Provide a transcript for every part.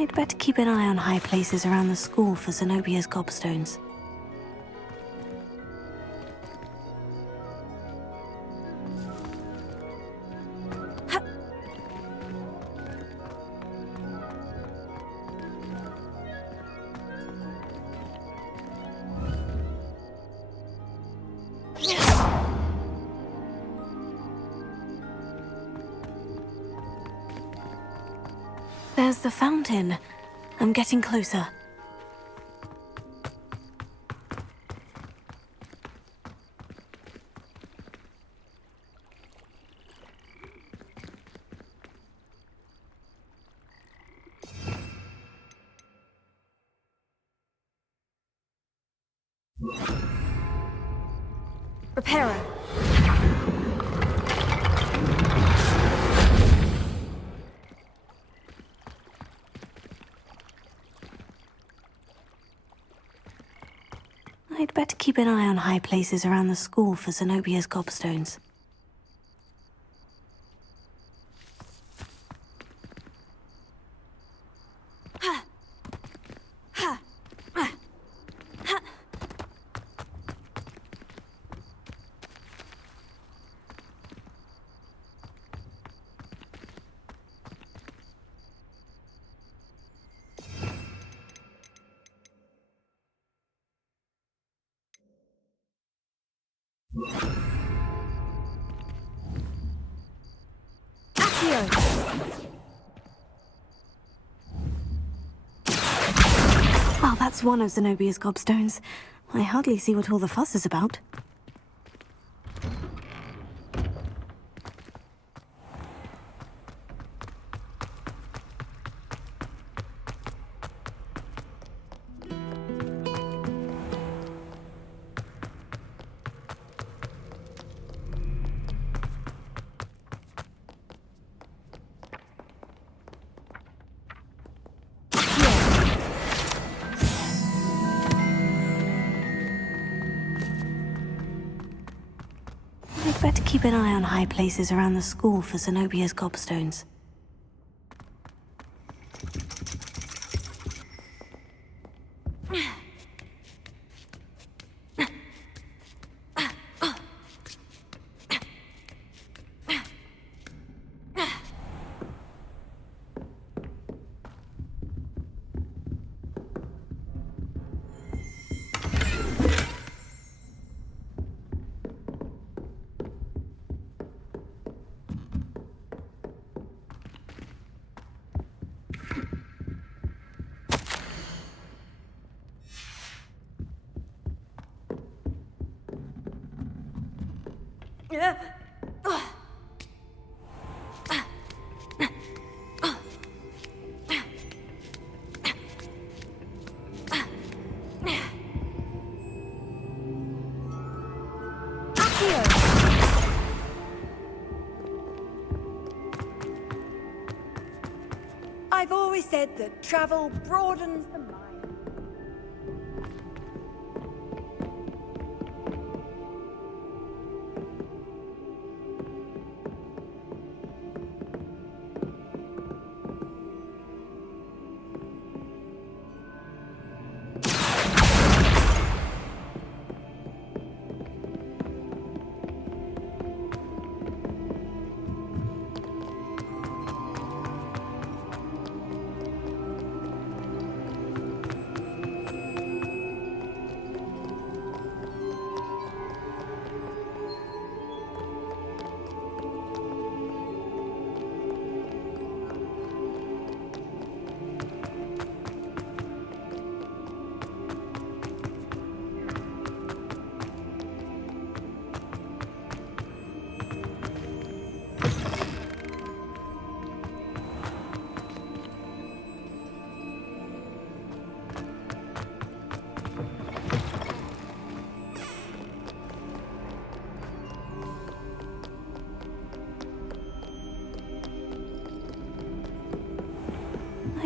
I'd better keep an eye on high places around the school for Zenobia's gobstones. There's the fountain. I'm getting closer. Reparo. I'd better keep an eye on high places around the school for Zenobia's gobstones. Well, that's one of Zenobia's gobstones. I hardly see what all the fuss is about. I'd better keep an eye on high places around the school for Zenobia's gobstones. I've always said that travel broadens the mind.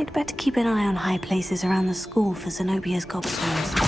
I'd better keep an eye on high places around the school for Zenobia's gobstones.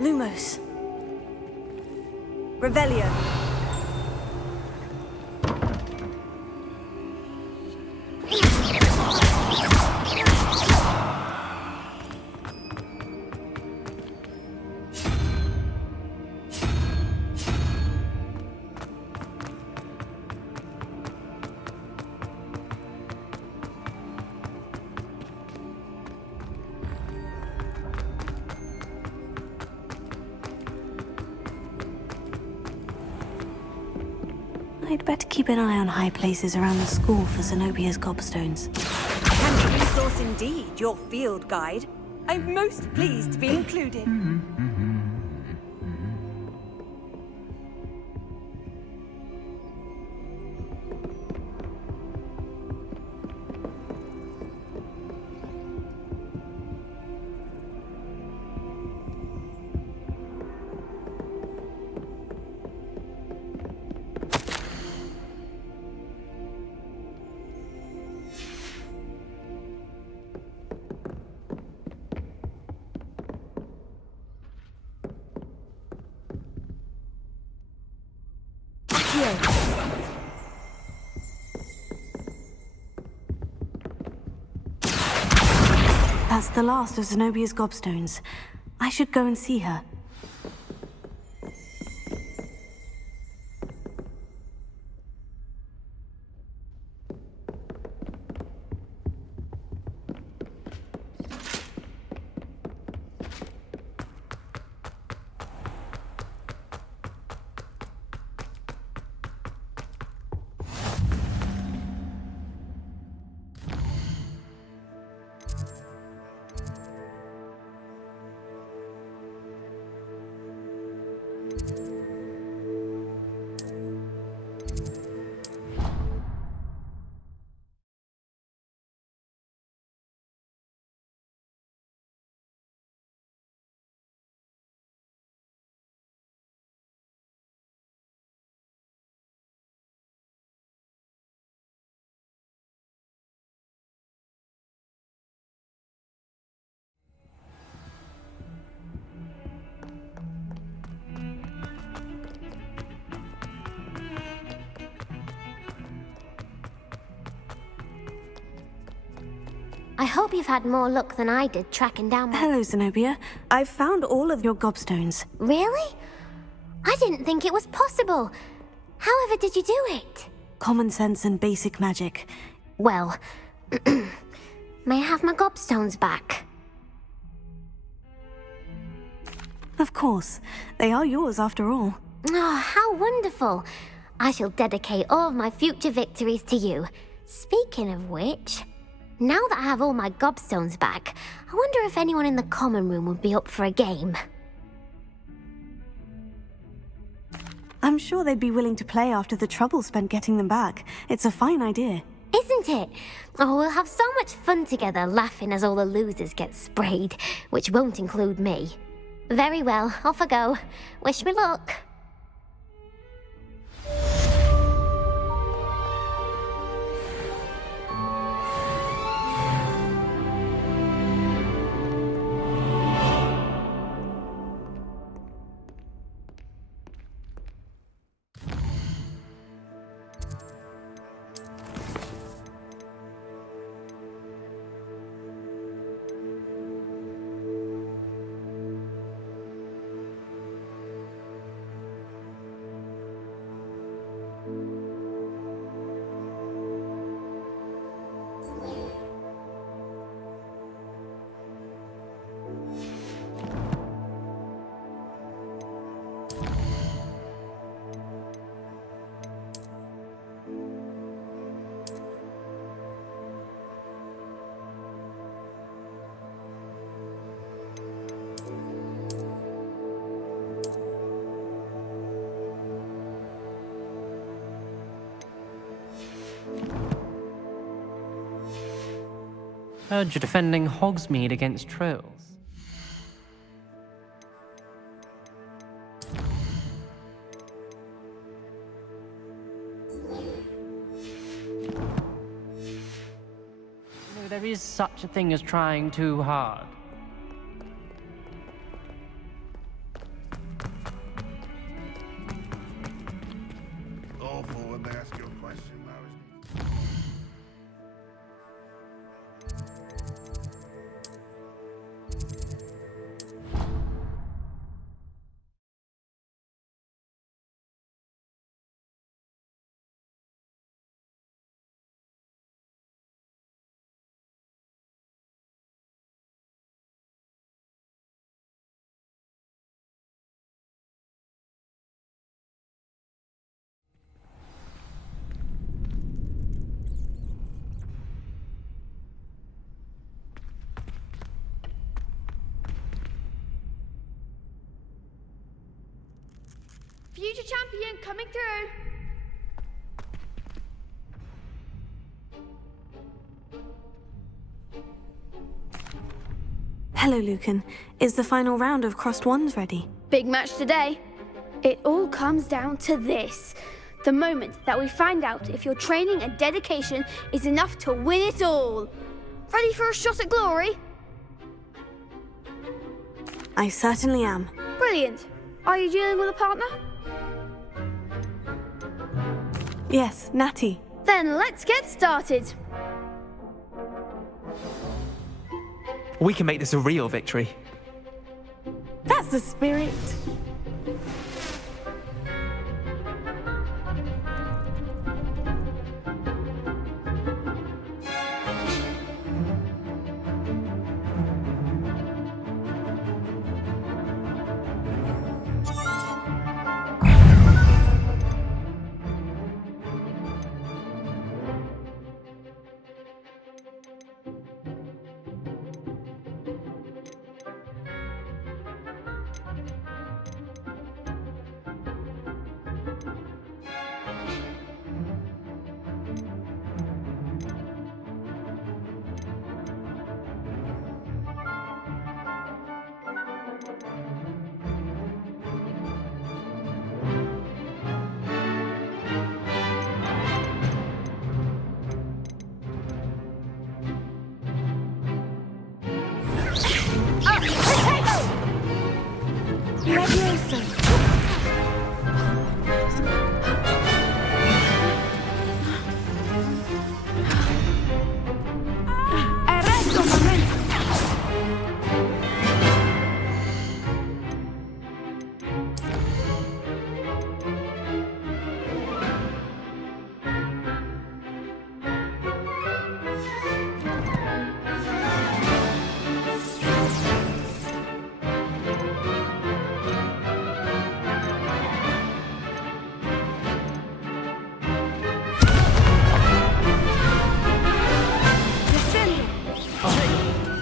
Lumos. Revelio. I'd better keep an eye on high places around the school for Zenobia's gobstones. Handy resource indeed, your field guide. I'm most pleased to be included. That's the last of Zenobia's gobstones. I should go and see her. I hope you've had more luck than I did tracking down my... Hello, Zenobia. I've found all of your gobstones. Really? I didn't think it was possible. However did you do it? Common sense and basic magic. Well, may I have my gobstones back? Of course. They are yours after all. Oh, how wonderful. I shall dedicate all of my future victories to you. Speaking of which, now that I have all my gobstones back, I wonder if anyone in the common room would be up for a game. I'm sure they'd be willing to play after the trouble spent getting them back. It's a fine idea. Isn't it? Oh, we'll have so much fun together laughing as all the losers get sprayed, which won't include me. Very well, off I go. Wish me luck. Heard you're defending Hogsmeade against trolls. You know, there is such a thing as trying too hard. Awful when they ask you a question, Larry. Future champion coming through. Hello, Lucan. Is the final round of Crossed Wands ready? Big match today. It all comes down to this. The moment that we find out if your training and dedication is enough to win it all. Ready for a shot at glory? I certainly am. Brilliant. Are you dealing with a partner? Yes, Natty. Then let's get started. We can make this a real victory. That's the spirit.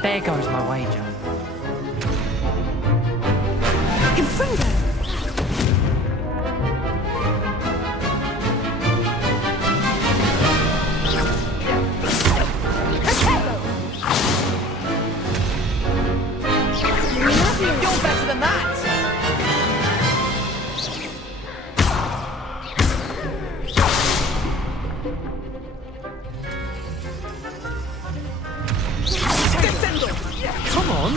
There goes my wager. You're better than that! Come on!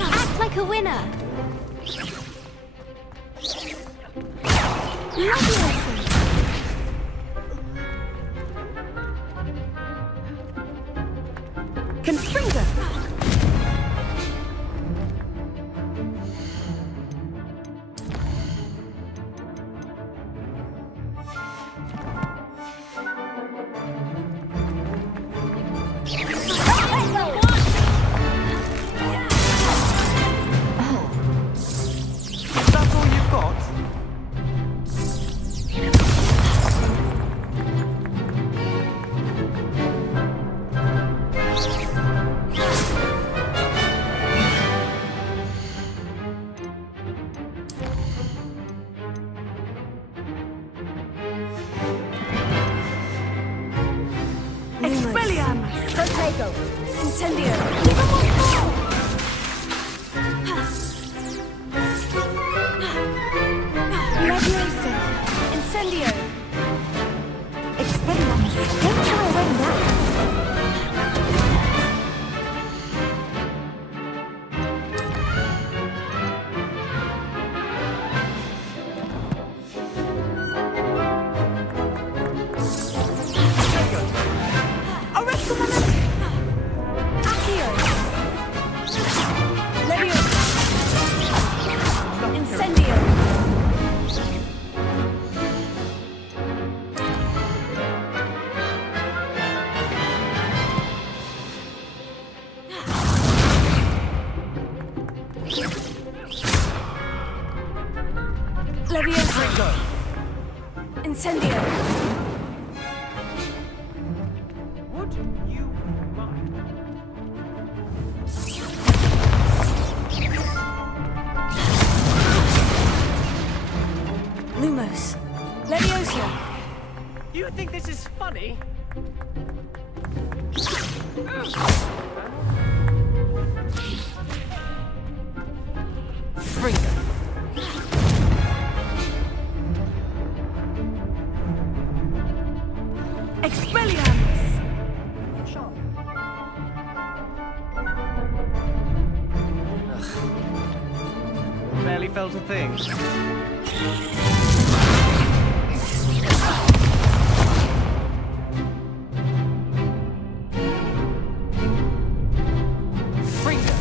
Act like a winner. Confringo! That's all you've got? Fuego! Incendio! Leviosa! Incendio! Expelliarmus, don't shy away now. Leviosa! Incendio! Would you mind? Lumos! Leviosa! You think this is funny? Fringo. Expelliarmus! Barely felt a thing. Fringo.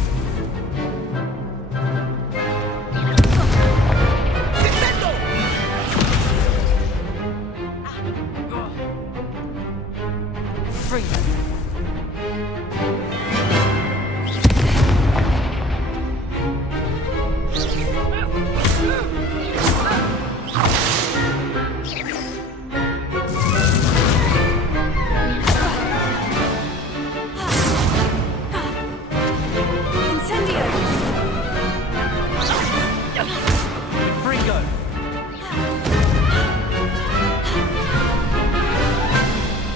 Fringo. Incendio! Fringo.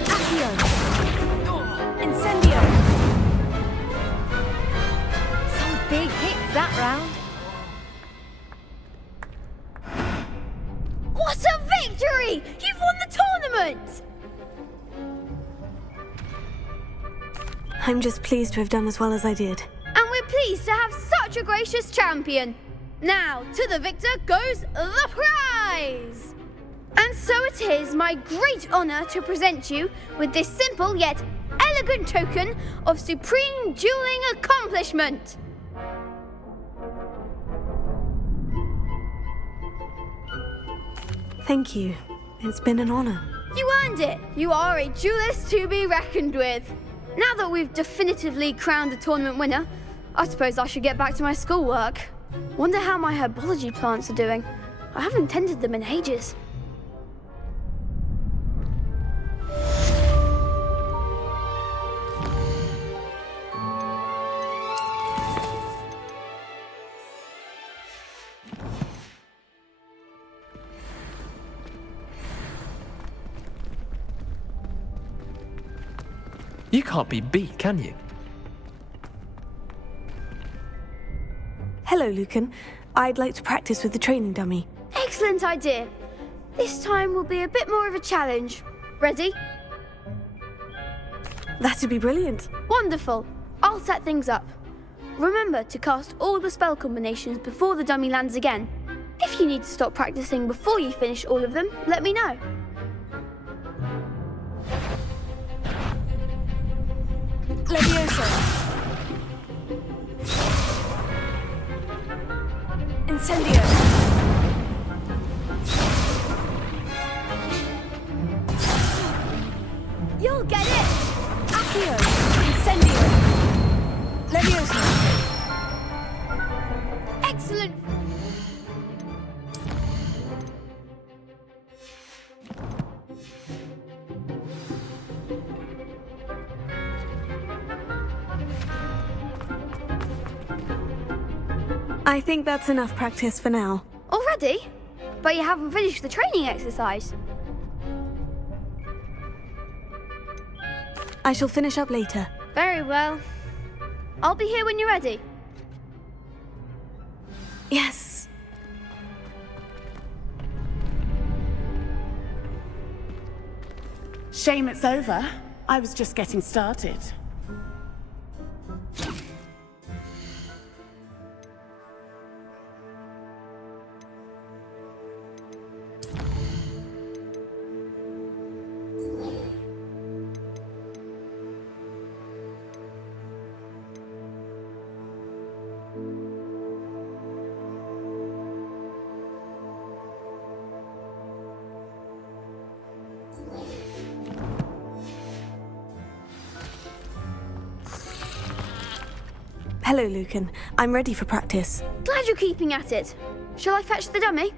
Accio! Incendio! Some big hits that round. What a victory! You've won the tournament! I'm just pleased to have done as well as I did. And we're pleased to have such a gracious champion. Now, to the victor goes the prize! And so it is my great honour to present you with this simple yet elegant token of supreme dueling accomplishment. Thank you. It's been an honor. You earned it! You are a duelist to be reckoned with. Now that we've definitively crowned the tournament winner, I suppose I should get back to my schoolwork. Wonder how my herbology plants are doing. I haven't tended them in ages. You can't be beat, can you? Hello, Lucan. I'd like to practice with the training dummy. Excellent idea. This time will be a bit more of a challenge. Ready? That'd be brilliant. Wonderful. I'll set things up. Remember to cast all the spell combinations before the dummy lands again. If you need to stop practicing before you finish all of them, let me know. Leviosa! Incendio! You'll get it! Accio! Incendio! Leviosa! Excellent! I think that's enough practice for now. Already? But you haven't finished the training exercise. I shall finish up later. Very well. I'll be here when you're ready. Yes. Shame it's over. I was just getting started. Hello, Lucan. I'm ready for practice. Glad you're keeping at it. Shall I fetch the dummy?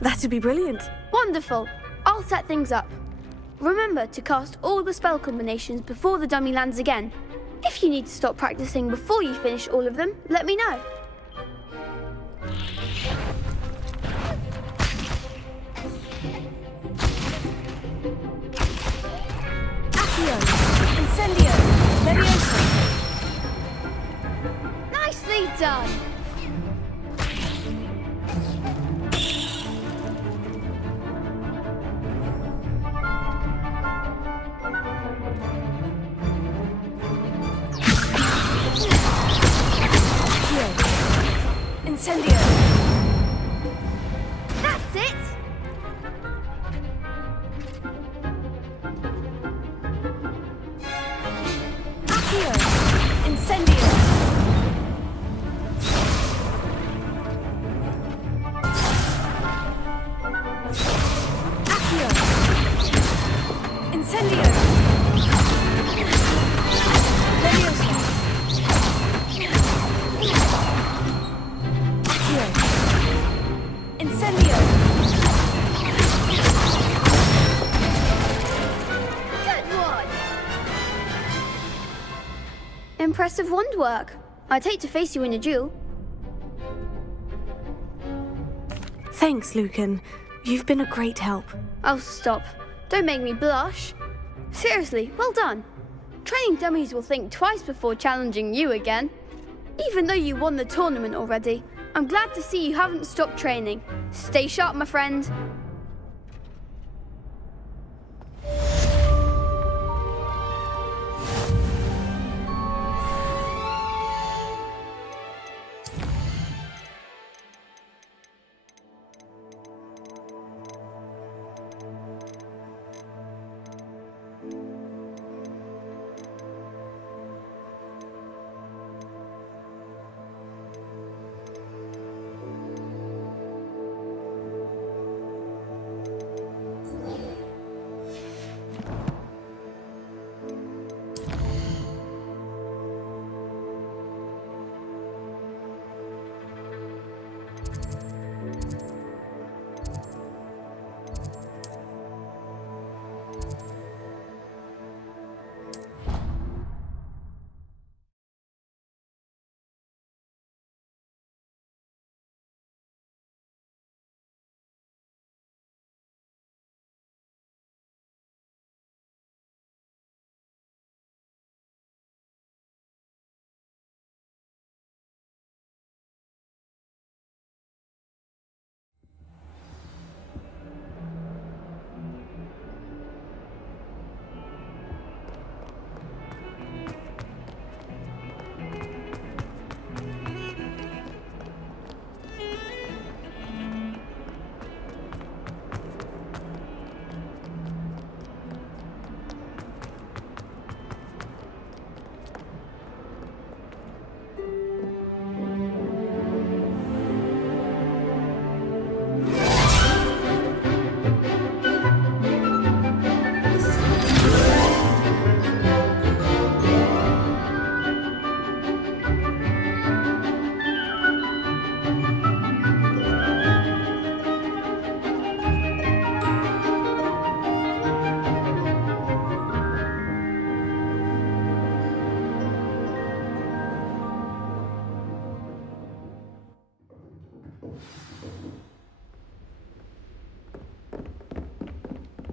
That'd be brilliant. Wonderful. I'll set things up. Remember to cast all the spell combinations before the dummy lands again. If you need to stop practicing before you finish all of them, let me know. Incendio! Leviosa! Nicely done. Incendio! That's it. Accio! Incendio! Accio! Incendio! Leviosa! Accio! Incendio! Good one. Impressive wand work. I'd hate to face you in a duel. Thanks, Lucan. You've been a great help. Oh, stop. Don't make me blush. Seriously, well done. Training dummies will think twice before challenging you again. Even though you won the tournament already, I'm glad to see you haven't stopped training. Stay sharp, my friend.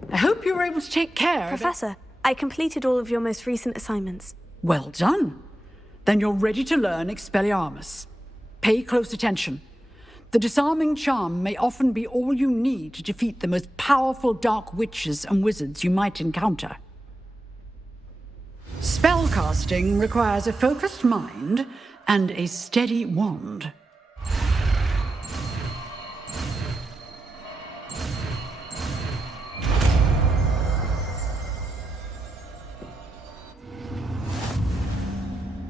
I hope you were able to take care of it. Professor, I completed all of your most recent assignments. Well done. Then you're ready to learn Expelliarmus. Pay close attention. The disarming charm may often be all you need to defeat the most powerful dark witches and wizards you might encounter. Spellcasting requires a focused mind and a steady wand.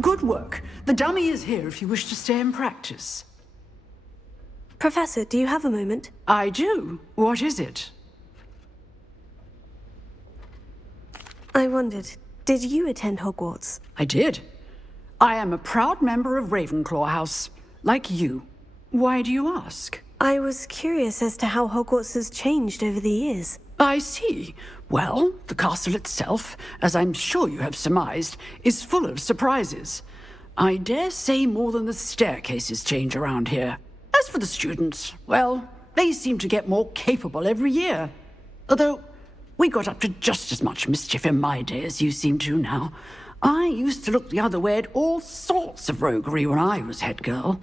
Good work. The dummy is here if you wish to stay and practice. Professor, do you have a moment? I do. What is it? I wondered, did you attend Hogwarts? I did. I am a proud member of Ravenclaw House, like you. Why do you ask? I was curious as to how Hogwarts has changed over the years. I see. Well, the castle itself, as I'm sure you have surmised, is full of surprises. I dare say more than the staircases change around here. As for the students, well, they seem to get more capable every year. Although, we got up to just as much mischief in my day as you seem to now. I used to look the other way at all sorts of roguery when I was head girl.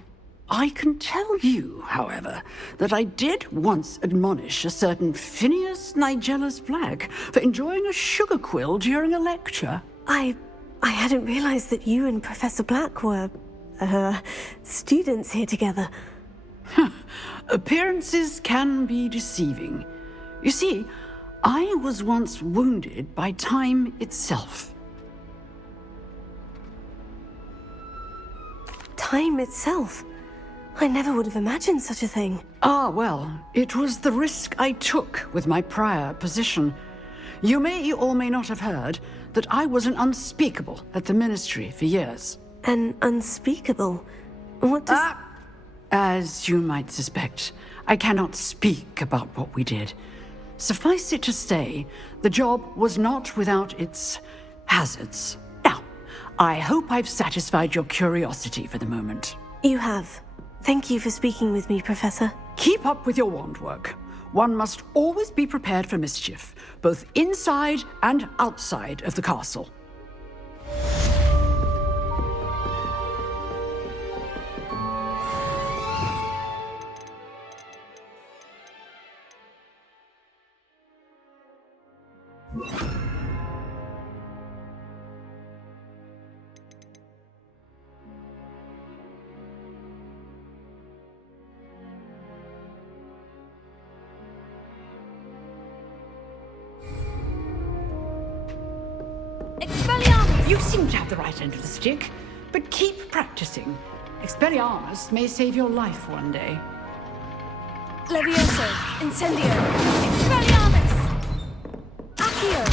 I can tell you, however, that I did once admonish a certain Phineas Nigellus Black for enjoying a sugar quill during a lecture. I hadn't realized that you and Professor Black were, students here together. Appearances can be deceiving. You see, I was once wounded by time itself. Time itself? I never would have imagined such a thing. Ah, well, it was the risk I took with my prior position. You may or may not have heard that I was an unspeakable at the Ministry for years. An unspeakable? What does... As you might suspect, I cannot speak about what we did. Suffice it to say, the job was not without its hazards. Now, I hope I've satisfied your curiosity for the moment. You have. Thank you for speaking with me, Professor. Keep up with your wand work. One must always be prepared for mischief, both inside and outside of the castle. Expelliarmus! You seem to have the right end of the stick, but keep practicing. Expelliarmus may save your life one day. Levioso! Incendio! Expelliarmus! Accio!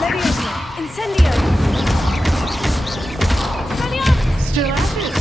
Levioso! Incendio! Expelliarmus! Still at it, I see.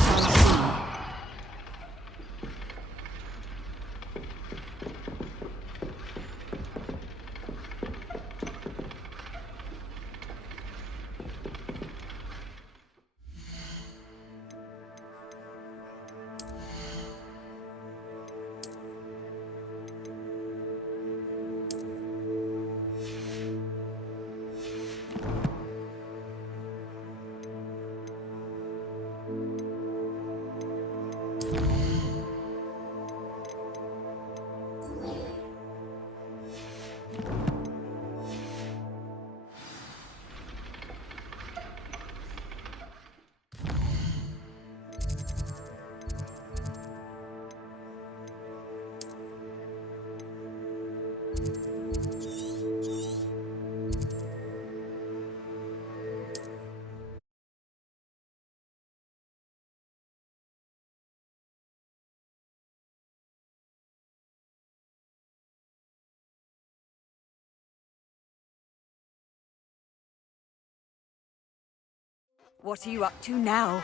What are you up to now?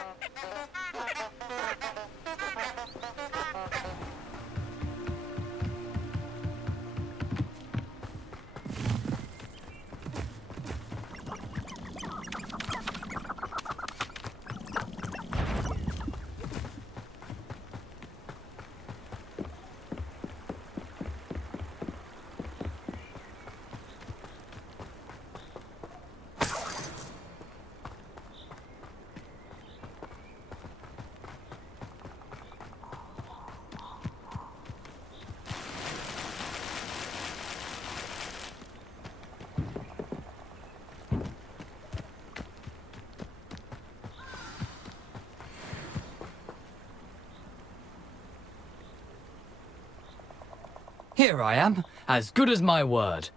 Here I am, as good as my word.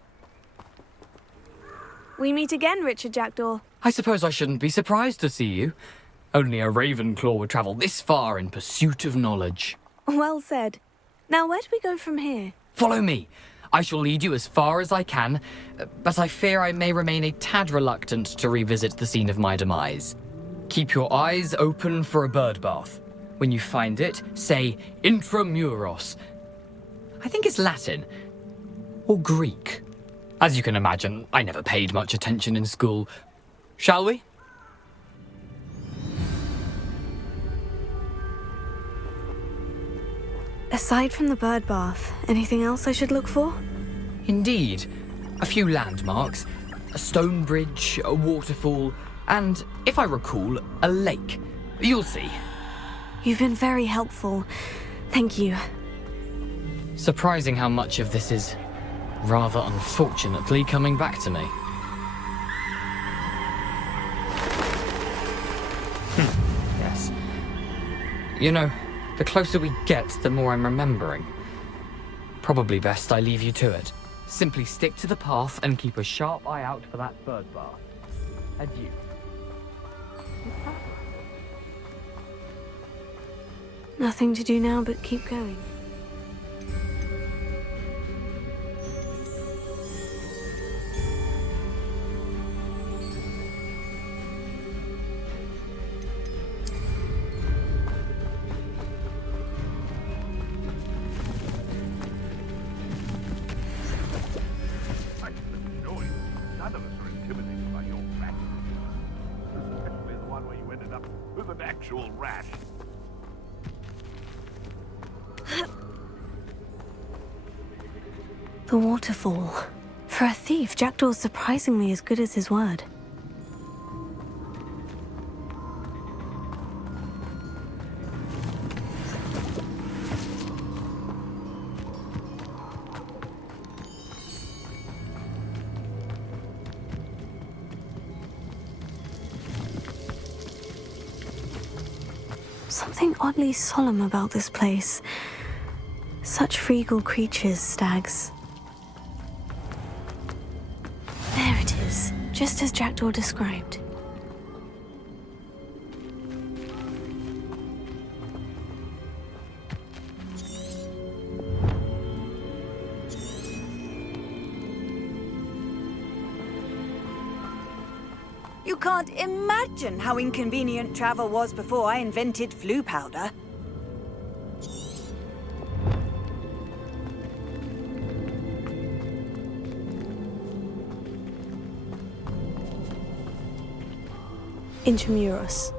We meet again, Richard Jackdaw. I suppose I shouldn't be surprised to see you. Only a Ravenclaw would travel this far in pursuit of knowledge. Well said. Now, where do we go from here? Follow me. I shall lead you as far as I can, but I fear I may remain a tad reluctant to revisit the scene of my demise. Keep your eyes open for a bird bath. When you find it, say intramuros. I think it's Latin. Or Greek. As you can imagine, I never paid much attention in school. Shall we? Aside from the bird bath, anything else I should look for? Indeed. A few landmarks. A stone bridge, a waterfall, and, if I recall, a lake. You'll see. You've been very helpful. Thank you. Surprising how much of this is, rather unfortunately, coming back to me. Yes. You know, the closer we get, the more I'm remembering. Probably best I leave you to it. Simply stick to the path and keep a sharp eye out for that bird bath. Adieu. Nothing to do now but keep going. None of us are intimidated by your rat. Especially the one where you ended up with an actual rat. The waterfall. For a thief, Jackdaw's surprisingly as good as his word. Something oddly solemn about this place. Such regal creatures, stags. There it is, just as Jackdaw described. You can't imagine how inconvenient travel was before I invented flu powder. Intramuros.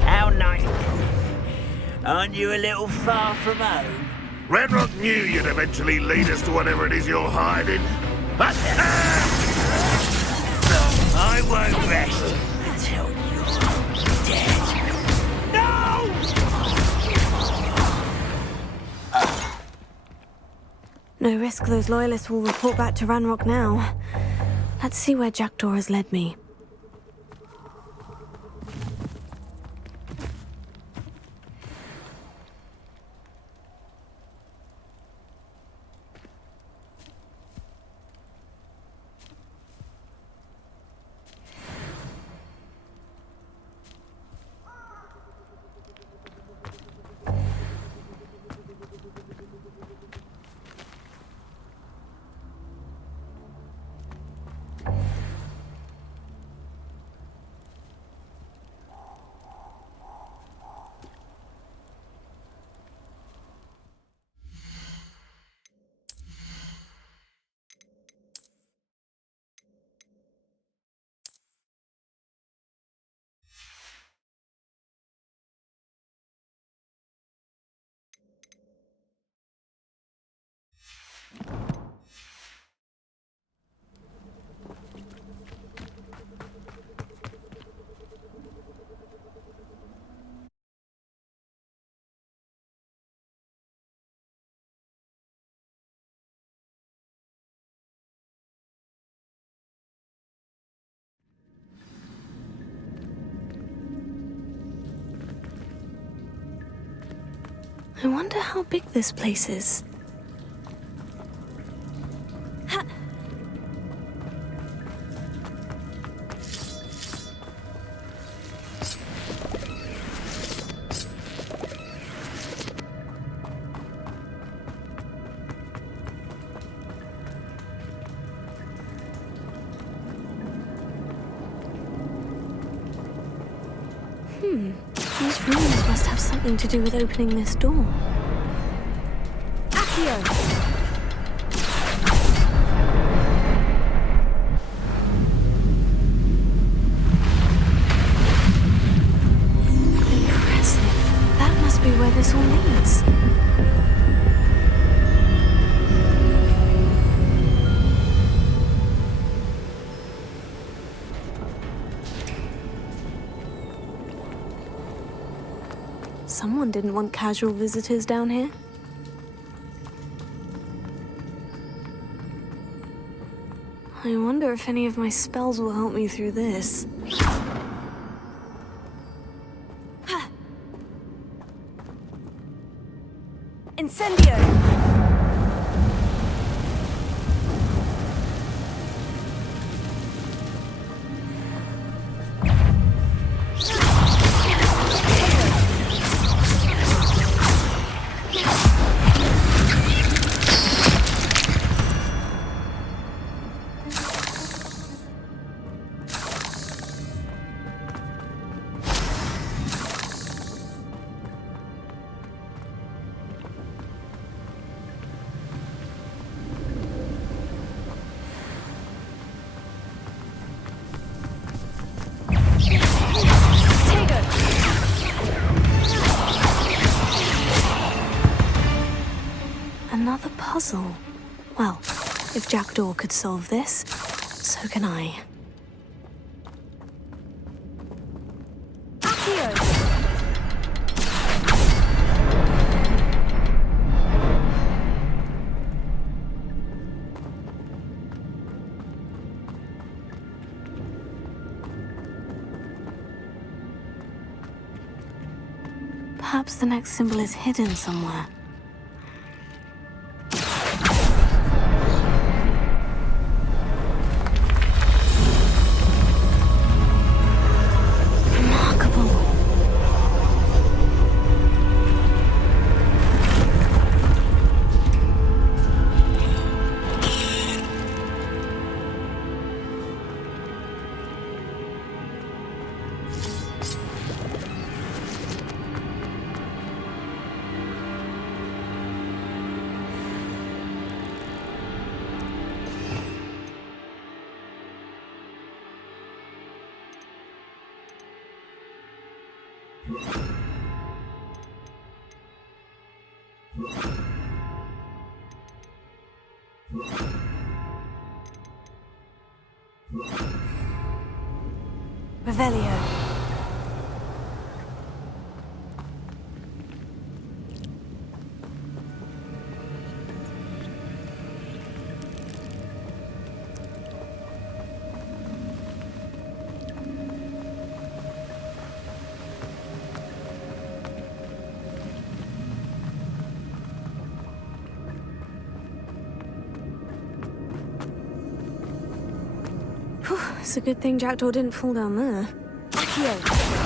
How nice. Aren't you a little far from home? Ranrock knew you'd eventually lead us to whatever it is you're hiding. I won't rest until you're dead. No! No risk those loyalists will report back to Ranrock now. Let's see where Jackdaw has led me. I wonder how big this place is. These rooms must have something to do with opening this door. Accio! Impressive. That must be where this all leads. Someone didn't want casual visitors down here. I wonder if any of my spells will help me through this. Incendio! Another puzzle. Well, if Jackdaw could solve this, so can I. Perhaps the next symbol is hidden somewhere. Revelio. It's a good thing Jackdaw didn't fall down there. Accio.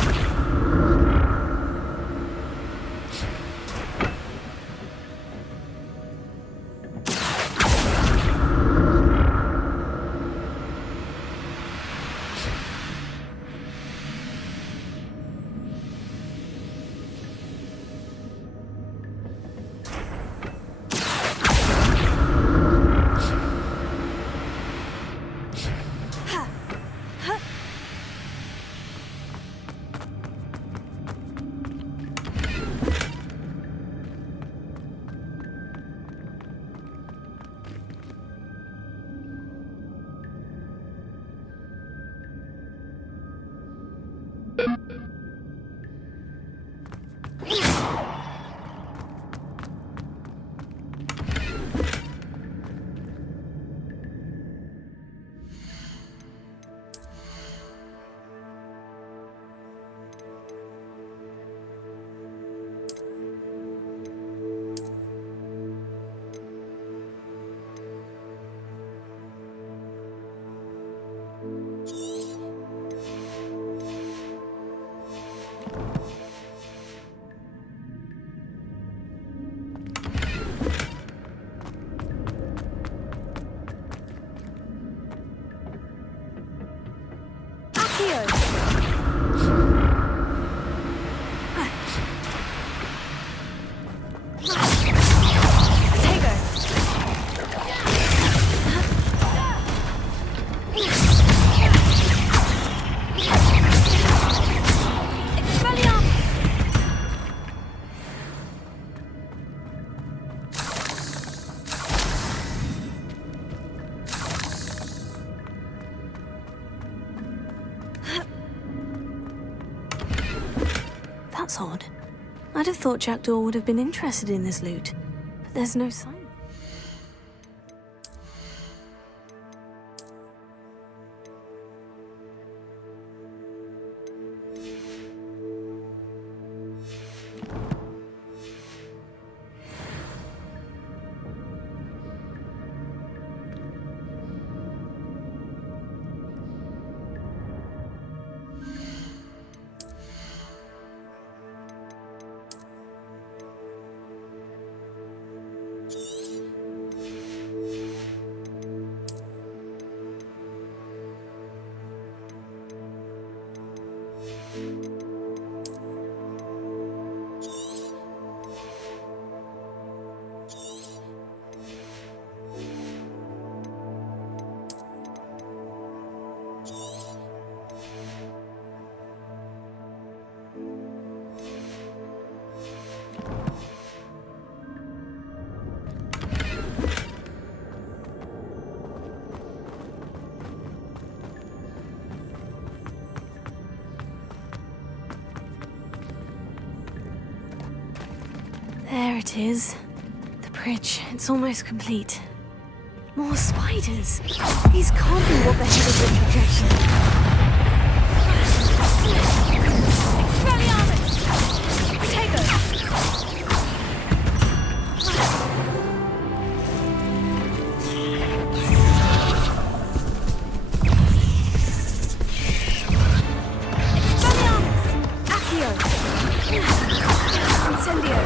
That's odd. I'd have thought Jackdaw would have been interested in this loot, but there's no sign. There it is. The bridge. It's almost complete. More spiders. These can't be what the head of the projection. Expelliarmus! Potato! Expelliarmus! Accio! Incendio!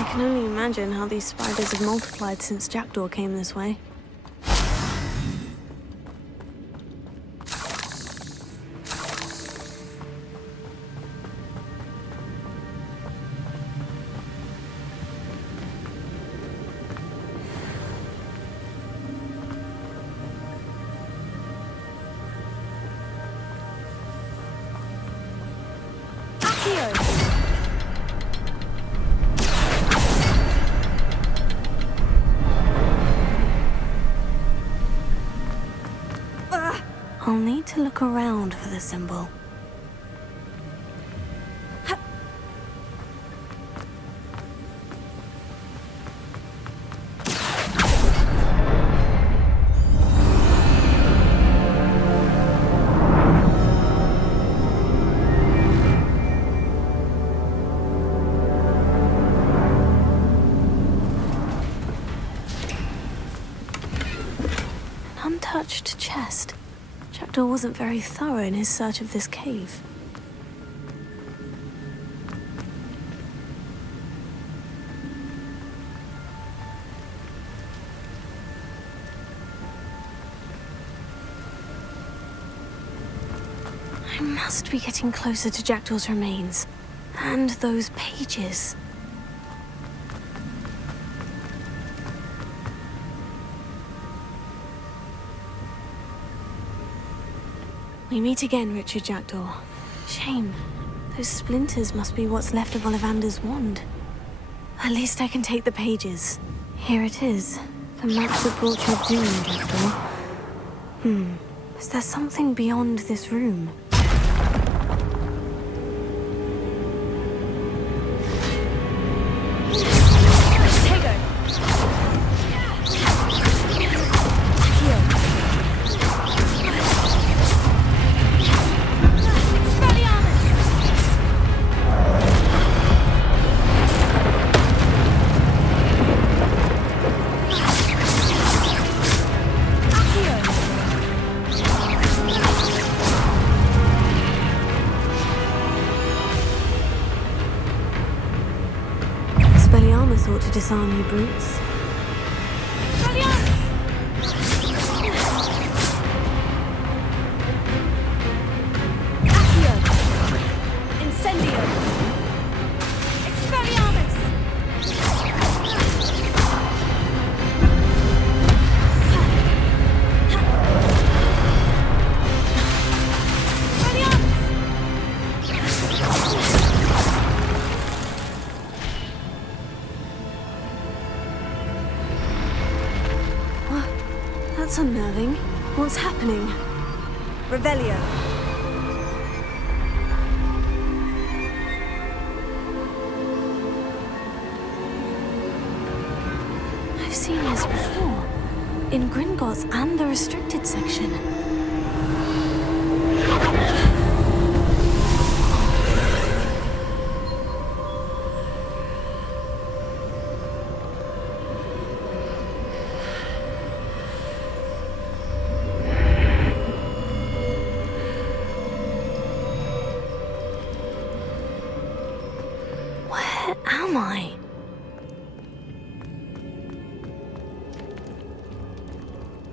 I can only imagine how these spiders have multiplied since Jackdaw came this way. I'll need to look around for the symbol. An untouched chest. Jackdaw wasn't very thorough in his search of this cave. I must be getting closer to Jackdaw's remains. And those pages. We meet again, Richard Jackdaw. Shame. Those splinters must be what's left of Ollivander's wand. At least I can take the pages. Here it is. The map that brought your doom, Jackdaw. Is there something beyond this room? Thought to disarm you brutes. That's unnerving. What's happening? Revelio. I've seen this before. In Gringotts and the restricted section. Where am I?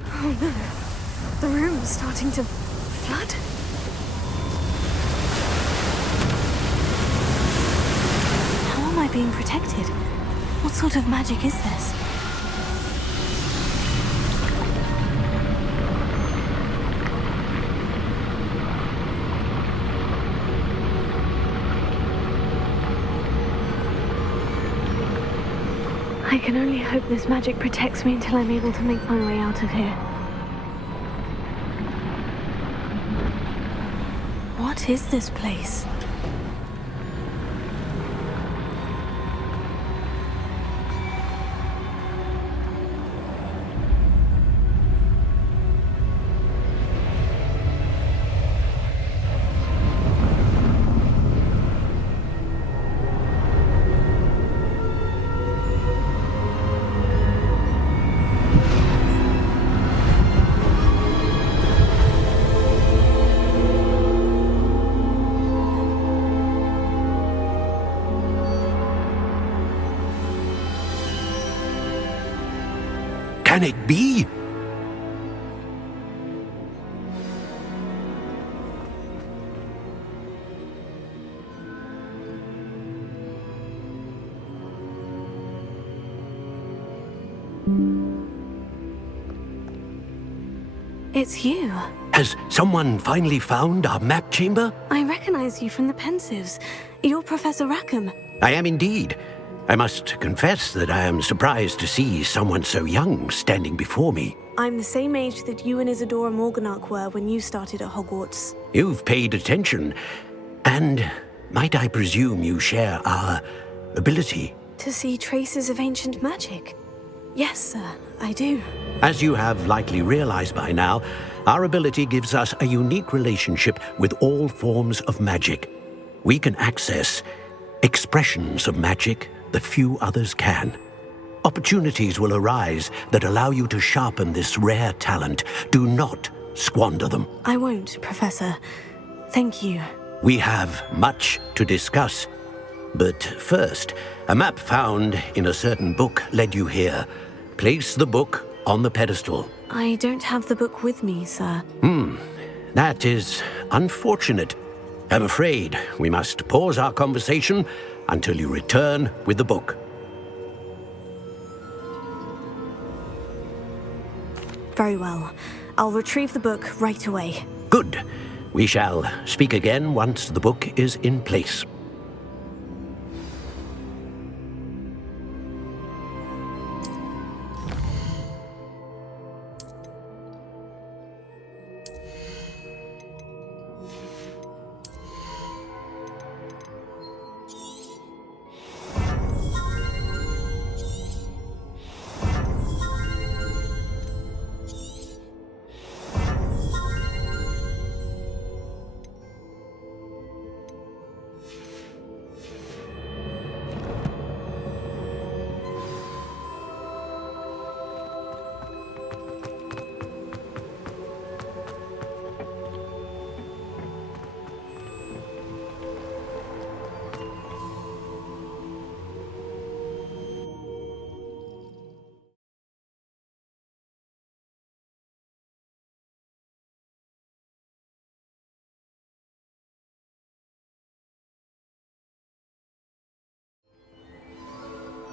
Oh no, the room is starting to flood. How am I being protected? What sort of magic is this? I can only hope this magic protects me until I'm able to make my way out of here. What is this place? Can it be? It's you. Has someone finally found our map chamber? I recognize you from the Pensives. You're Professor Rackham. I am indeed. I must confess that I am surprised to see someone so young standing before me. I'm the same age that you and Isadora Morganach were when you started at Hogwarts. You've paid attention. And might I presume you share our ability? To see traces of ancient magic? Yes, sir, I do. As you have likely realized by now, our ability gives us a unique relationship with all forms of magic. We can access expressions of magic that few others can. Opportunities will arise that allow you to sharpen this rare talent. Do not squander them. I won't, Professor. Thank you. We have much to discuss. But first, a map found in a certain book led you here. Place the book on the pedestal. I don't have the book with me, sir. That is unfortunate. I'm afraid we must pause our conversation until you return with the book. Very well. I'll retrieve the book right away. Good. We shall speak again once the book is in place.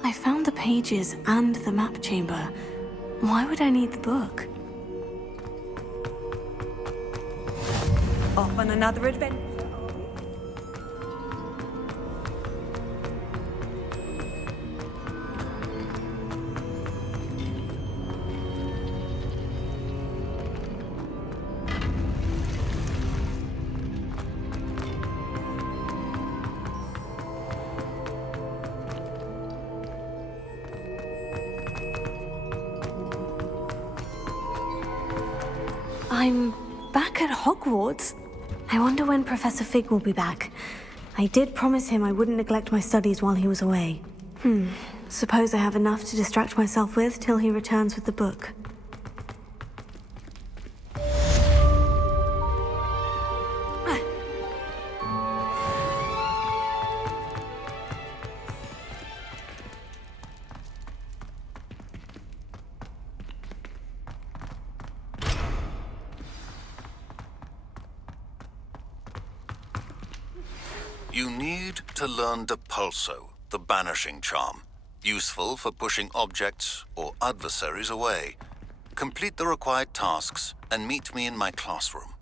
I found the pages and the map chamber. Why would I need the book? Off on another adventure. I'm back at Hogwarts. I wonder when Professor Fig will be back. I did promise him I wouldn't neglect my studies while he was away. Suppose I have enough to distract myself with till he returns with the book. You need to learn Depulso, the banishing charm. Useful for pushing objects or adversaries away. Complete the required tasks and meet me in my classroom.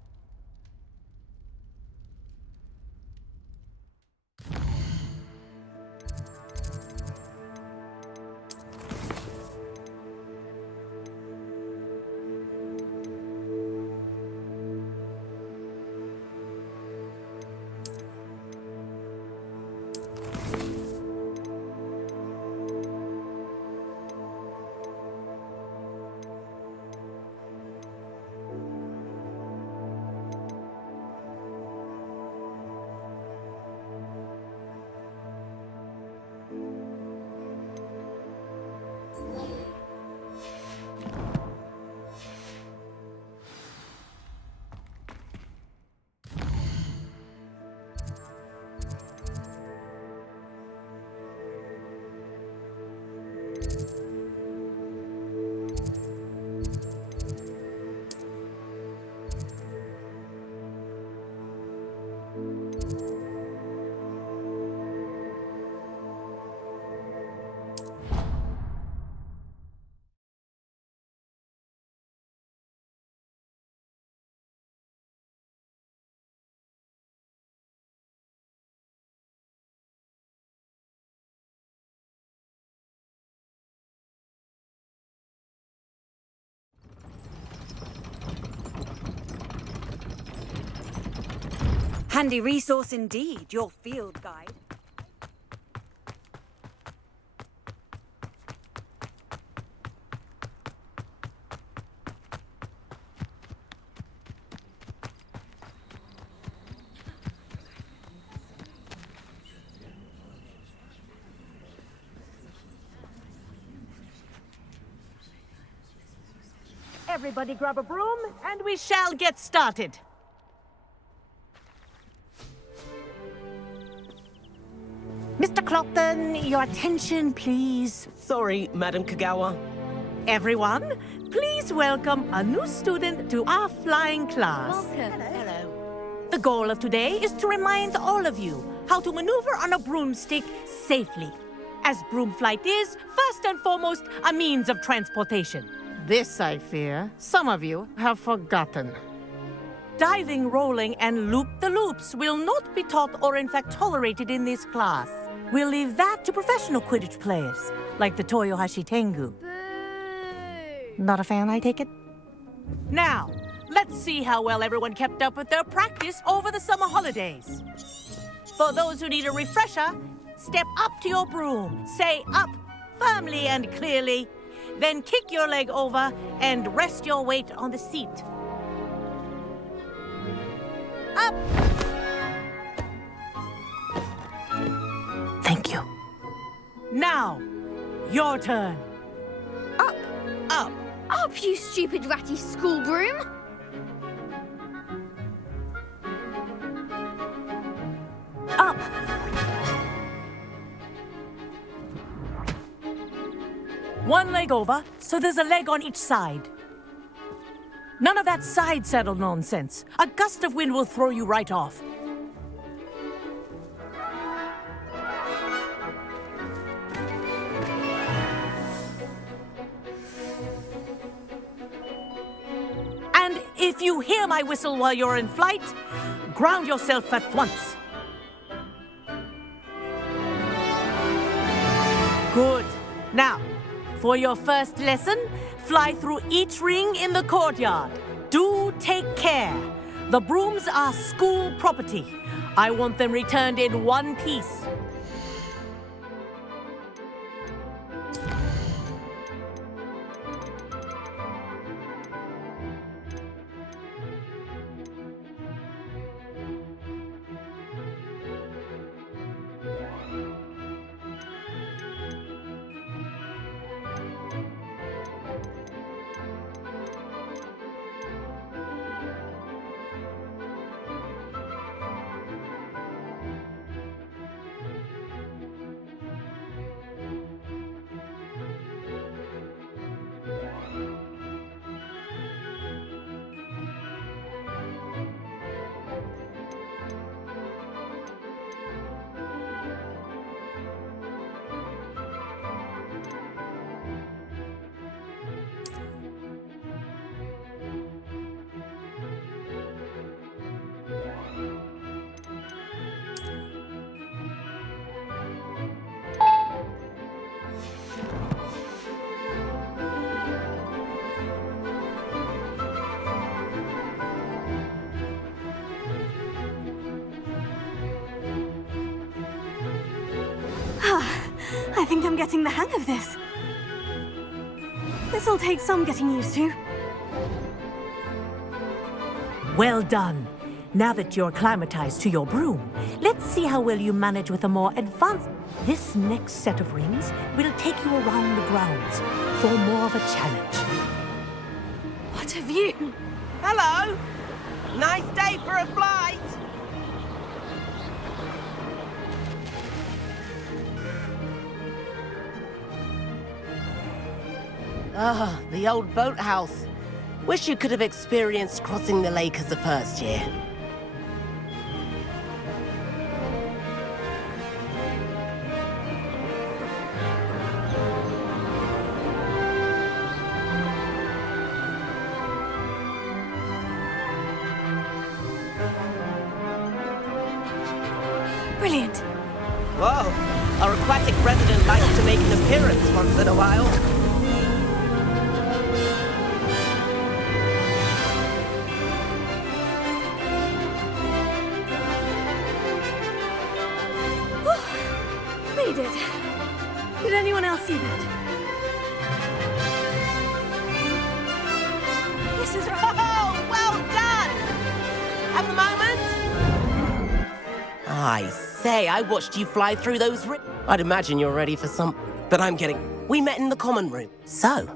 Handy resource indeed, your field guide. Everybody grab a broom, and we shall get started. Mr. Clopton, your attention, please. Sorry, Madam Kagawa. Everyone, please welcome a new student to our flying class. Welcome. Hello. The goal of today is to remind all of you how to maneuver on a broomstick safely, as broom flight is, first and foremost, a means of transportation. This, I fear, some of you have forgotten. Diving, rolling, and loop-the-loops will not be taught or in fact tolerated in this class. We'll leave that to professional Quidditch players, like the Toyohashi Tengu. Not a fan, I take it? Now, let's see how well everyone kept up with their practice over the summer holidays. For those who need a refresher, step up to your broom, say up firmly and clearly, then kick your leg over and rest your weight on the seat. Up! Thank you. Now, your turn. Up! Up! Up, you stupid ratty school broom! Up! One leg over, so there's a leg on each side. None of that side saddle nonsense. A gust of wind will throw you right off. And if you hear my whistle while you're in flight, ground yourself at once. Good. Now, for your first lesson, fly through each ring in the courtyard. Do take care. The brooms are school property. I want them returned in one piece. I think I'm getting the hang of this. This'll take some getting used to. Well done. Now that you're acclimatized to your broom, let's see how well you manage with a more advanced... This next set of rings will take you around the grounds for more of a challenge. What a view! Hello! Nice day for a flight! Ah, the old boathouse. Wish you could have experienced crossing the lake as the first year. Brilliant. Whoa, our aquatic resident likes to make an appearance once in a while. We did. Did anyone else see that? This is... Oh, well done! Have a moment? I say, I watched you fly through those I'd imagine you're ready for some... But I'm kidding. We met in the common room. So,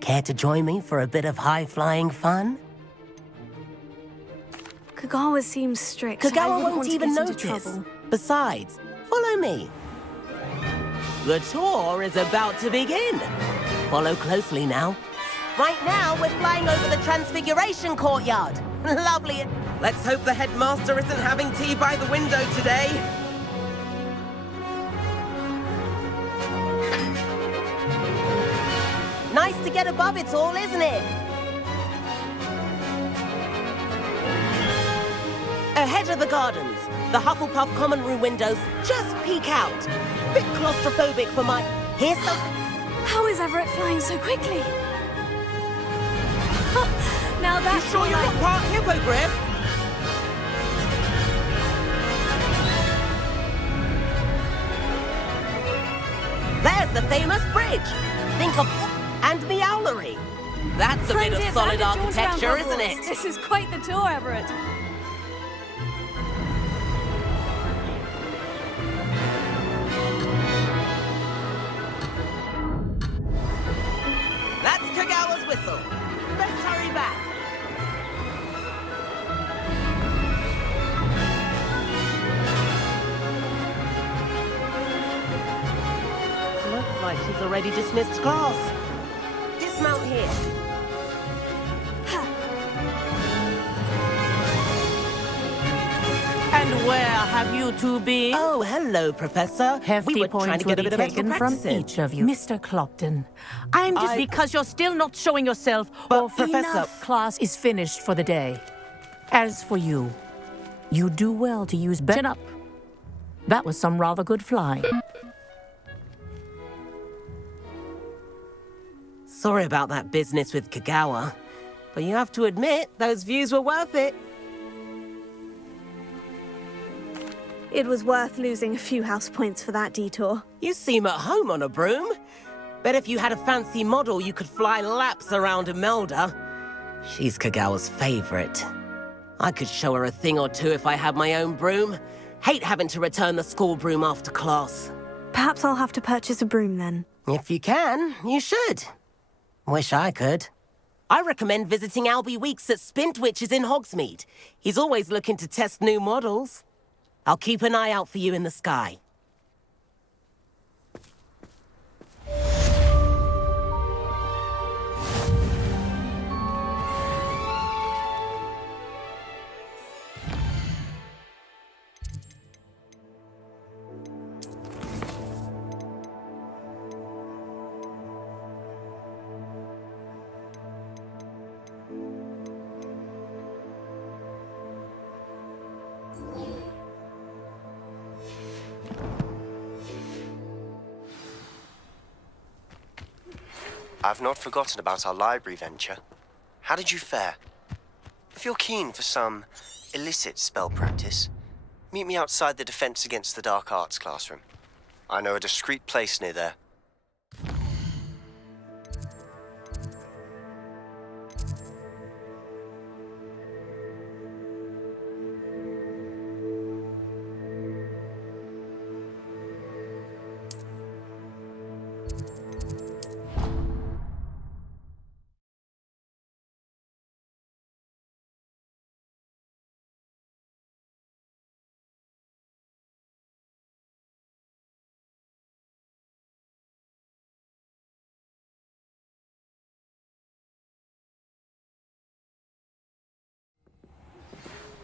care to join me for a bit of high-flying fun? Kagawa seems strict. I Kagawa wouldn't won't want to even get into notice. trouble. Besides, follow me. The tour is about to begin. Follow closely now. Right now, we're flying over the Transfiguration Courtyard. Lovely. Let's hope the headmaster isn't having tea by the window today. Nice to get above it all, isn't it? Ahead of the gardens, the Hufflepuff common room windows just peek out. Bit claustrophobic for my... Here's some... How is Everett flying so quickly? Now You that's sure you're not part hippogriff? There's the famous bridge. Think of... And the owlery. That's a bit of solid architecture, isn't it? This is quite the tour, Everett. That's Kagawa's whistle. Let's hurry back. Looks like she's already dismissed class. Dismount here. And where have you two been? Oh, hello, Professor. Hefty we were points trying to will get a be bit of extra taken from practice in. each of you. Mr. Clopton, I'm just because you're still not showing yourself, But, or Professor- enough class is finished for the day. As for you, you do well to use chin up. That was some rather good flying. Sorry about that business with Kagawa, but you have to admit, those views were worth it. It was worth losing a few house points for that detour. You seem at home on a broom. Bet if you had a fancy model, you could fly laps around Imelda. She's Kagawa's favorite. I could show her a thing or two if I had my own broom. Hate having to return the school broom after class. Perhaps I'll have to purchase a broom then. If you can, you should. Wish I could. I recommend visiting Albie Weeks at Spintwitches in Hogsmeade. He's always looking to test new models. I'll keep an eye out for you in the sky. I've not forgotten about our library venture. How did you fare? If you're keen for some illicit spell practice, meet me outside the Defense Against the Dark Arts classroom. I know a discreet place near there.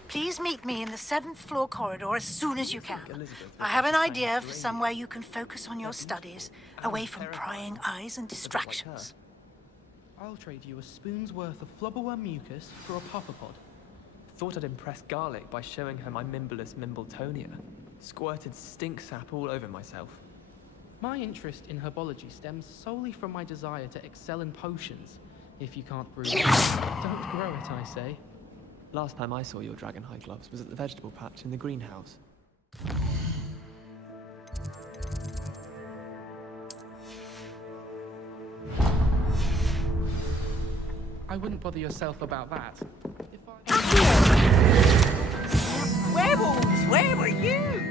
Please meet me in the 7th floor corridor as soon as you can. I have an idea for somewhere you can focus on your studies, away from prying eyes and distractions. I'll trade you a spoon's worth of flubberworm mucus for a puffapod. Thought I'd impress Garlic by showing her my Mimblelus Mimbletonia. Squirted stink sap all over myself. My interest in herbology stems solely from my desire to excel in potions. If you can't brew it, don't grow it, I say. Last time I saw your dragonhide gloves was at the vegetable patch in the greenhouse. I wouldn't bother yourself about that. Werewolves, where were you?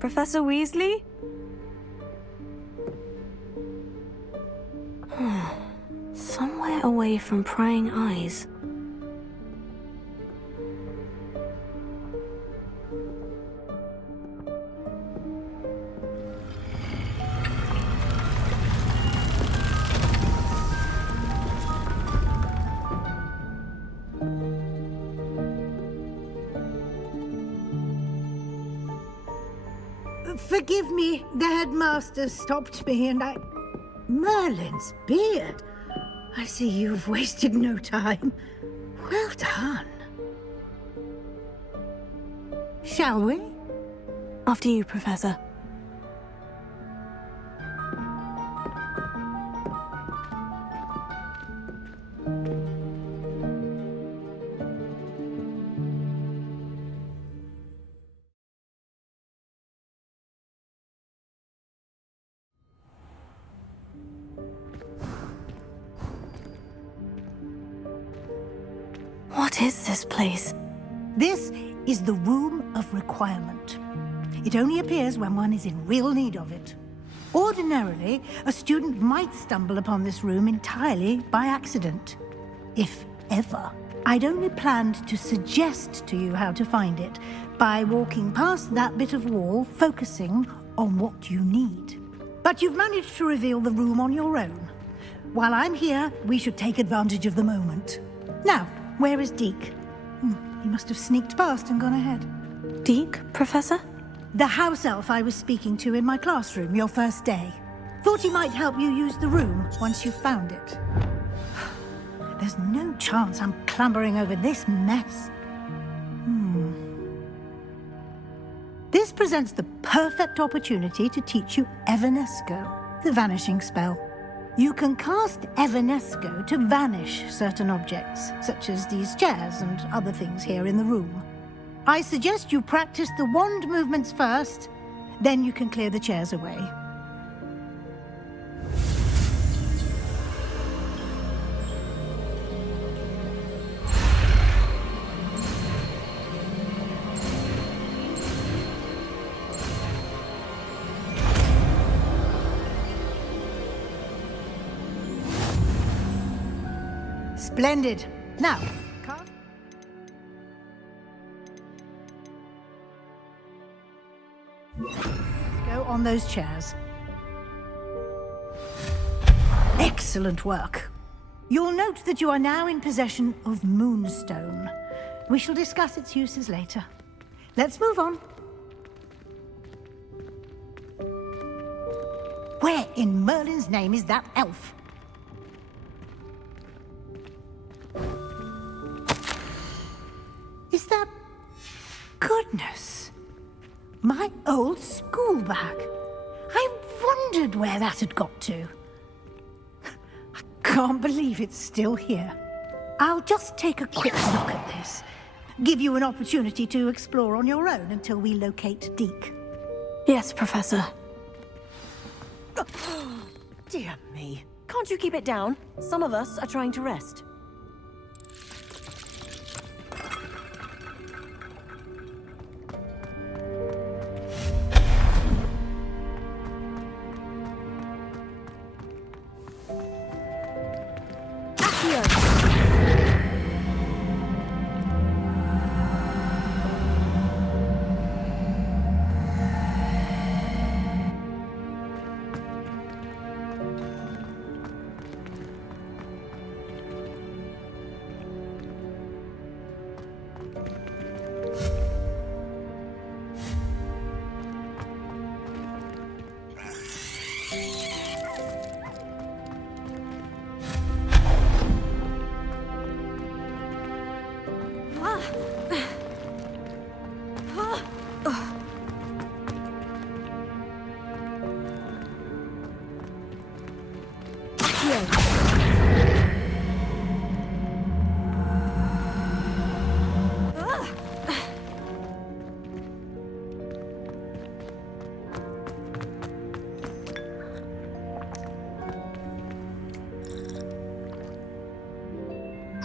Professor Weasley? Somewhere away from prying eyes. Forgive me, the headmaster stopped me and I... Merlin's beard. I see you've wasted no time. Well done. Shall we? After you, Professor. What is this place? This is the Room of Requirement. It only appears when one is in real need of it. Ordinarily, a student might stumble upon this room entirely by accident. If ever. I'd only planned to suggest to you how to find it by walking past that bit of wall, focusing on what you need. But you've managed to reveal the room on your own. While I'm here, we should take advantage of the moment. Now, where is Deke? He must have sneaked past and gone ahead. Deke, Professor? The house elf I was speaking to in my classroom your first day. Thought he might help you use the room once you've found it. There's no chance I'm clambering over this mess. This presents the perfect opportunity to teach you Evanesco, the vanishing spell. You can cast Evanesco to vanish certain objects, such as these chairs and other things here in the room. I suggest you practice the wand movements first, then you can clear the chairs away. Splendid. Now, go on those chairs. Excellent work. You'll note that you are now in possession of Moonstone. We shall discuss its uses later. Let's move on. Where in Merlin's name is that elf? Is that old school bag. I wondered where that had got to. I can't believe it's still here. I'll just take a quick look at this. Give you an opportunity to explore on your own until we locate Deke. Yes, Professor. Dear me. Can't you keep it down? Some of us are trying to rest.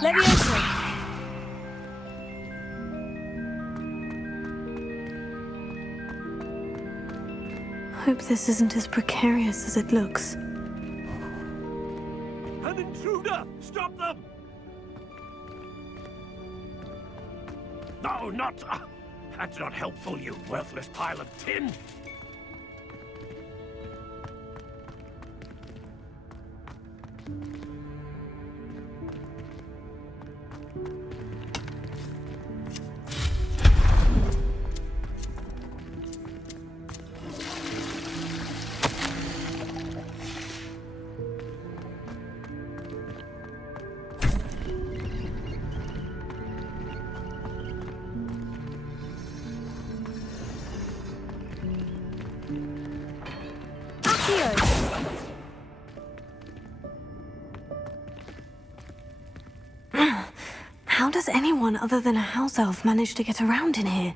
Leviosa! Hope this isn't as precarious as it looks. An intruder! Stop them! No, not... that's not helpful, you worthless pile of tin! How does anyone other than a house elf manage to get around in here?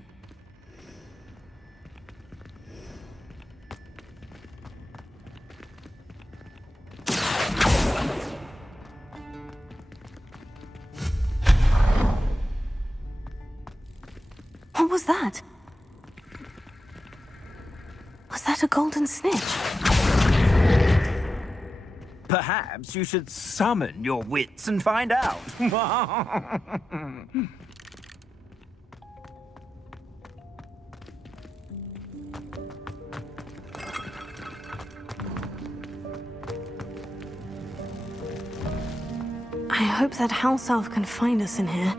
What was that? Was that a golden snitch? Perhaps you should summon your wits and find out. I hope that house elf can find us in here.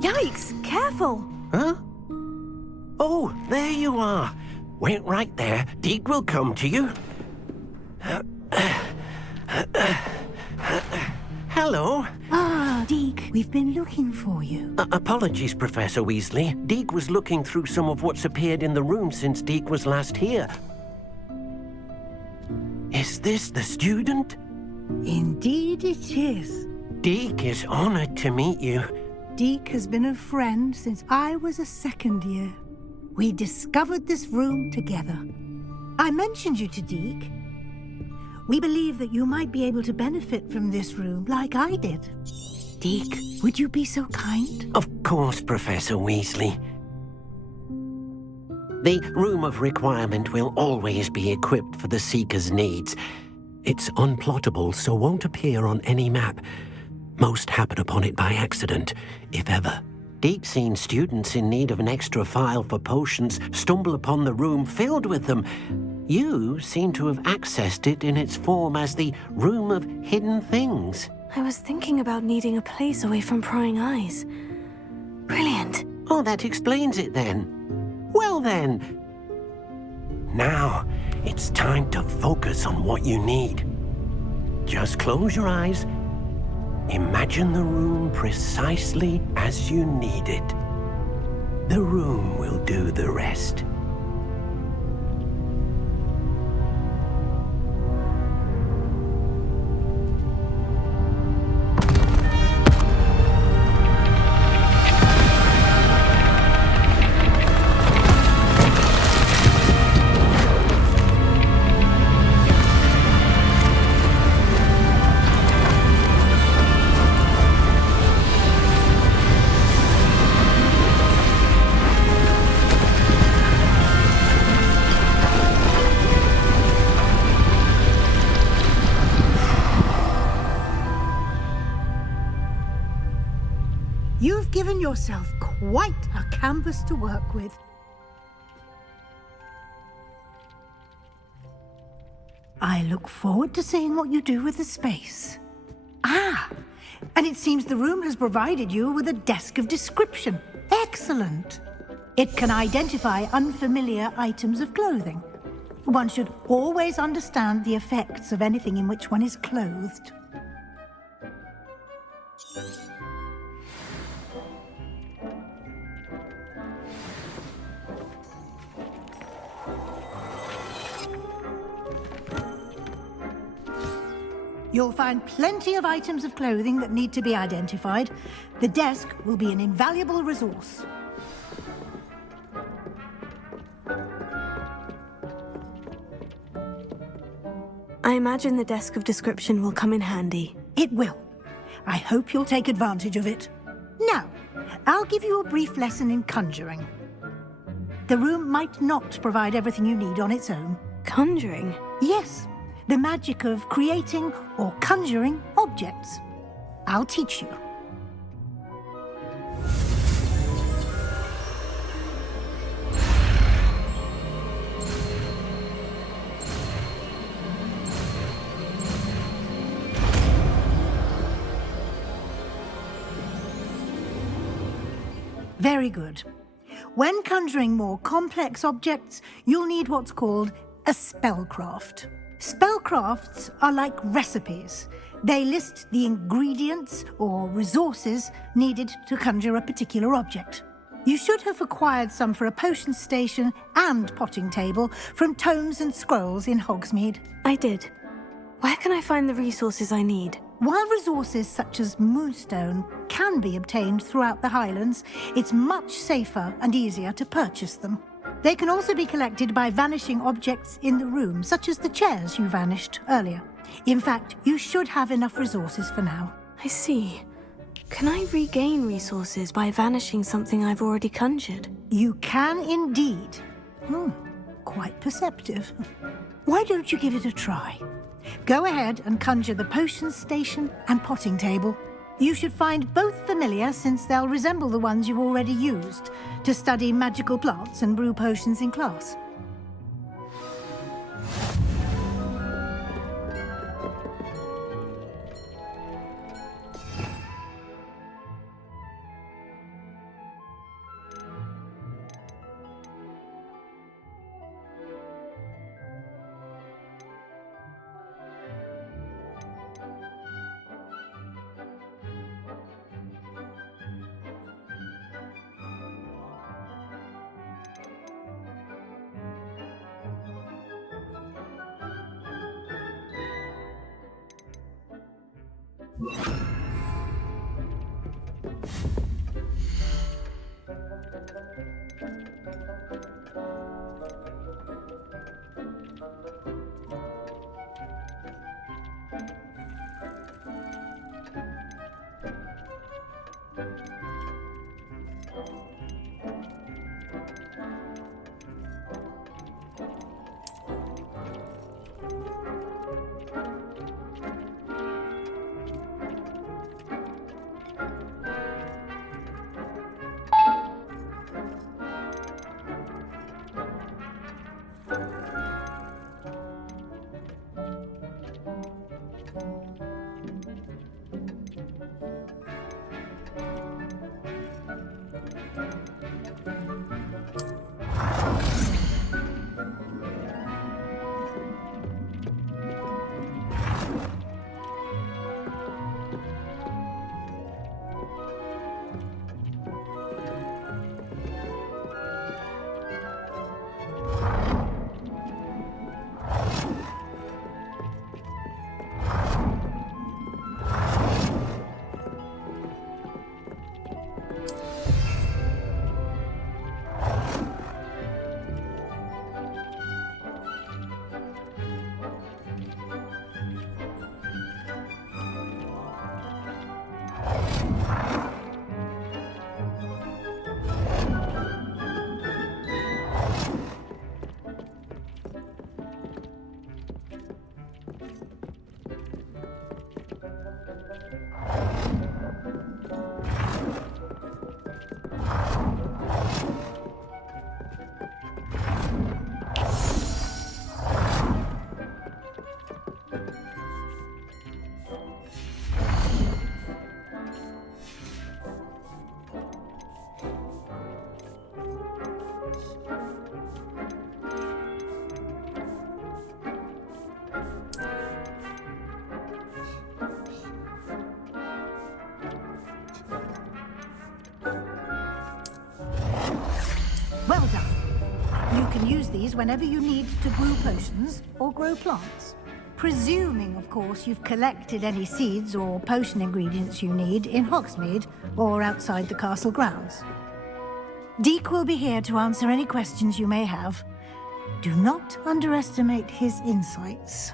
Yikes! Careful! Huh? Oh, there you are. Wait right there. Deke will come to you. Hello. Ah, Deke, we've been looking for you. Apologies, Professor Weasley. Deke was looking through some of what's appeared in the room since Deke was last here. Is this the student? Indeed it is. Deke is honored to meet you. Deke has been a friend since I was a second year. We discovered this room together. I mentioned you to Deke. We believe that you might be able to benefit from this room like I did. Deke, would you be so kind? Of course, Professor Weasley. The Room of Requirement will always be equipped for the Seeker's needs. It's unplottable, so won't appear on any map. Most happen upon it by accident, if ever. Deke's seen students in need of an extra file for potions stumble upon the room filled with them. You seem to have accessed it in its form as the Room of Hidden Things. I was thinking about needing a place away from prying eyes. Brilliant. Oh, that explains it then. Well then. Now, it's time to focus on what you need. Just close your eyes. Imagine the room precisely as you need it. The room will do the rest. You've given yourself quite a canvas to work with. I look forward to seeing what you do with the space. Ah, and it seems the room has provided you with a desk of description. Excellent. It can identify unfamiliar items of clothing. One should always understand the effects of anything in which one is clothed. You'll find plenty of items of clothing that need to be identified. The desk will be an invaluable resource. I imagine the desk of description will come in handy. It will. I hope you'll take advantage of it. Now, I'll give you a brief lesson in conjuring. The room might not provide everything you need on its own. Conjuring? Yes. The magic of creating or conjuring objects. I'll teach you. Very good. When conjuring more complex objects, you'll need what's called a spellcraft. Spellcrafts are like recipes. They list the ingredients or resources needed to conjure a particular object. You should have acquired some for a potion station and potting table from tomes and scrolls in Hogsmeade. I did. Where can I find the resources I need? While resources such as moonstone can be obtained throughout the Highlands, it's much safer and easier to purchase them. They can also be collected by vanishing objects in the room, such as the chairs you vanished earlier. In fact, you should have enough resources for now. I see. Can I regain resources by vanishing something I've already conjured? You can indeed. Quite perceptive. Why don't you give it a try? Go ahead and conjure the potion station and potting table. You should find both familiar, since they'll resemble the ones you've already used to study magical plants and brew potions in class. Well done. You can use these whenever you need to brew potions or grow plants. Presuming, of course, you've collected any seeds or potion ingredients you need in Hogsmeade or outside the castle grounds. Deke will be here to answer any questions you may have. Do not underestimate his insights.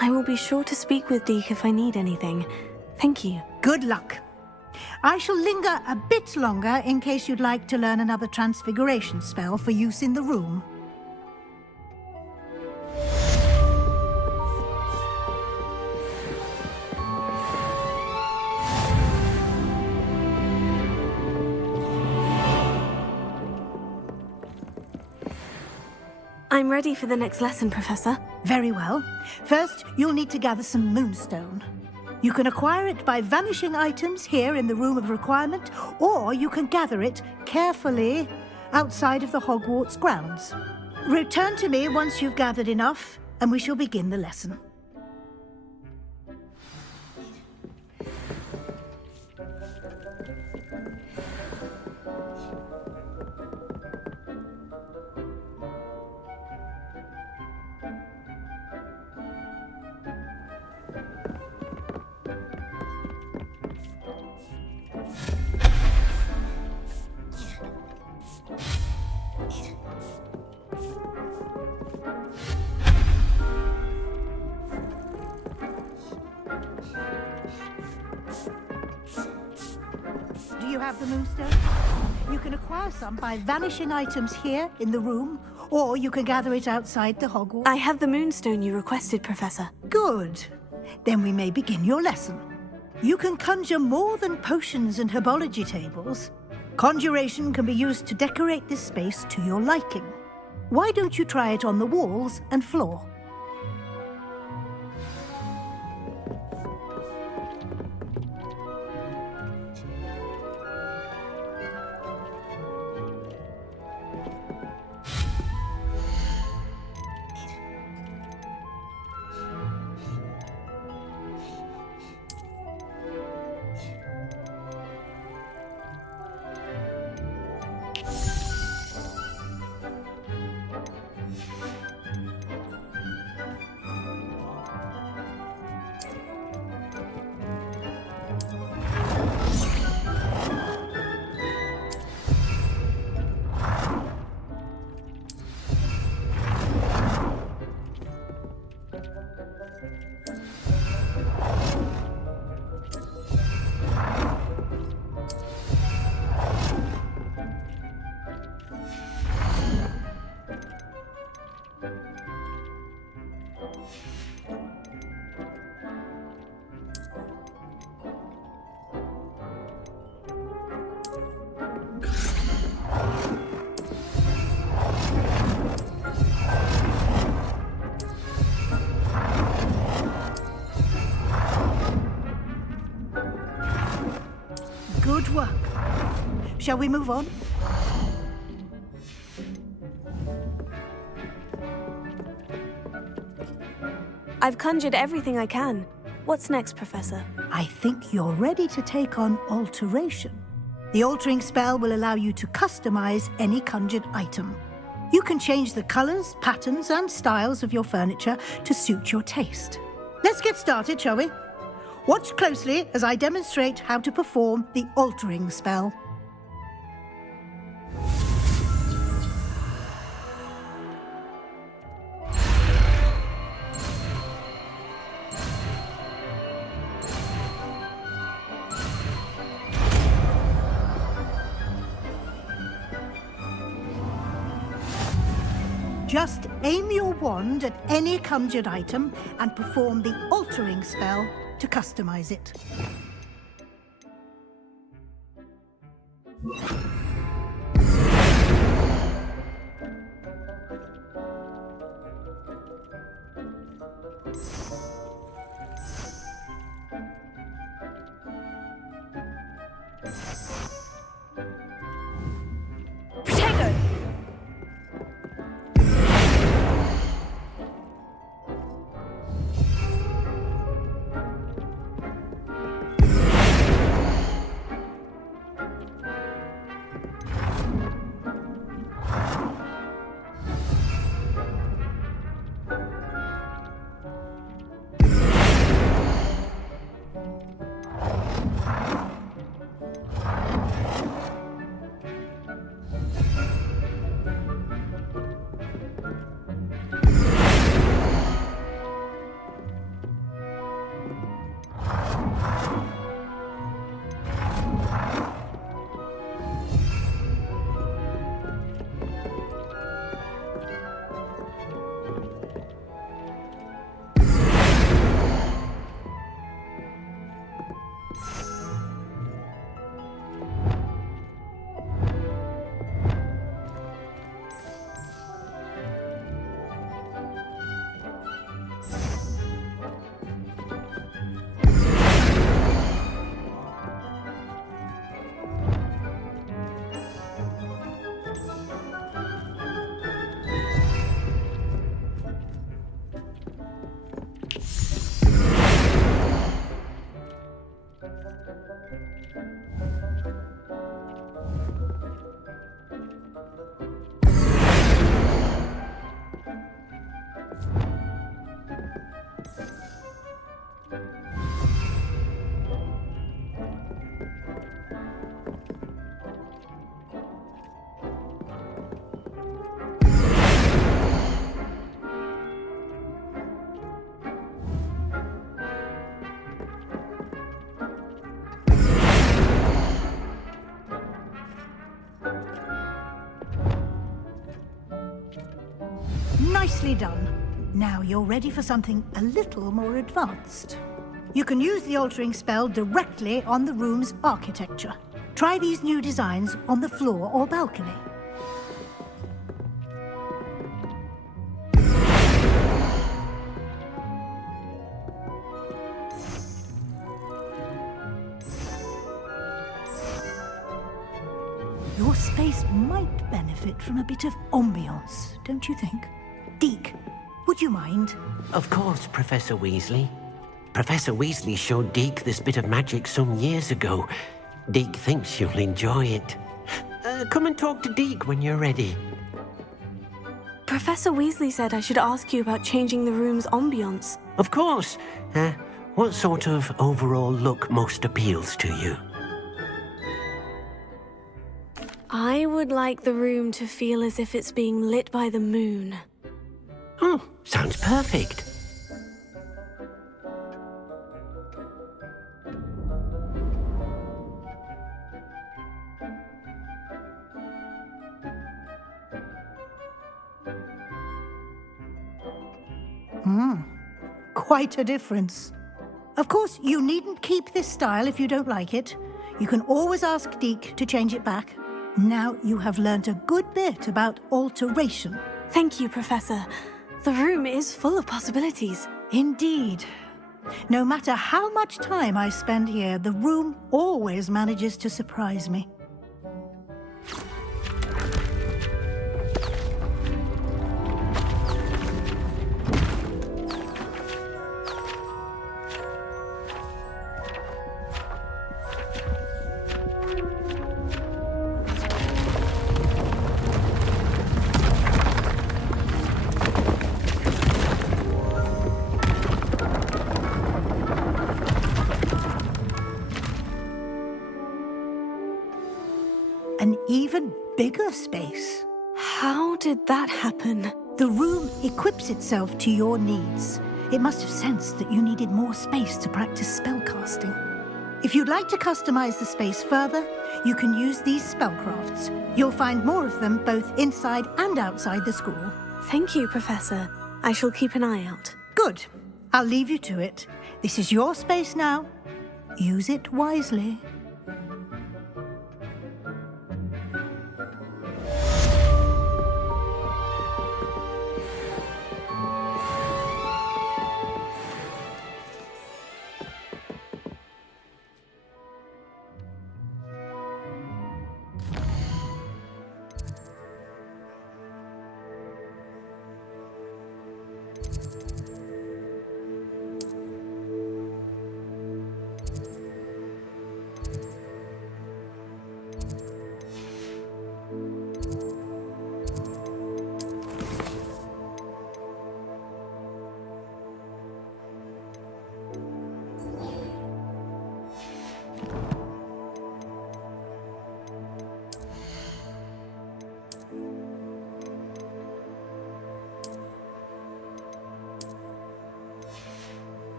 I will be sure to speak with Deke if I need anything. Thank you. Good luck. I shall linger a bit longer in case you'd like to learn another transfiguration spell for use in the room. I'm ready for the next lesson, Professor. Very well. First, you'll need to gather some moonstone. You can acquire it by vanishing items here in the Room of Requirement, or you can gather it carefully outside of the Hogwarts grounds. Return to me once you've gathered enough, and we shall begin the lesson. Do you have the moonstone? You can acquire some by vanishing items here in the room, or you can gather it outside the Hogwarts. I have the moonstone you requested, Professor. Good. Then we may begin your lesson. You can conjure more than potions and herbology tables. Conjuration can be used to decorate this space to your liking. Why don't you try it on the walls and floor? Good work. Shall we move on? I've conjured everything I can. What's next, Professor? I think you're ready to take on alteration. The altering spell will allow you to customize any conjured item. You can change the colors, patterns, and styles of your furniture to suit your taste. Let's get started, shall we? Watch closely as I demonstrate how to perform the altering spell. Just aim your wand at any conjured item and perform the altering spell to customize it. Nicely done. Now you're ready for something a little more advanced. You can use the altering spell directly on the room's architecture. Try these new designs on the floor or balcony. Your space might benefit from a bit of ambiance, don't you think? Deke, would you mind? Of course, Professor Weasley. Professor Weasley showed Deke this bit of magic some years ago. Deke thinks you'll enjoy it. Come and talk to Deke when you're ready. Professor Weasley said I should ask you about changing the room's ambiance. Of course. What sort of overall look most appeals to you? I would like the room to feel as if it's being lit by the moon. Oh, sounds perfect. Quite a difference. Of course, you needn't keep this style if you don't like it. You can always ask Deke to change it back. Now you have learnt a good bit about alteration. Thank you, Professor. The room is full of possibilities. Indeed. No matter how much time I spend here, the room always manages to surprise me. An even bigger space. How did that happen? The room equips itself to your needs. It must have sensed that you needed more space to practice spellcasting. If you'd like to customize the space further, you can use these spellcrafts. You'll find more of them both inside and outside the school. Thank you, Professor. I shall keep an eye out. Good. I'll leave you to it. This is your space now. Use it wisely.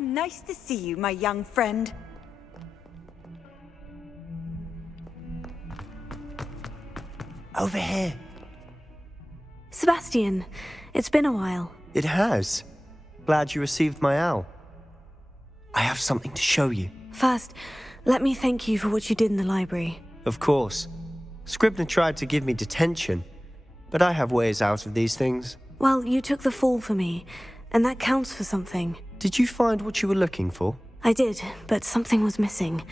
nice to see you, my young friend. Over here. Sebastian, it's been a while. It has. Glad you received my owl. I have something to show you. First, let me thank you for what you did in the library. Of course. Scribner tried to give me detention, but I have ways out of these things. Well, you took the fall for me, and that counts for something. Did you find what you were looking for? I did, but something was missing.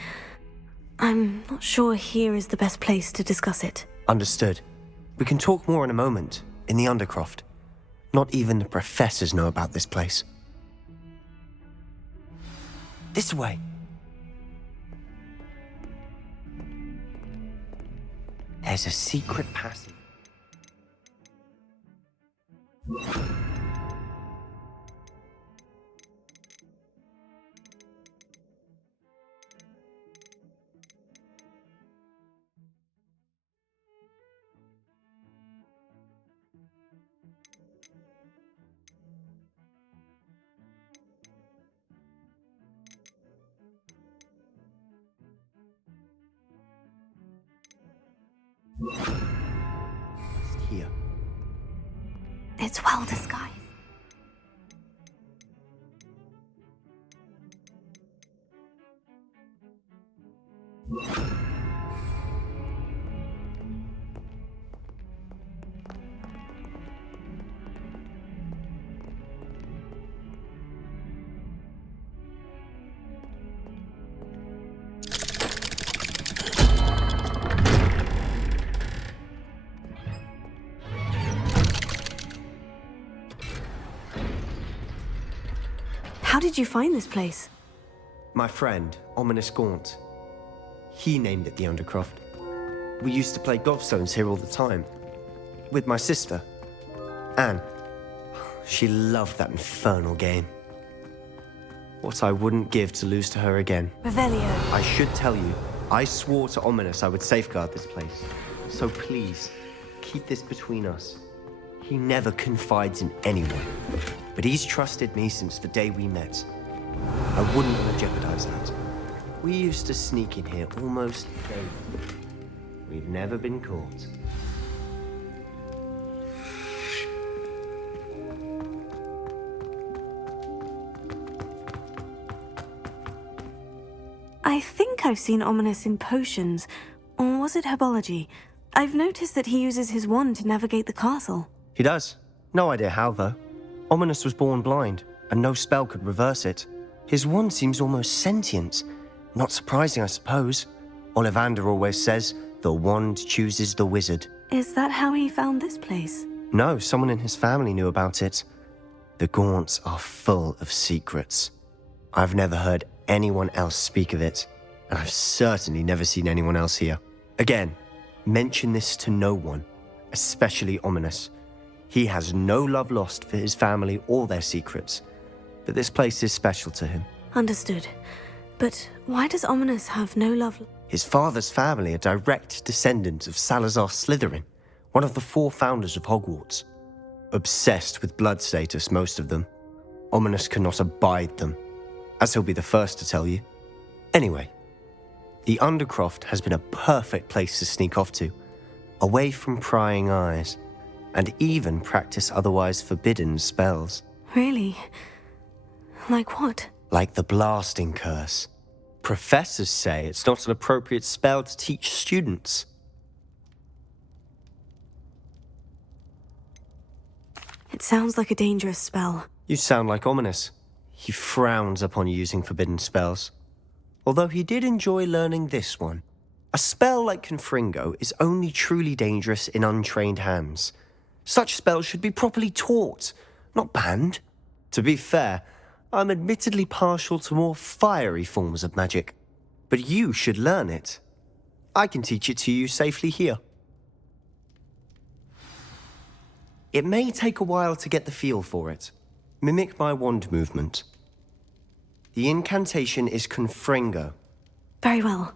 I'm not sure here is the best place to discuss it. Understood. We can talk more in a moment, in the Undercroft. Not even the professors know about this place. This way. There's a secret passage. Here. It's well disguised. How did you find this place? My friend, Ominous Gaunt. He named it the Undercroft. We used to play gobstones here all the time. With my sister, Anne. She loved that infernal game. What I wouldn't give to lose to her again. Revelio. I should tell you, I swore to Ominous I would safeguard this place. So please, keep this between us. He never confides in anyone. But he's trusted me since the day we met. I wouldn't want to jeopardize that. We used to sneak in here almost daily. We've never been caught. I think I've seen Ominous in potions. Or was it herbology? I've noticed that he uses his wand to navigate the castle. He does. No idea how, though. Ominous was born blind, and no spell could reverse it. His wand seems almost sentient. Not surprising, I suppose. Ollivander always says, the wand chooses the wizard. Is that how he found this place? No, someone in his family knew about it. The Gaunts are full of secrets. I've never heard anyone else speak of it, and I've certainly never seen anyone else here. Again, mention this to no one, especially Ominous. He has no love lost for his family or their secrets, but this place is special to him. Understood. But why does Ominous have no love? His father's family are direct descendants of Salazar Slytherin, one of the 4 founders of Hogwarts. Obsessed with blood status, most of them. Ominous cannot abide them, as he'll be the first to tell you. Anyway, the Undercroft has been a perfect place to sneak off to, away from prying eyes, and even practice otherwise forbidden spells. Really? Like what? Like the blasting curse. Professors say it's not an appropriate spell to teach students. It sounds like a dangerous spell. You sound like Ominous. He frowns upon using forbidden spells. Although he did enjoy learning this one. A spell like Confringo is only truly dangerous in untrained hands. Such spells should be properly taught, not banned. To be fair, I'm admittedly partial to more fiery forms of magic. But you should learn it. I can teach it to you safely here. It may take a while to get the feel for it. Mimic my wand movement. The incantation is Confringo. Very well.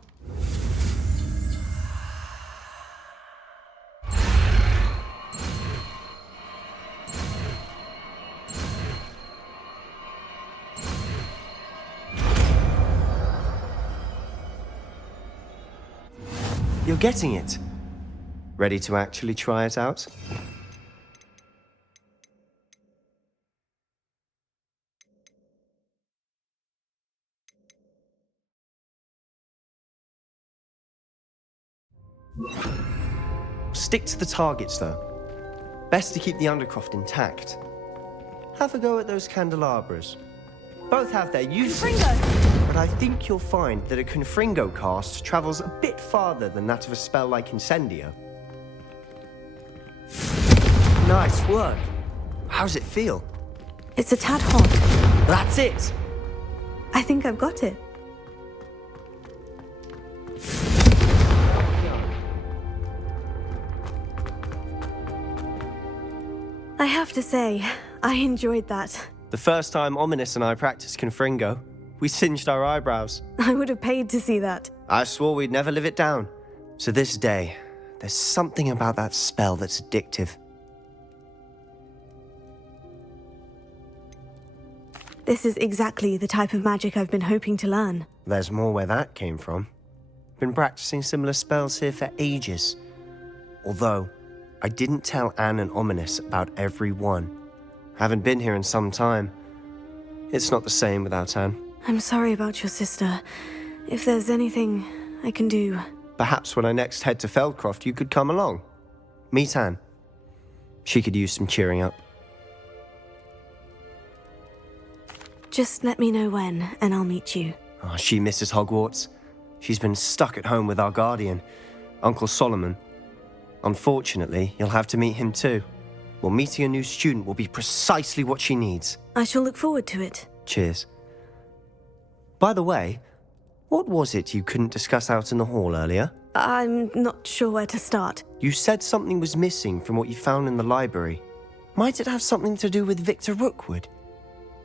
You're getting it. Ready to actually try it out? Stick to the targets, though. Best to keep the Undercroft intact. Have a go at those candelabras. Both have their uses, but I think you'll find that a Confringo cast travels a bit farther than that of a spell like Incendio. Nice work. How's it feel? It's a tad hot. That's it. I think I've got it. I have to say, I enjoyed that. The first time Ominous and I practiced Confringo, we singed our eyebrows. I would have paid to see that. I swore we'd never live it down. So this day, there's something about that spell that's addictive. This is exactly the type of magic I've been hoping to learn. There's more where that came from. Been practicing similar spells here for ages. Although, I didn't tell Anne and Ominous about every one. Haven't been here in some time. It's not the same without Anne. I'm sorry about your sister. If there's anything I can do... Perhaps when I next head to Feldcroft, you could come along. Meet Anne. She could use some cheering up. Just let me know when, and I'll meet you. Oh, she misses Hogwarts. She's been stuck at home with our guardian, Uncle Solomon. Unfortunately, you'll have to meet him too. Well, meeting a new student will be precisely what she needs. I shall look forward to it. Cheers. By the way, what was it you couldn't discuss out in the hall earlier? I'm not sure where to start. You said something was missing from what you found in the library. Might it have something to do with Victor Rookwood?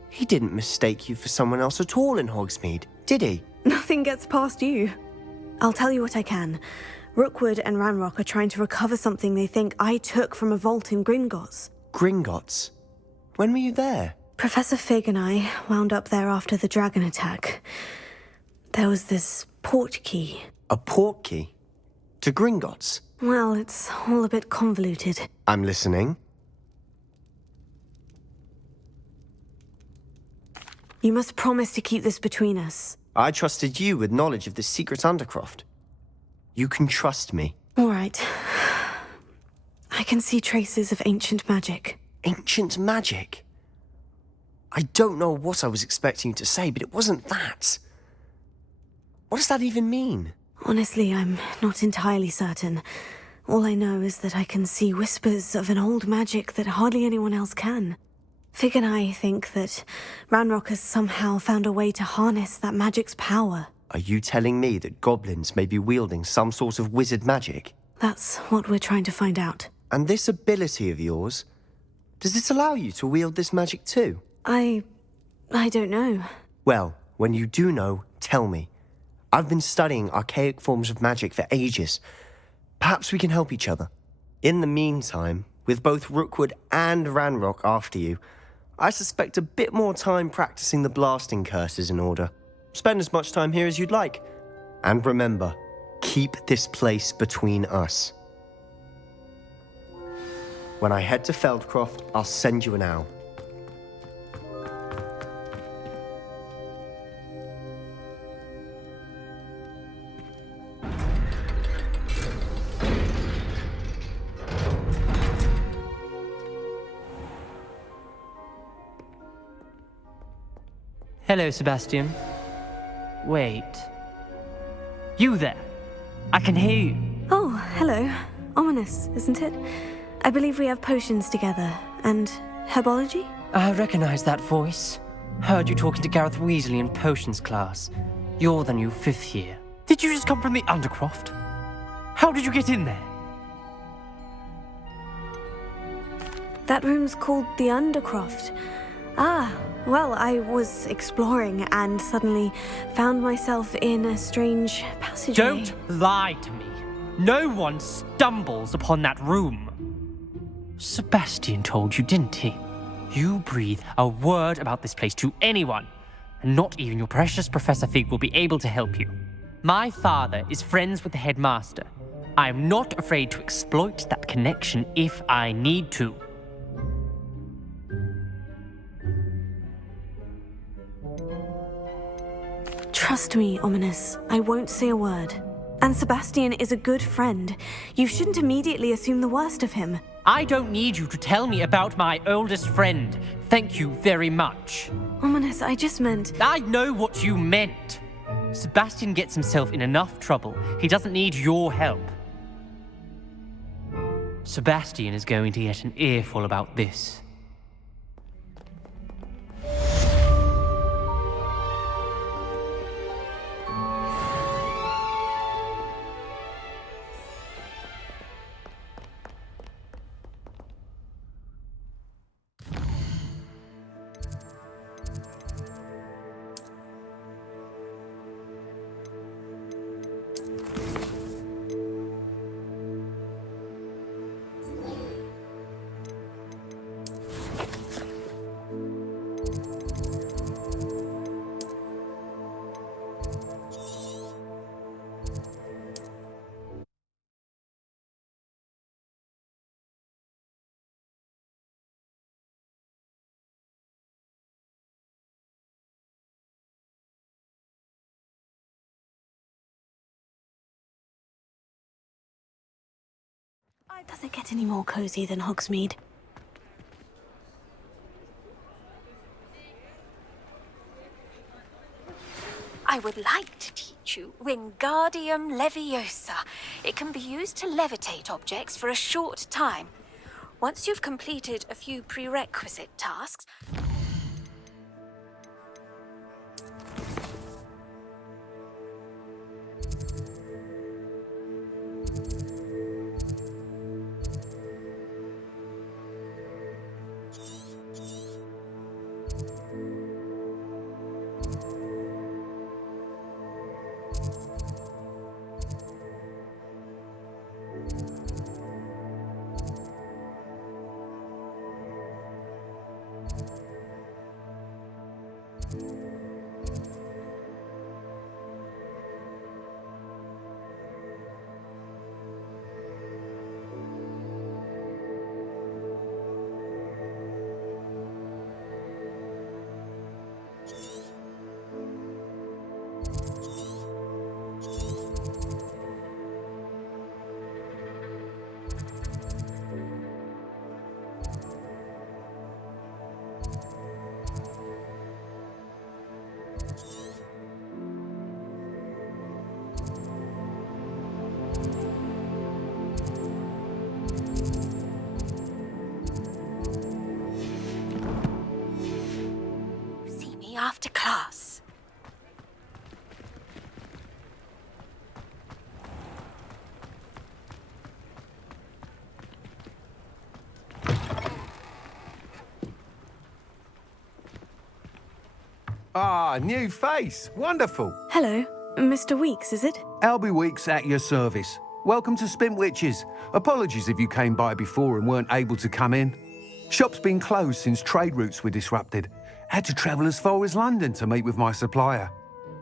He didn't mistake you for someone else at all in Hogsmeade, did he? Nothing gets past you. I'll tell you what I can. Rookwood and Ranrock are trying to recover something they think I took from a vault in Gringotts. Gringotts? When were you there? Professor Fig and I wound up there after the dragon attack. There was this port key. A port key? To Gringotts? Well, it's all a bit convoluted. I'm listening. You must promise to keep this between us. I trusted you with knowledge of the secret Undercroft. You can trust me. All right. I can see traces of ancient magic. Ancient magic? I don't know what I was expecting you to say, but it wasn't that. What does that even mean? Honestly, I'm not entirely certain. All I know is that I can see whispers of an old magic that hardly anyone else can. Fig and I think that Ranrock has somehow found a way to harness that magic's power. Are you telling me that goblins may be wielding some sort of wizard magic? That's what we're trying to find out. And this ability of yours, does it allow you to wield this magic too? I don't know. Well, when you do know, tell me. I've been studying archaic forms of magic for ages. Perhaps we can help each other. In the meantime, with both Rookwood and Ranrock after you, I suspect a bit more time practicing the blasting curses in order. Spend as much time here as you'd like. And remember, keep this place between us. When I head to Feldcroft, I'll send you an owl. Hello, Sebastian. Wait. You there? I can hear you. Oh, hello. Ominous, isn't it? I believe we have potions together. And herbology? I recognize that voice. Heard you talking to Gareth Weasley in potions class. You're the new 5th year. Did you just come from the Undercroft? How did you get in there? That room's called the Undercroft. Ah, well, I was exploring and suddenly found myself in a strange passageway. Don't lie to me. No one stumbles upon that room. Sebastian told you, didn't he? You breathe a word about this place to anyone, and not even your precious Professor Fig will be able to help you. My father is friends with the headmaster, I'm not afraid to exploit that connection if I need to. Trust me, Ominous. I won't say a word. And Sebastian is a good friend. You shouldn't immediately assume the worst of him. I don't need you to tell me about my oldest friend. Thank you very much. Ominous, I just meant... I know what you meant. Sebastian gets himself in enough trouble. He doesn't need your help. Sebastian is going to get an earful about this. Does it get any more cozy than Hogsmeade? I would like to teach you Wingardium Leviosa. It can be used to levitate objects for a short time. Once you've completed a few prerequisite tasks... after class. Ah, new face. Wonderful. Hello. Mr. Weeks, is it? Albie Weeks at your service. Welcome to Spintwitches. Apologies if you came by before and weren't able to come in. Shop's been closed since trade routes were disrupted. Had to travel as far as London to meet with my supplier.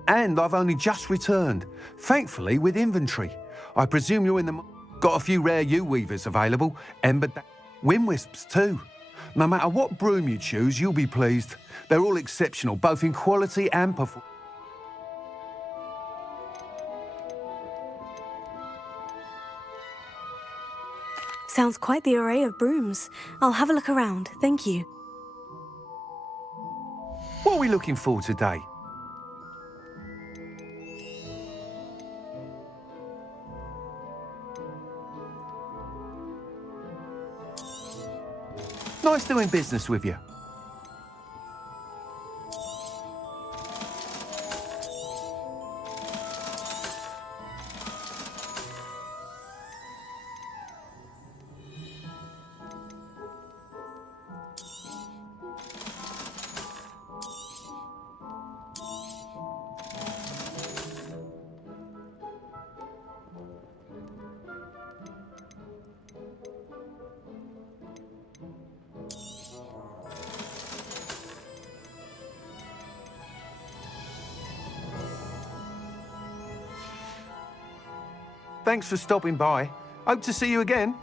And I've only just returned, thankfully with inventory. I presume you're in the... Got a few rare yew-weavers available, ember... Wind-wisps too. No matter what broom you choose, you'll be pleased. They're all exceptional, both in quality and performance. Sounds quite the array of brooms. I'll have a look around, thank you. What are we looking for today? Nice doing business with you. Thanks for stopping by. Hope to see you again.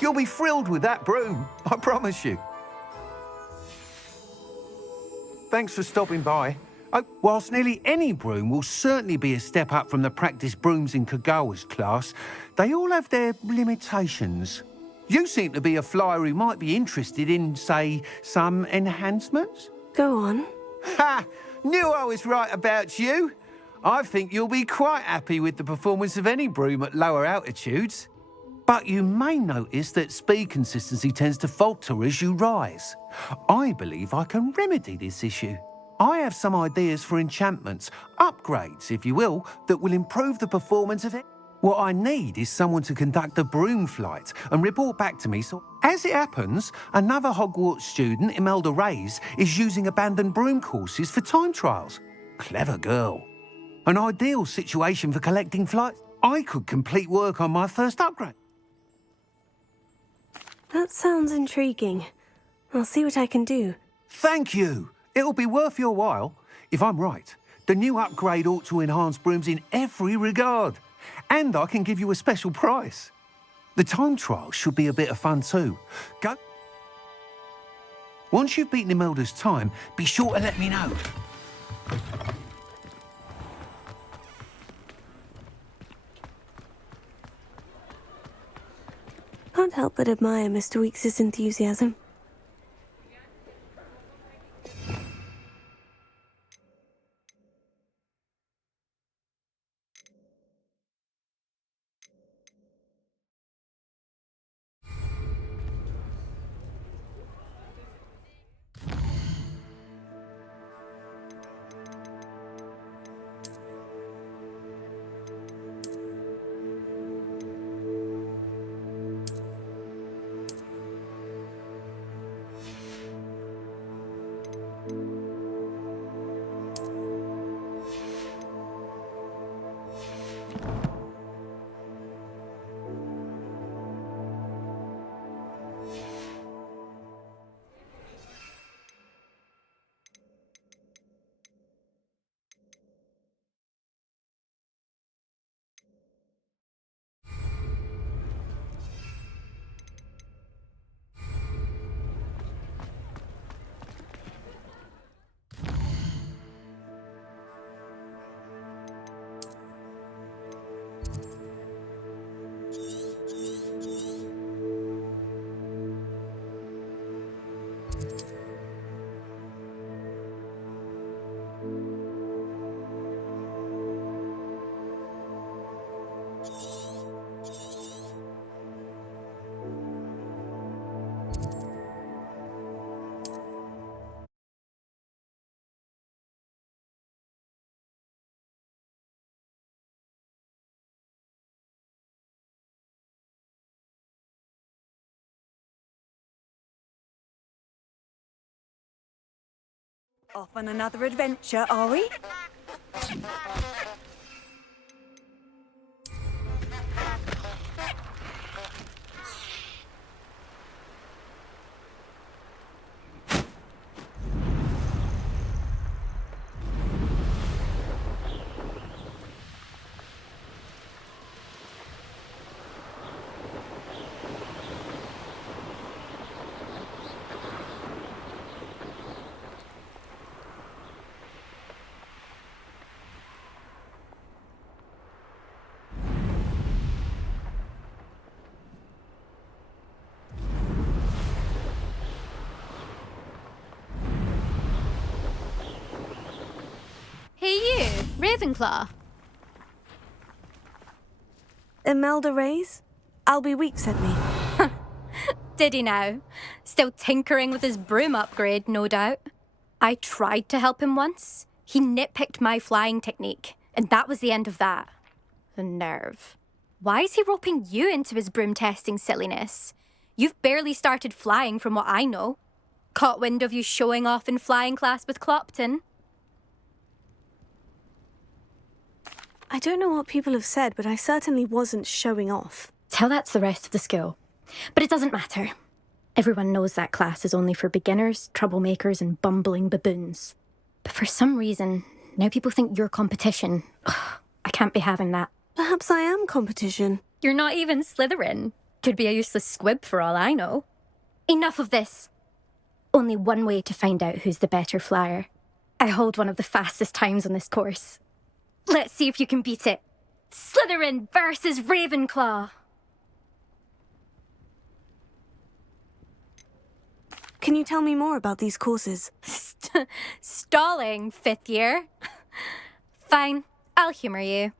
You'll be thrilled with that broom, I promise you. Thanks for stopping by. Whilst nearly any broom will certainly be a step up from the practice brooms in Kagawa's class, they all have their limitations. You seem to be a flyer who might be interested in, say, some enhancements? Go on. Ha! Knew I was right about you. I think you'll be quite happy with the performance of any broom at lower altitudes. But you may notice that speed consistency tends to falter as you rise. I believe I can remedy this issue. I have some ideas for enchantments, upgrades, if you will, that will improve the performance of it. What I need is someone to conduct a broom flight and report back to me. So, as it happens, another Hogwarts student, Imelda Reyes, is using abandoned broom courses for time trials. Clever girl. An ideal situation for collecting flights. I could complete work on my first upgrade. That sounds intriguing. I'll see what I can do. Thank you. It'll be worth your while. If I'm right, the new upgrade ought to enhance brooms in every regard. And I can give you a special price. The time trial should be a bit of fun too. Go. Once you've beaten Imelda's time, be sure to let me know. Can't help but admire Mr. Weekes' enthusiasm. Off on another adventure, are we? Hey you, Ravenclaw. Imelda Reyes? Albie Weeks sent me. Did he now? Still tinkering with his broom upgrade, no doubt. I tried to help him once. He nitpicked my flying technique, and that was the end of that. The nerve. Why is he roping you into his broom testing silliness? You've barely started flying from what I know. Caught wind of you showing off in flying class with Clopton. I don't know what people have said, but I certainly wasn't showing off. Tell that to the rest of the school. But it doesn't matter. Everyone knows that class is only for beginners, troublemakers, and bumbling baboons. But for some reason, now people think you're competition. Ugh, I can't be having that. Perhaps I am competition. You're not even Slytherin. Could be a useless squib for all I know. Enough of this. Only one way to find out who's the better flyer. I hold one of the fastest times on this course. Let's see if you can beat it. Slytherin versus Ravenclaw. Can you tell me more about these courses? Stalling, 5th year. Fine, I'll humour you.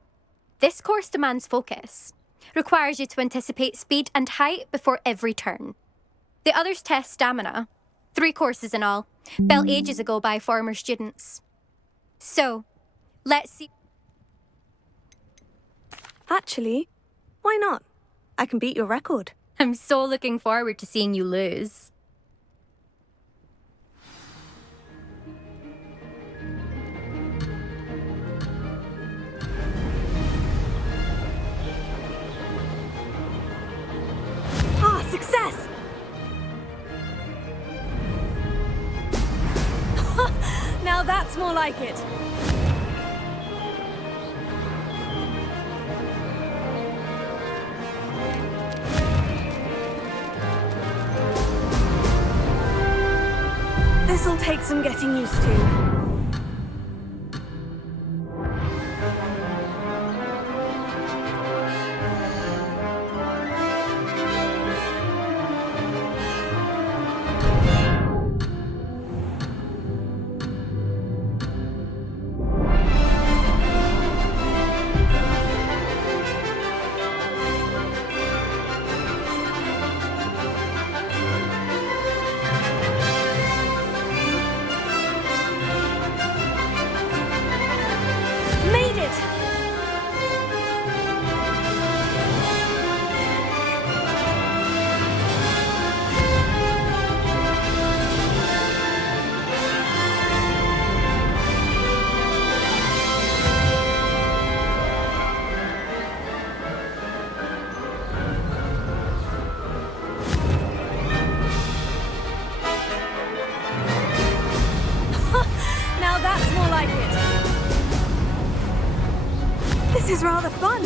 This course demands focus. Requires you to anticipate speed and height before every turn. The others test stamina. 3 courses in all, built ages ago by former students. So, let's see. Actually, why not? I can beat your record. I'm so looking forward to seeing you lose. Ah, success! Now that's more like it. This'll take some getting used to. This is rather fun.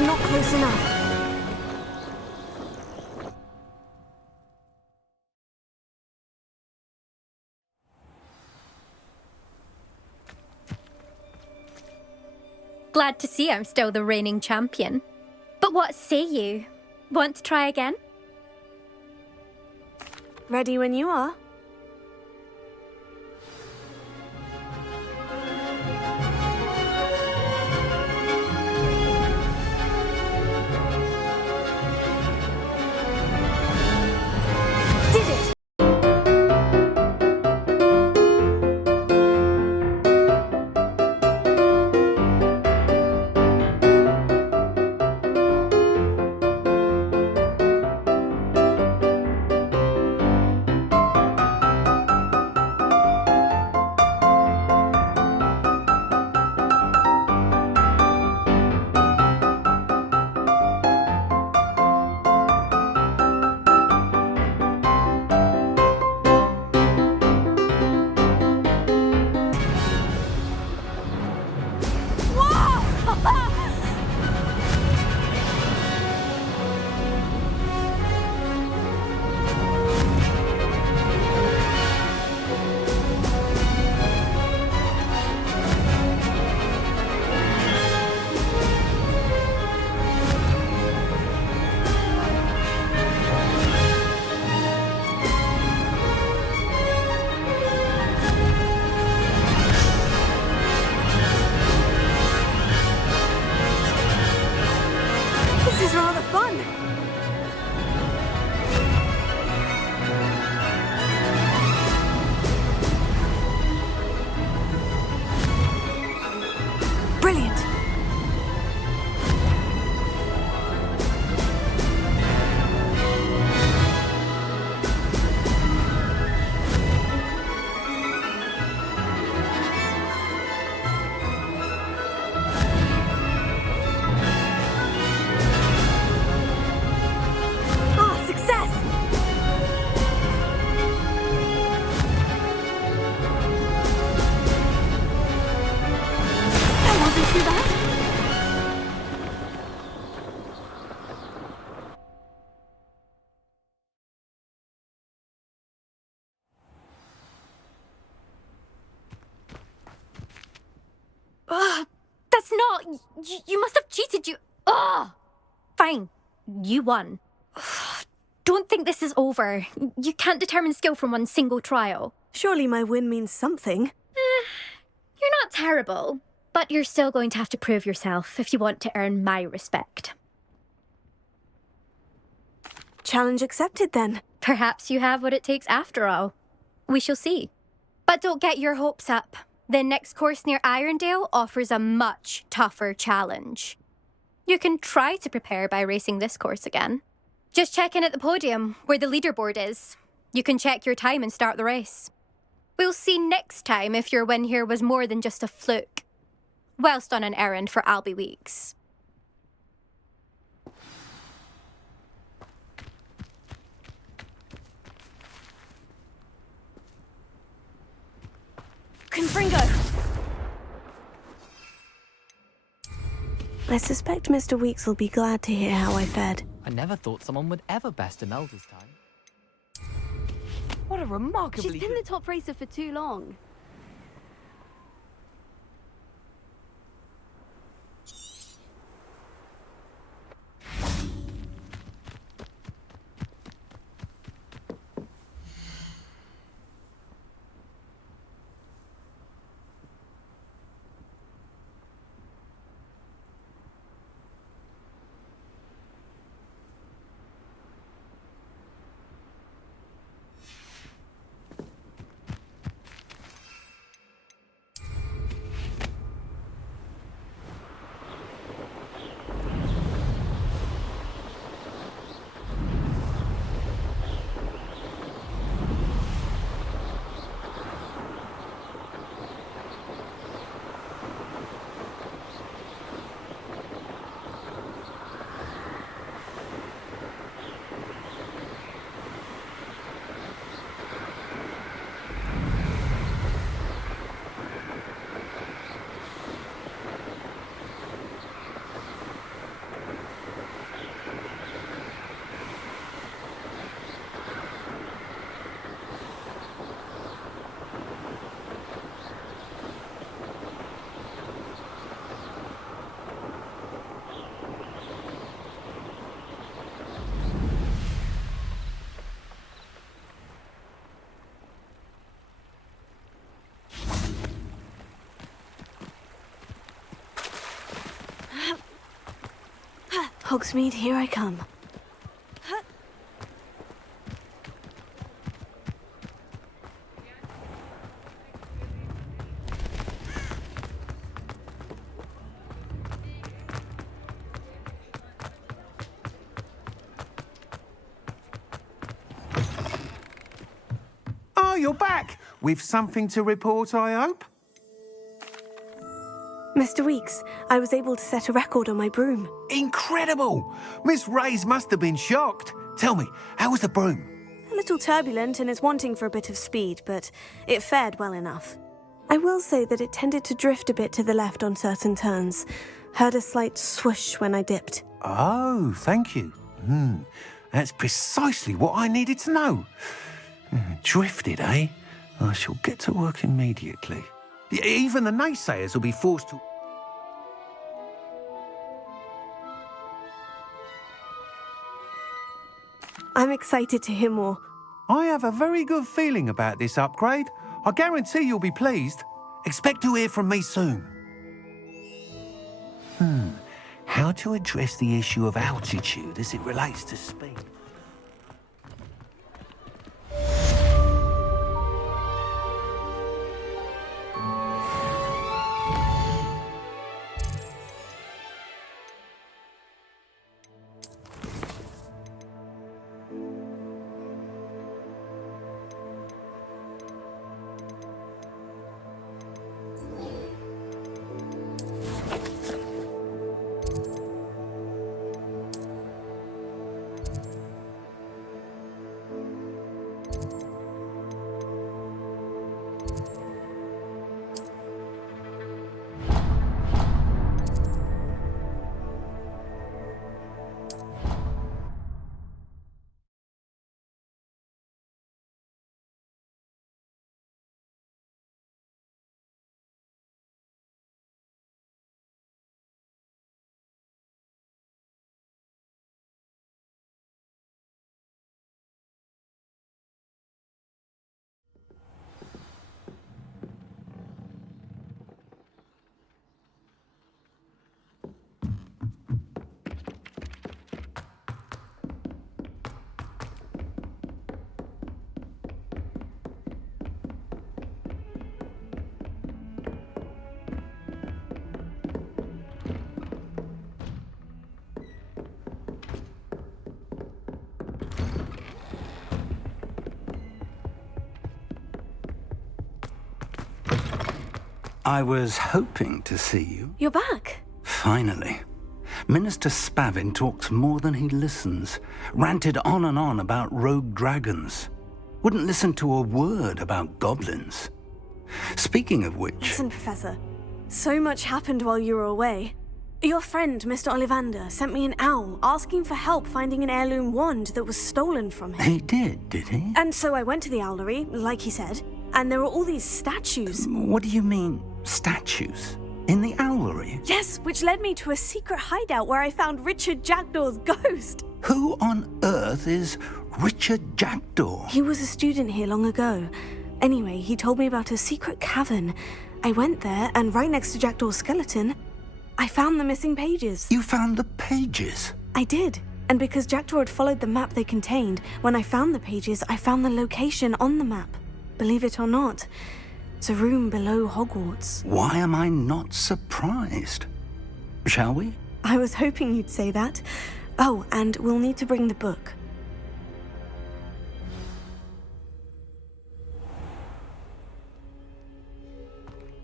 Not close enough. Glad to see I'm still the reigning champion. But what say you? Want to try again? Ready when you are. Ugh, that's not... You must have cheated, you... Ugh! Fine. You won. Ugh, don't think this is over. You can't determine skill from one single trial. Surely my win means something. You're not terrible, but you're still going to have to prove yourself if you want to earn my respect. Challenge accepted, then. Perhaps you have what it takes after all. We shall see. But don't get your hopes up. The next course near Irondale offers a much tougher challenge. You can try to prepare by racing this course again. Just check in at the podium, where the leaderboard is. You can check your time and start the race. We'll see next time if your win here was more than just a fluke, whilst on an errand for Albie Weeks. Confringo! I suspect Mr. Weeks will be glad to hear how I fared. I never thought someone would ever best Imelda's time. What a remarkably... She's been the top racer for too long. Hogsmeade, here I come. Oh, you're back! With something to report, I hope? Mr. Weeks, I was able to set a record on my broom. Incredible! Miss Reyes must have been shocked. Tell me, how was the broom? A little turbulent and is wanting for a bit of speed, but it fared well enough. I will say that it tended to drift a bit to the left on certain turns. Heard a slight swoosh when I dipped. Oh, thank you. That's precisely what I needed to know. Drifted, eh? I shall get to work immediately. Even the naysayers will be forced to... I'm excited to hear more. I have a very good feeling about this upgrade. I guarantee you'll be pleased. Expect to hear from me soon. How to address the issue of altitude as it relates to speed? I was hoping to see you. You're back. Finally. Minister Spavin talks more than he listens. Ranted on and on about rogue dragons. Wouldn't listen to a word about goblins. Speaking of which... Listen, Professor. So much happened while you were away. Your friend, Mr. Ollivander, sent me an owl asking for help finding an heirloom wand that was stolen from him. He did he? And so I went to the owlery, like he said, and there were all these statues. What do you mean, statues? In the owlery? Yes, which led me to a secret hideout where I found Richard Jackdaw's ghost. Who on earth is Richard Jackdaw? He was a student here long ago. Anyway, he told me about a secret cavern. I went there, and right next to Jackdaw's skeleton, I found the missing pages. You found the pages? I did. And because Jackdaw had followed the map they contained, when I found the pages, I found the location on the map. Believe it or not, it's a room below Hogwarts. Why am I not surprised? Shall we? I was hoping you'd say that. Oh, and we'll need to bring the book.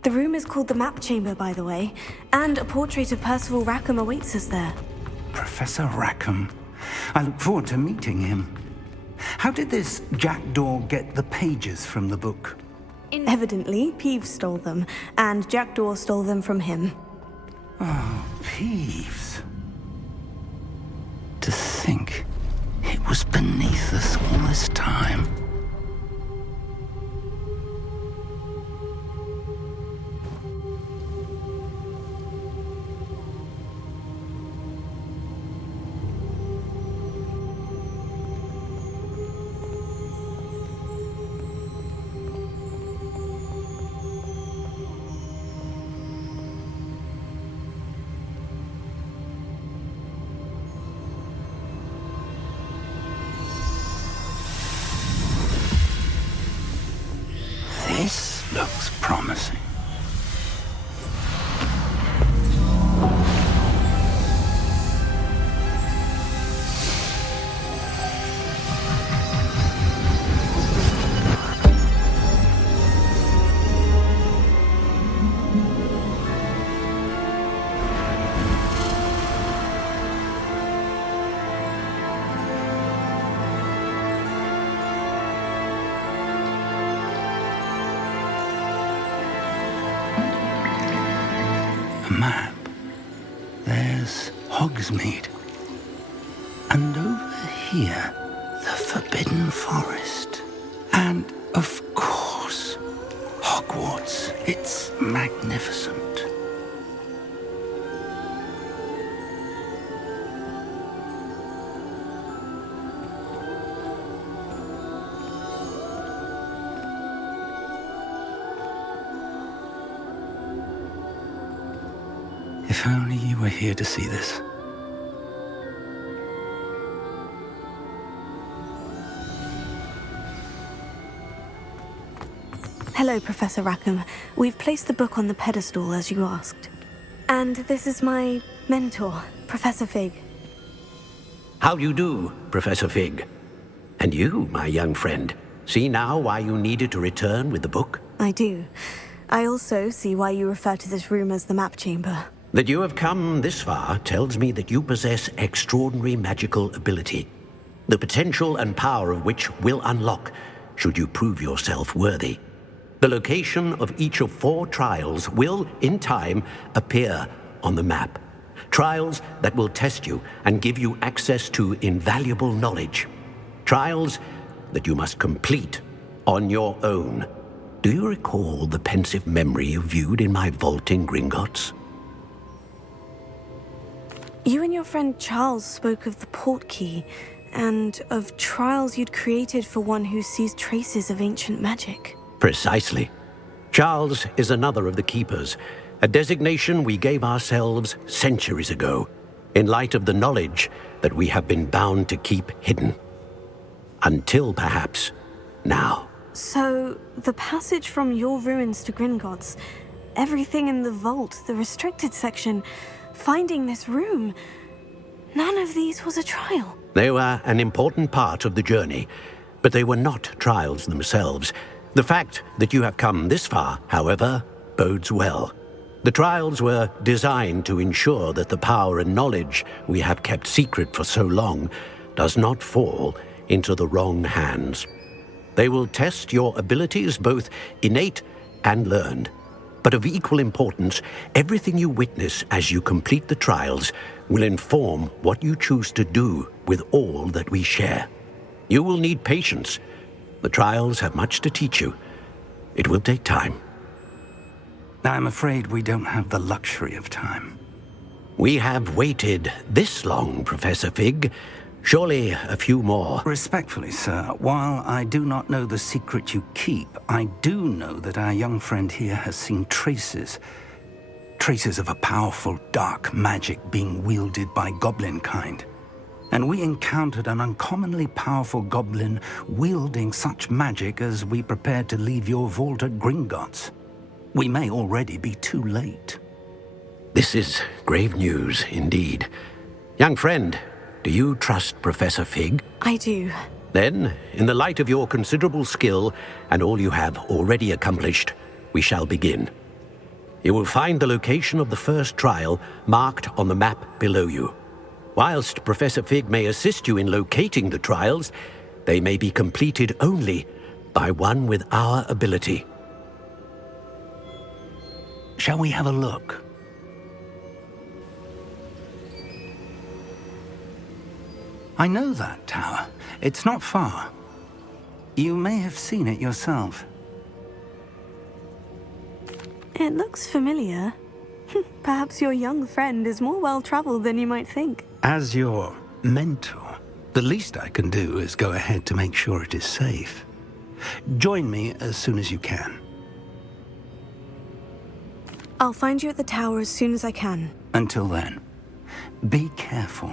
The room is called the Map Chamber, by the way, and a portrait of Percival Rackham awaits us there. Professor Rackham. I look forward to meeting him. How did this Jackdaw get the pages from the book? Evidently, Peeves stole them, and Jackdaw stole them from him. Oh, Peeves. To think it was beneath us all this time. This looks promising. Map. There's Hogsmeade. And over here, the Forbidden Forest. And, of course, Hogwarts. It's magnificent. If only you were here to see this. Hello, Professor Rackham. We've placed the book on the pedestal, as you asked. And this is my mentor, Professor Fig. How do you do, Professor Fig? And you, my young friend, see now why you needed to return with the book? I do. I also see why you refer to this room as the Map Chamber. That you have come this far tells me that you possess extraordinary magical ability, the potential and power of which will unlock should you prove yourself worthy. The location of each of 4 trials will, in time, appear on the map. Trials that will test you and give you access to invaluable knowledge. Trials that you must complete on your own. Do you recall the pensive memory you viewed in my vault in Gringotts? You and your friend Charles spoke of the portkey, and of trials you'd created for one who sees traces of ancient magic. Precisely. Charles is another of the Keepers, a designation we gave ourselves centuries ago, in light of the knowledge that we have been bound to keep hidden. Until, perhaps, now. So, the passage from your ruins to Gringotts, everything in the vault, the restricted section, finding this room, none of these was a trial. They were an important part of the journey, but they were not trials themselves. The fact that you have come this far, however, bodes well. The trials were designed to ensure that the power and knowledge we have kept secret for so long does not fall into the wrong hands. They will test your abilities, both innate and learned. But of equal importance, everything you witness as you complete the trials will inform what you choose to do with all that we share. You will need patience. The trials have much to teach you. It will take time. I'm afraid we don't have the luxury of time. We have waited this long, Professor Fig. Surely a few more. Respectfully, sir, while I do not know the secret you keep, I do know that our young friend here has seen traces of a powerful dark magic being wielded by goblin kind. And we encountered an uncommonly powerful goblin wielding such magic as we prepared to leave your vault at Gringotts. We may already be too late. This is grave news indeed. Young friend, do you trust Professor Fig? I do. Then, in the light of your considerable skill and all you have already accomplished, we shall begin. You will find the location of the first trial marked on the map below you. Whilst Professor Fig may assist you in locating the trials, they may be completed only by one with our ability. Shall we have a look? I know that tower. It's not far. You may have seen it yourself. It looks familiar. Perhaps your young friend is more well-traveled than you might think. As your mentor, the least I can do is go ahead to make sure it is safe. Join me as soon as you can. I'll find you at the tower as soon as I can. Until then, be careful,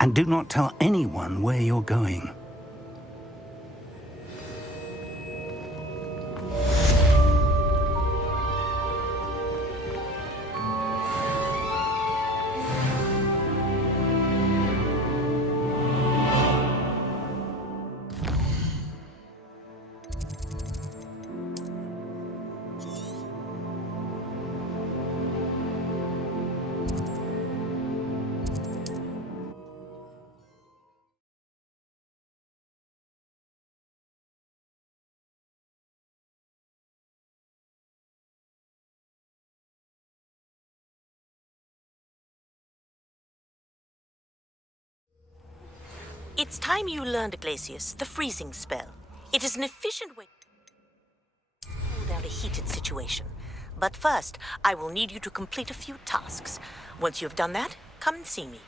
and do not tell anyone where you're going. It's time you learned, Glacius, the freezing spell. It is an efficient way to cool down a heated situation. But first, I will need you to complete a few tasks. Once you have done that, come and see me.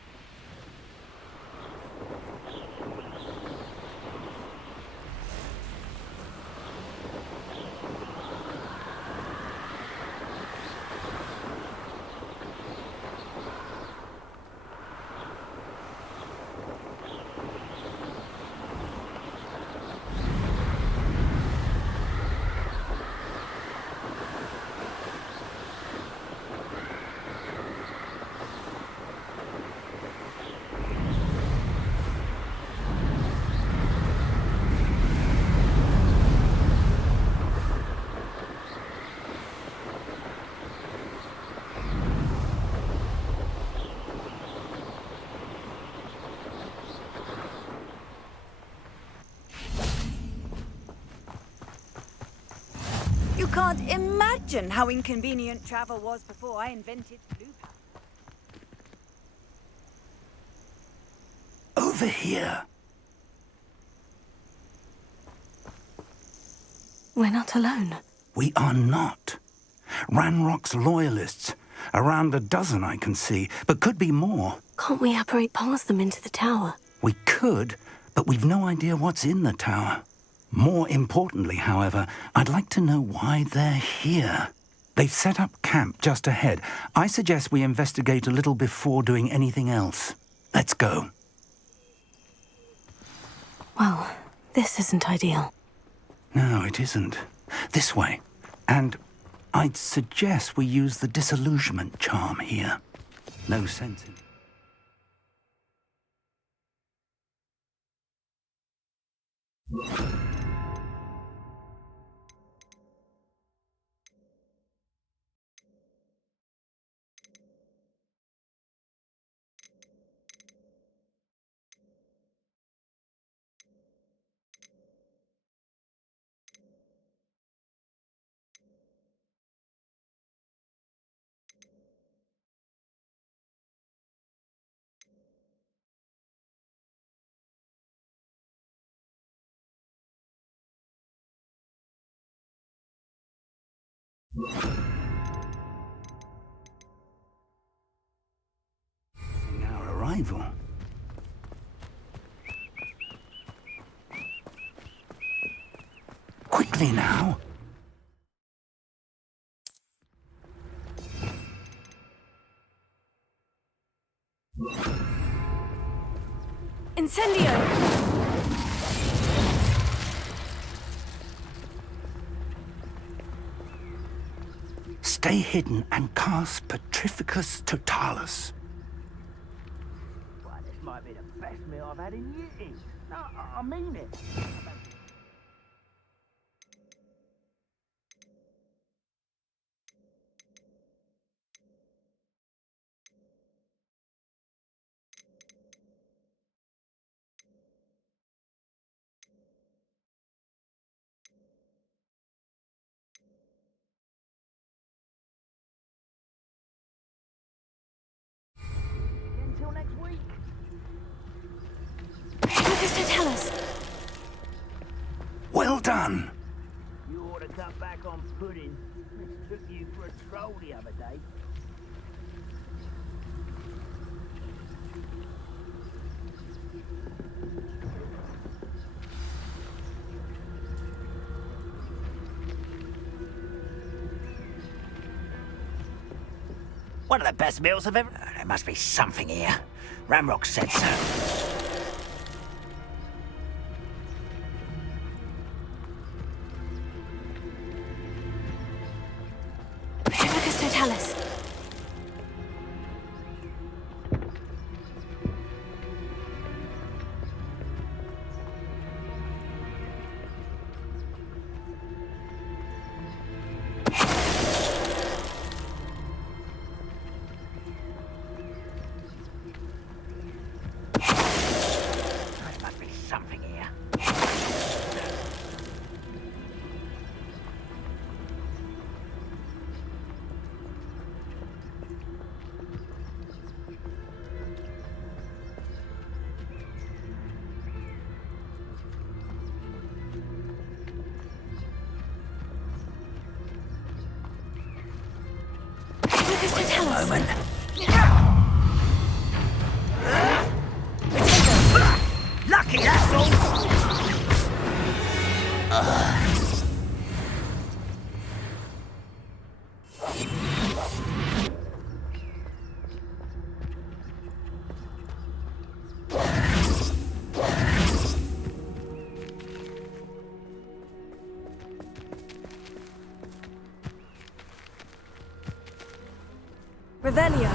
You can't imagine how inconvenient travel was before I invented blue powder. Over here. We're not alone. We are not. Ranrock's loyalists. Around a dozen I can see, but could be more. Can't we apparate past them into the tower? We could, but we've no idea what's in the tower. More importantly, however, I'd like to know why they're here. They've set up camp just ahead. I suggest we investigate a little before doing anything else. Let's go. Well, this isn't ideal. No, it isn't. This way. And I'd suggest we use the disillusionment charm here. No sense in... Our arrival. Quickly now. Incendio! Stay hidden and cast Petrificus Totalis. Well, this might be the best meal I've had in years. No, I mean it. Until next week. Tell us. Well done. You ought to cut back on pudding. Took you for a stroll the other day. One of the best meals I've ever... There must be something here. Ramrock said so. Tell us. There must be something here. Tell us. Moment. Lucky, that's all. Revelio.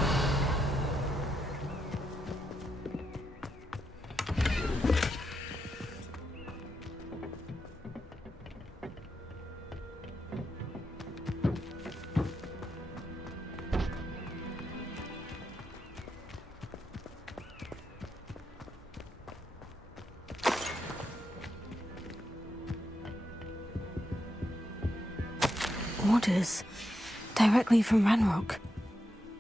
Orders. Directly from Ranrock.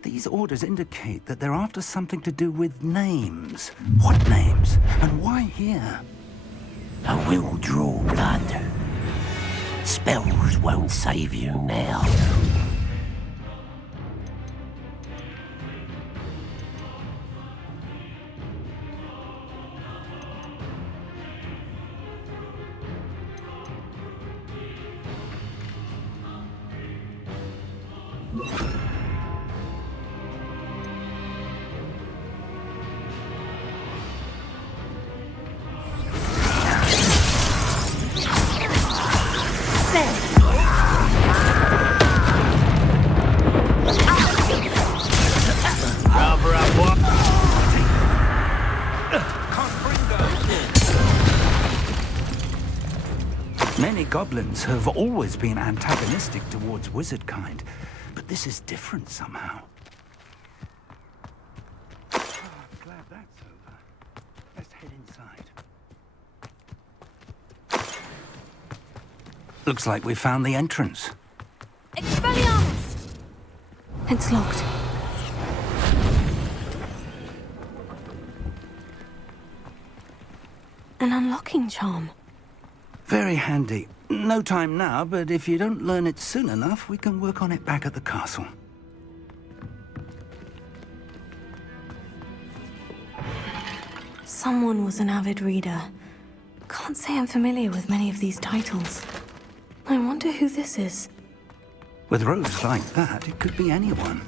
These orders indicate that they're after something to do with names. What names? And why here? I will draw blood. Spells won't save you now. Many goblins have always been antagonistic towards wizard kind, but this is different somehow. Oh, I'm glad that's over. Let's head inside. Looks like we found the entrance. Expelliarmus! It's locked. An unlocking charm. Very handy. No time now, but if you don't learn it soon enough, we can work on it back at the castle. Someone was an avid reader. Can't say I'm familiar with many of these titles. I wonder who this is. With robes like that, it could be anyone.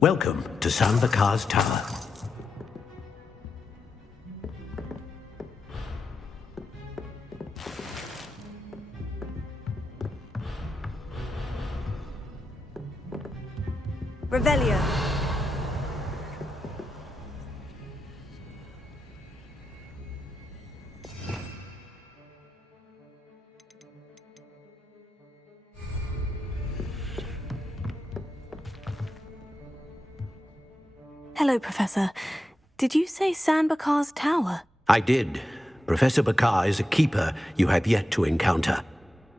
Welcome to San Bakar's Tower. Revelio. Hello, Professor. Did you say San Bakar's Tower? I did. Professor Bakar is a keeper you have yet to encounter.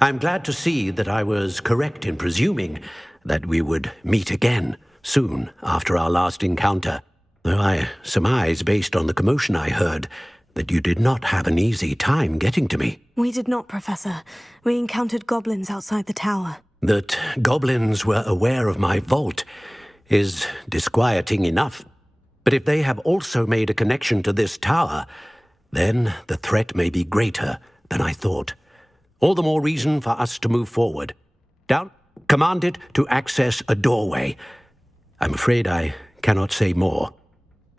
I'm glad to see that I was correct in presuming that we would meet again soon after our last encounter, though I surmise, based on the commotion I heard, that you did not have an easy time getting to me. We did not, Professor. We encountered goblins outside the tower. That goblins were aware of my vault is disquieting enough. But if they have also made a connection to this tower, then the threat may be greater than I thought. All the more reason for us to move forward. Down, commanded to access a doorway. I'm afraid I cannot say more.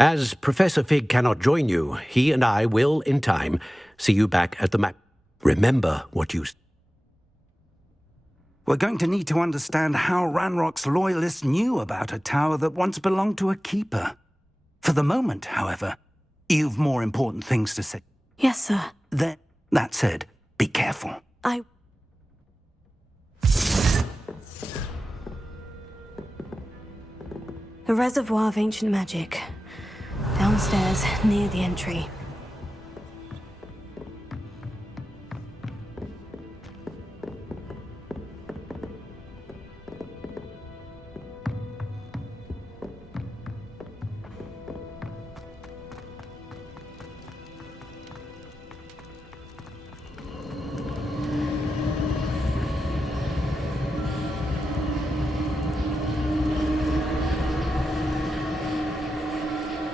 As Professor Fig cannot join you, he and I will, in time, see you back at the map. Remember what you... We're going to need to understand how Ranrock's loyalists knew about a tower that once belonged to a keeper. For the moment, however, you've more important things to say. Yes, sir. That said, be careful. The reservoir of ancient magic. Downstairs, near the entry.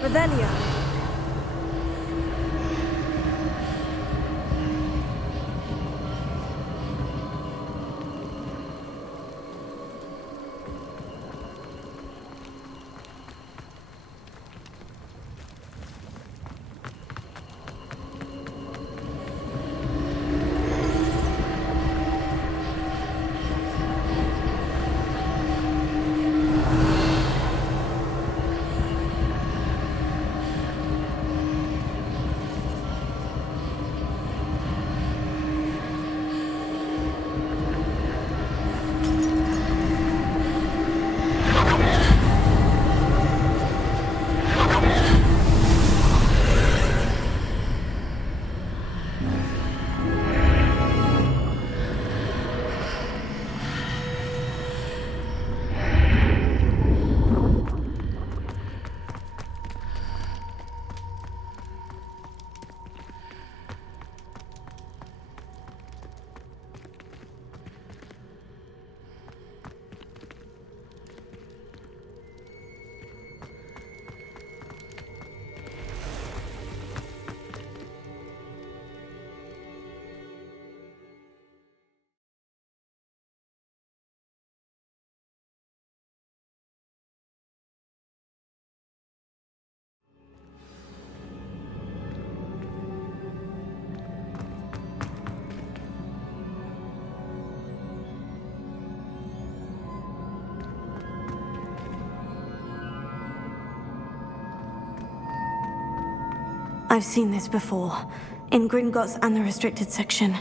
Revelio. I've seen this before, in Gringotts and the restricted section.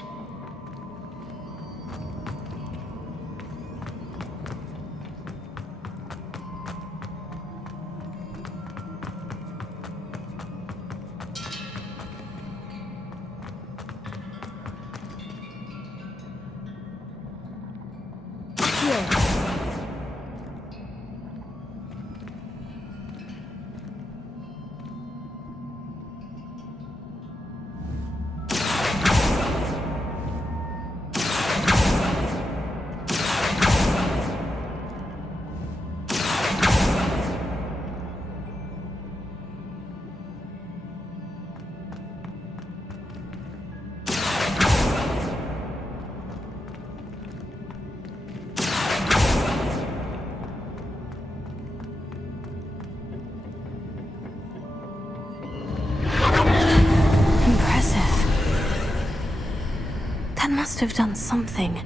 Dad must have done something.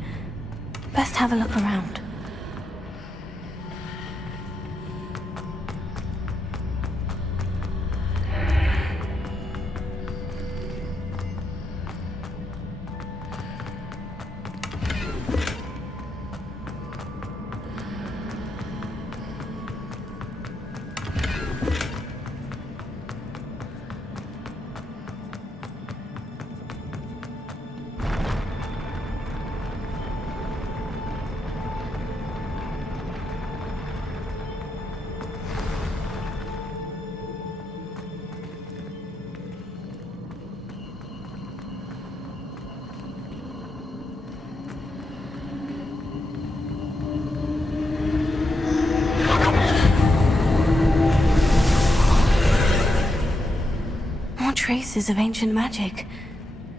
Best have a look around. Traces of ancient magic.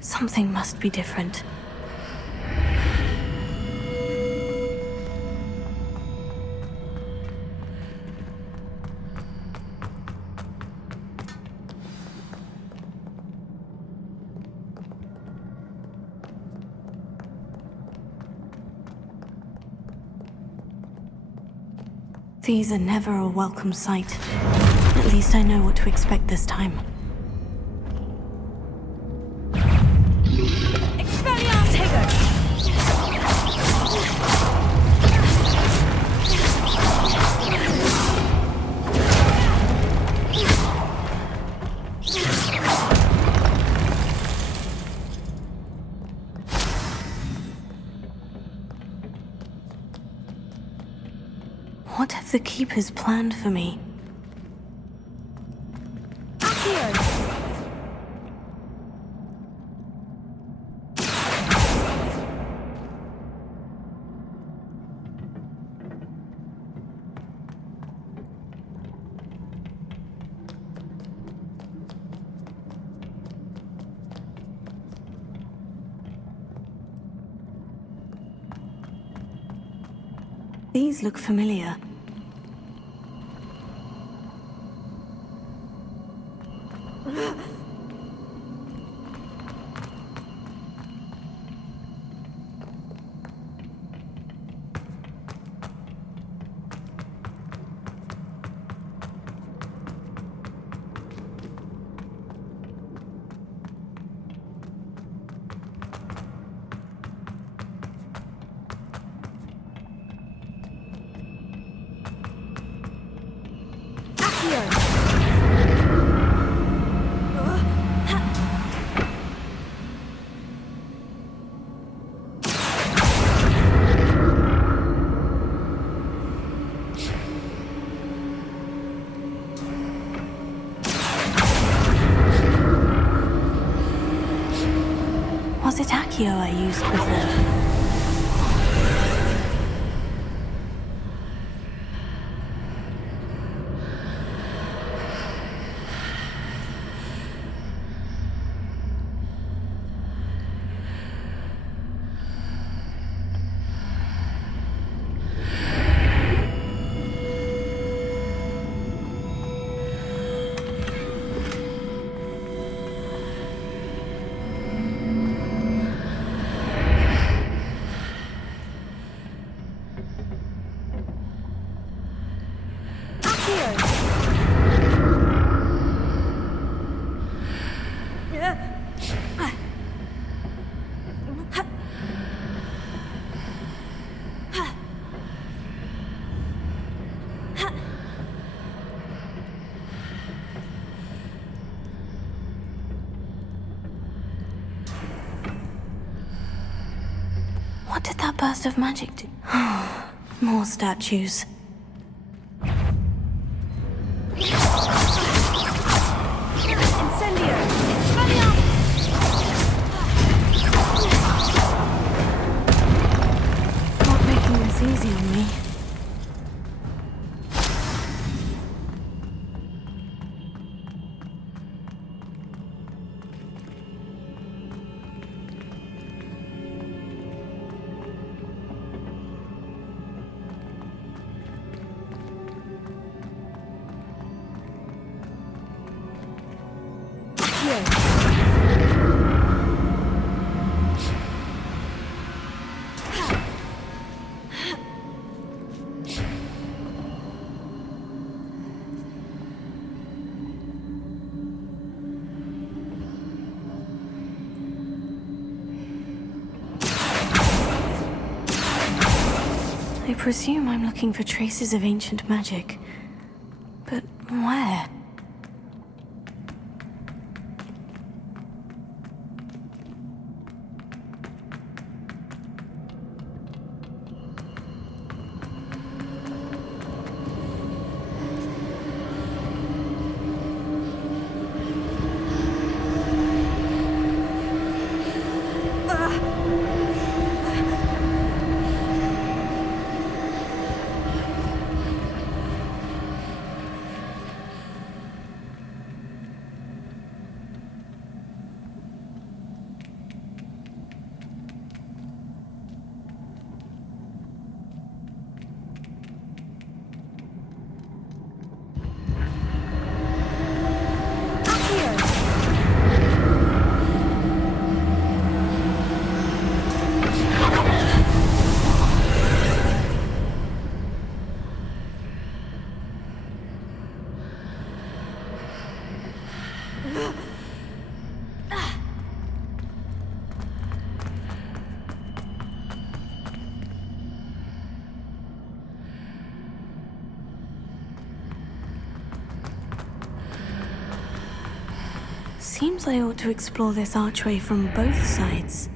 Something must be different. These are never a welcome sight. At least I know what to expect this time. What have the Keepers planned for me? These look familiar. Was it Accio I used before? What did that burst of magic do? More statues. Not making this easy on me. presume I'm looking for traces of ancient magic. But where? Seems I ought to explore this archway from both sides.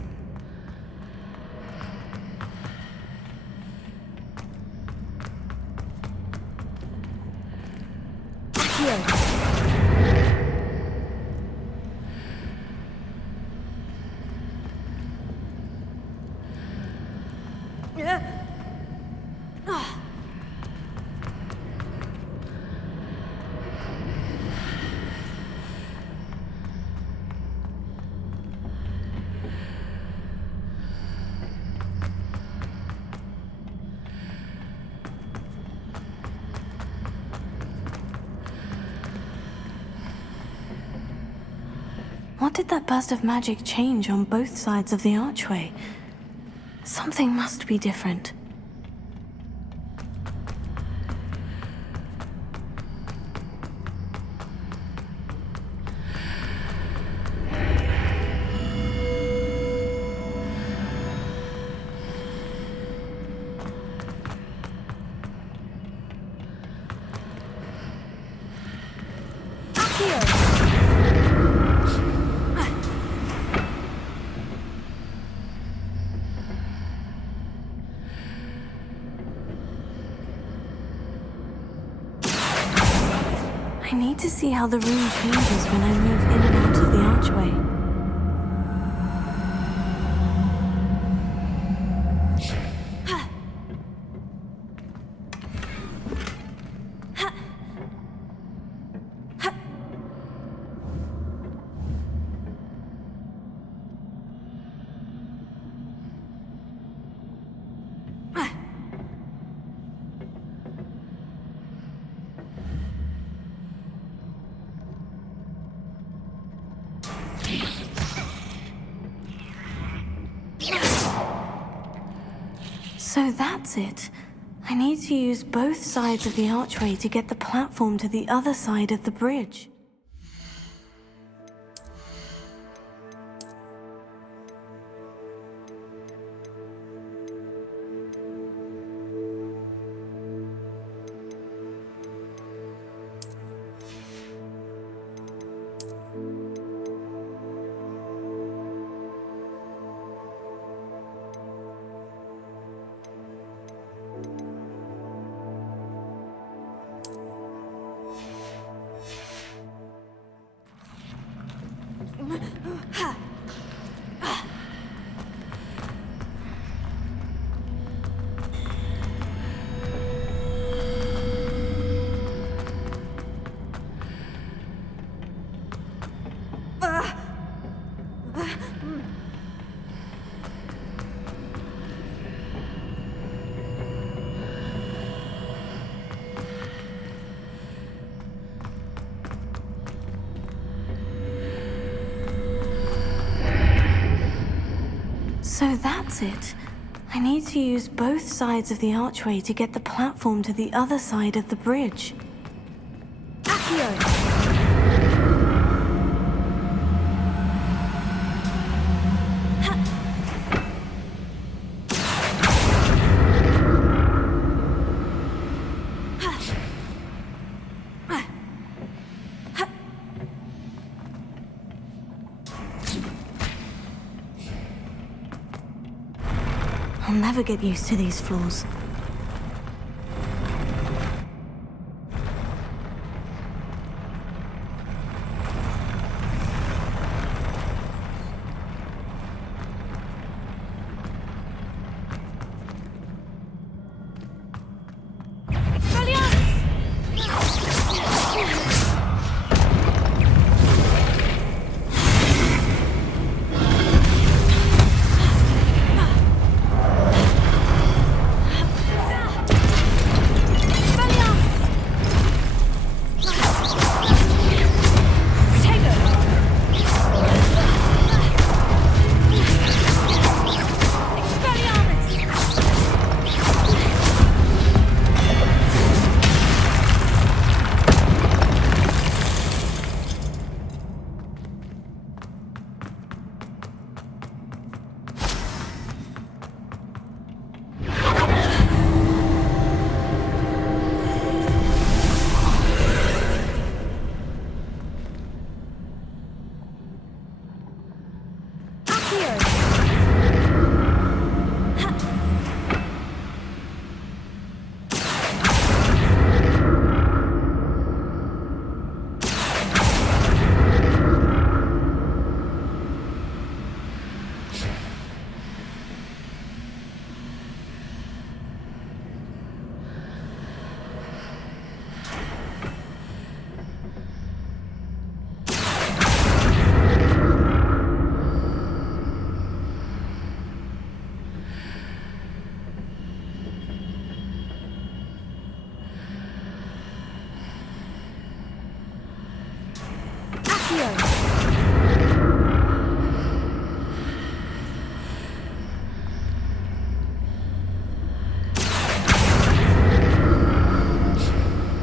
What did that burst of magic change on both sides of the archway? Something must be different. I need to see how the room changes when I move in and out of the archway. So that's it. I need to use both sides of the archway to get the platform to the other side of the bridge. So that's it. I need to use both sides of the archway to get the platform to the other side of the bridge. I'll never get used to these floors.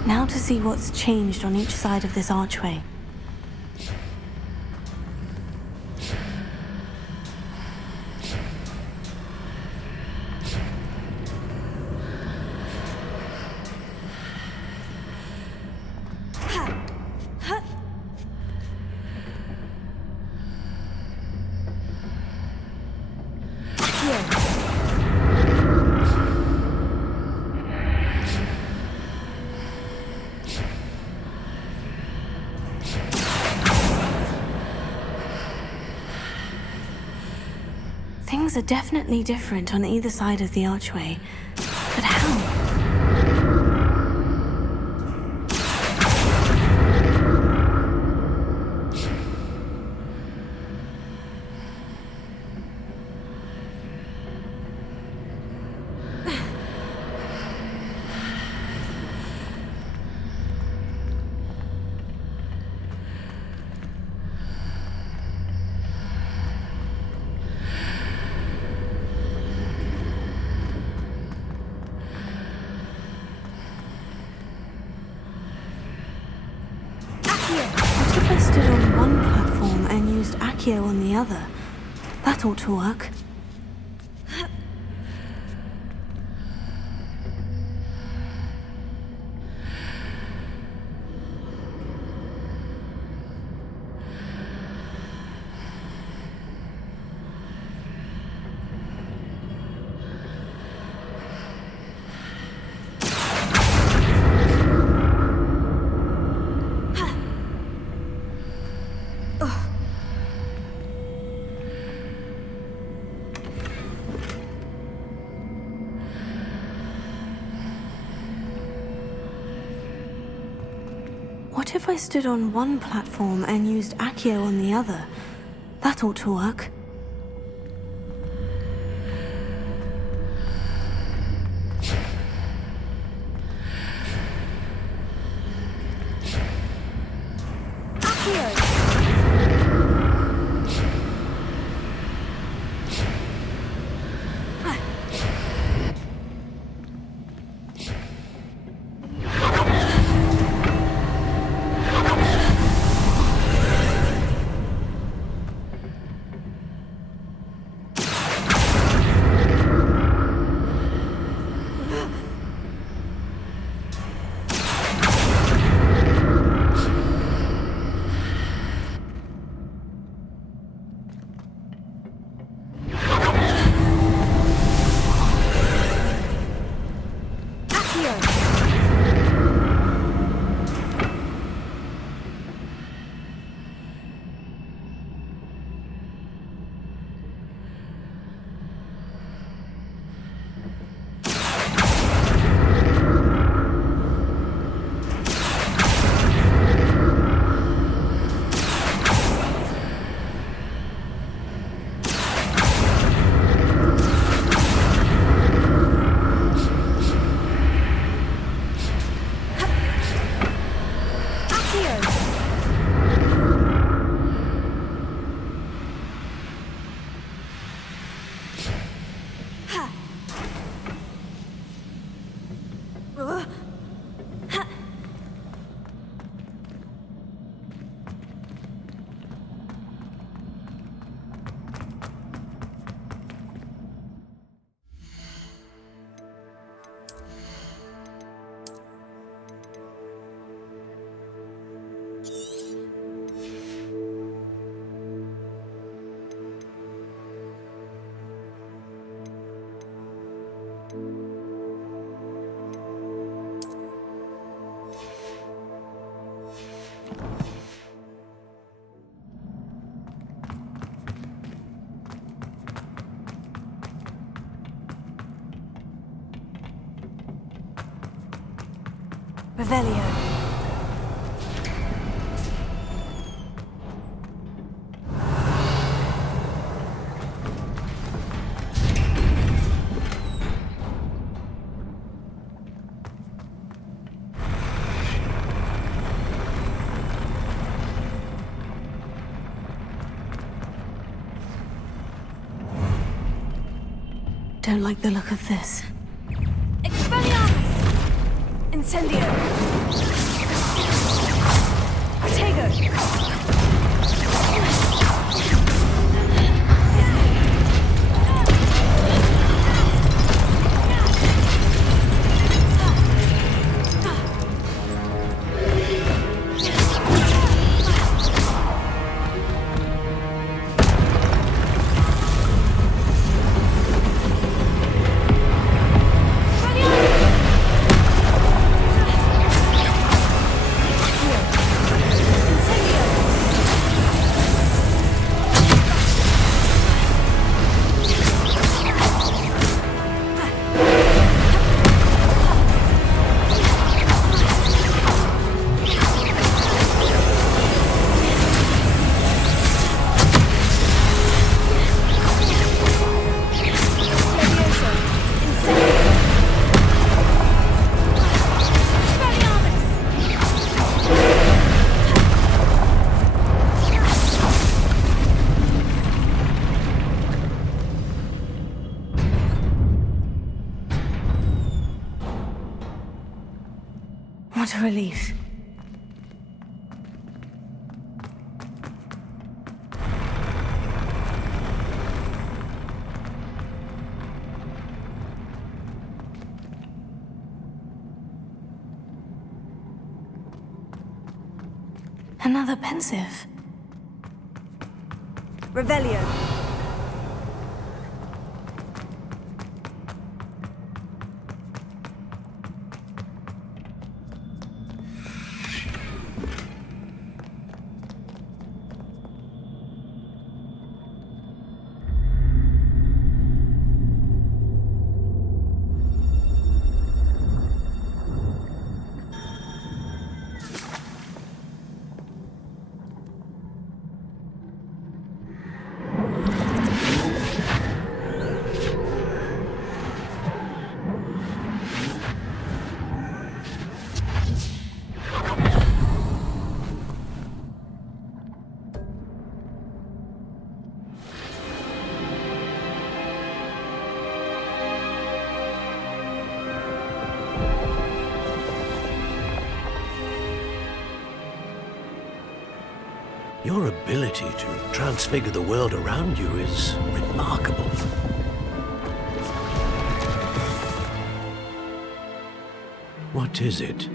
Now to see what's changed on each side of this archway. Things are definitely different on either side of the archway. But how? What if I stood on one platform and used Accio on the other? That ought to work. What if I stood on one platform and used Accio on the other? That ought to work. Revelio. Don't like the look of this. Expelliarmus! Incendio! Protego! What a relief. Another pensive. Revelio. Your ability to transfigure the world around you is remarkable. What is it?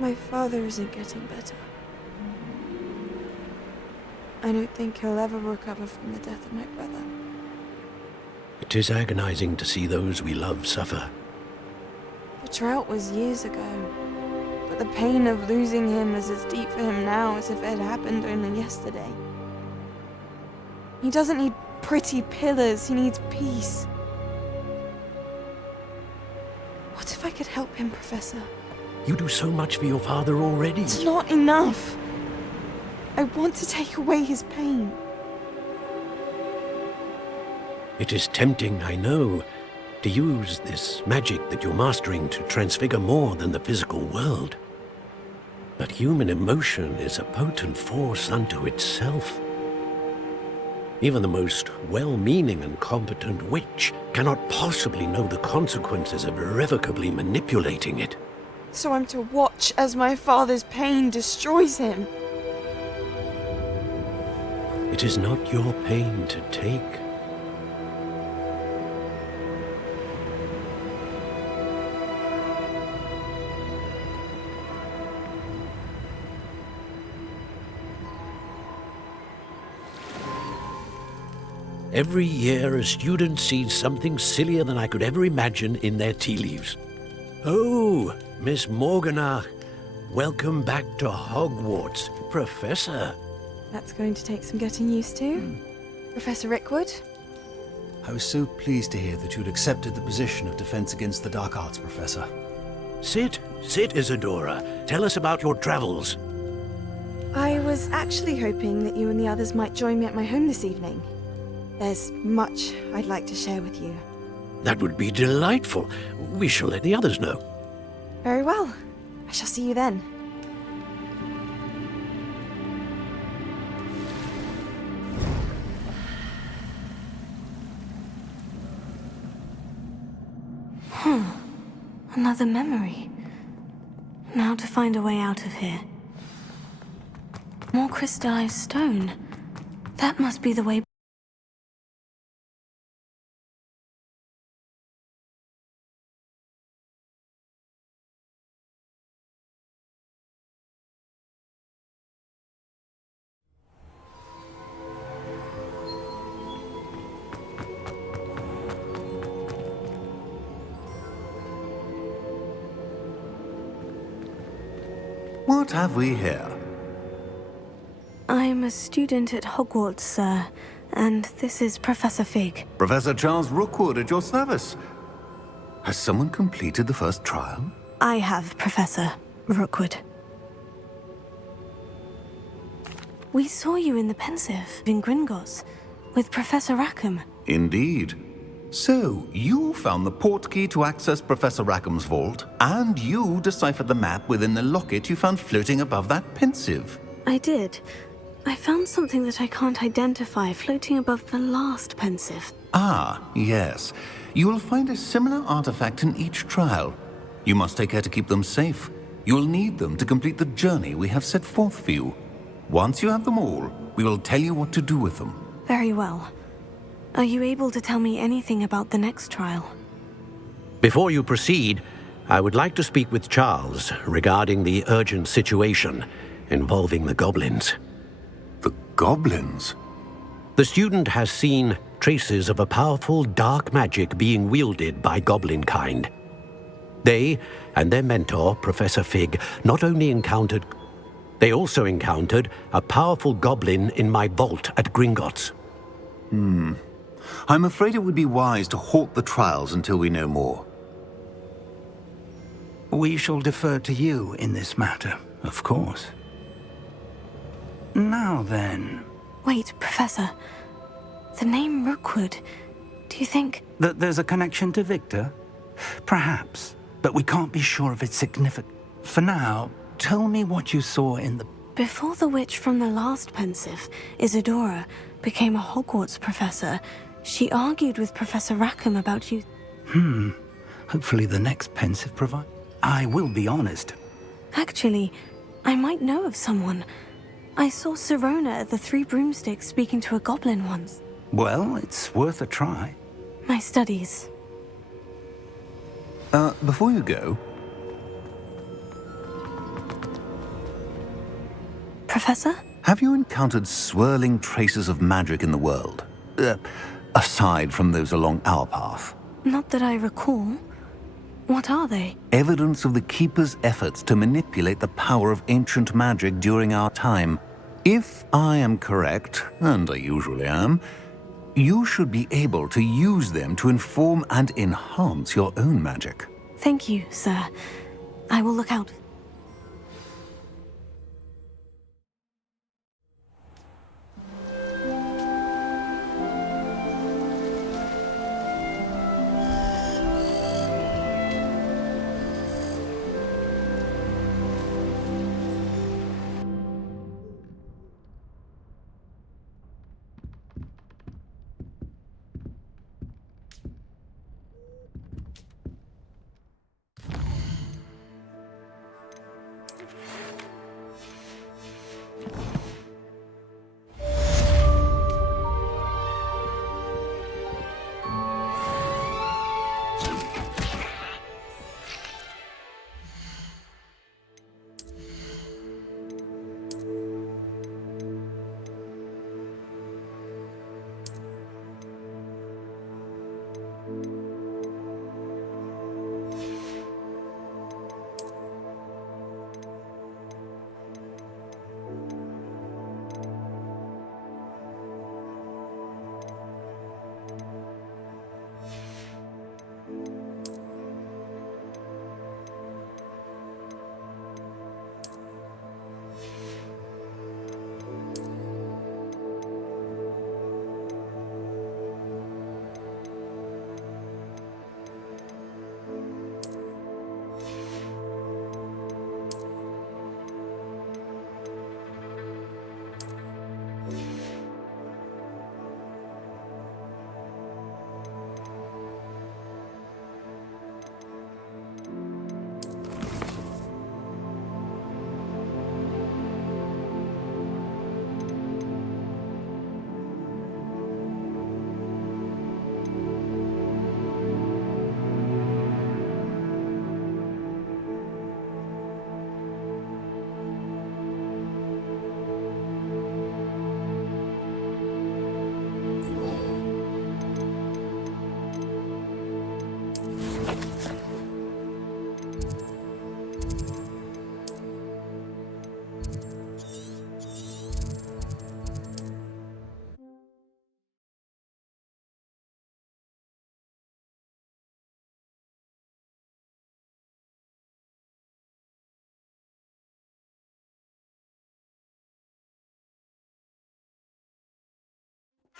My father isn't getting better. I don't think he'll ever recover from the death of my brother. It is agonizing to see those we love suffer. The drought was years ago, but the pain of losing him is as deep for him now as if it had happened only yesterday. He doesn't need pretty pillars, he needs peace. What if I could help him, Professor? You do so much for your father already. It's not enough. I want to take away his pain. It is tempting, I know, to use this magic that you're mastering to transfigure more than the physical world. But human emotion is a potent force unto itself. Even the most well-meaning and competent witch cannot possibly know the consequences of irrevocably manipulating it. So I'm to watch as my father's pain destroys him. It is not your pain to take. Every year, a student sees something sillier than I could ever imagine in their tea leaves. Oh, Miss Morganach, welcome back to Hogwarts, Professor. That's going to take some getting used to. Professor Rickwood? I was so pleased to hear that you'd accepted the position of Defense Against the Dark Arts Professor. Sit, Isadora. Tell us about your travels. I was actually hoping that you and the others might join me at my home this evening. There's much I'd like to share with you. That would be delightful. We shall let the others know. Very well. I shall see you then. Another memory. Now to find a way out of here. More crystallized stone. That must be the way. What have we here? I'm a student at Hogwarts, sir, and this is Professor Fig. Professor Charles Rookwood at your service. Has someone completed the first trial? I have, Professor Rookwood. We saw you in the Pensive in Gringotts with Professor Rackham. Indeed. So, you found the portkey to access Professor Rackham's vault, and you deciphered the map within the locket you found floating above that Pensive. I did. I found something that I can't identify floating above the last Pensive. Ah, yes. You will find a similar artifact in each trial. You must take care to keep them safe. You will need them to complete the journey we have set forth for you. Once you have them all, we will tell you what to do with them. Very well. Are you able to tell me anything about the next trial? Before you proceed, I would like to speak with Charles regarding the urgent situation involving the goblins. The goblins? The student has seen traces of a powerful dark magic being wielded by goblin kind. They and their mentor, Professor Fig, not only encountered... They also encountered a powerful goblin in my vault at Gringotts. I'm afraid it would be wise to halt the trials until we know more. We shall defer to you in this matter, of course. Now then... Wait, Professor. The name Rookwood. Do you think... That there's a connection to Victor? Perhaps, but we can't be sure of its significance. For now, tell me what you saw in the... Before the witch from the last Pensive, Isadora, became a Hogwarts professor, she argued with Professor Rackham about you... Hopefully the next Pensive provides... I will be honest. Actually, I might know of someone. I saw Sirona at the Three Broomsticks speaking to a goblin once. Well, it's worth a try. My studies. Before you go... Professor? Have you encountered swirling traces of magic in the world? Aside from those along our path? Not that I recall. What are they? Evidence of the Keeper's efforts to manipulate the power of ancient magic during our time. If I am correct, and I usually am, you should be able to use them to inform and enhance your own magic. Thank you, sir. I will look out.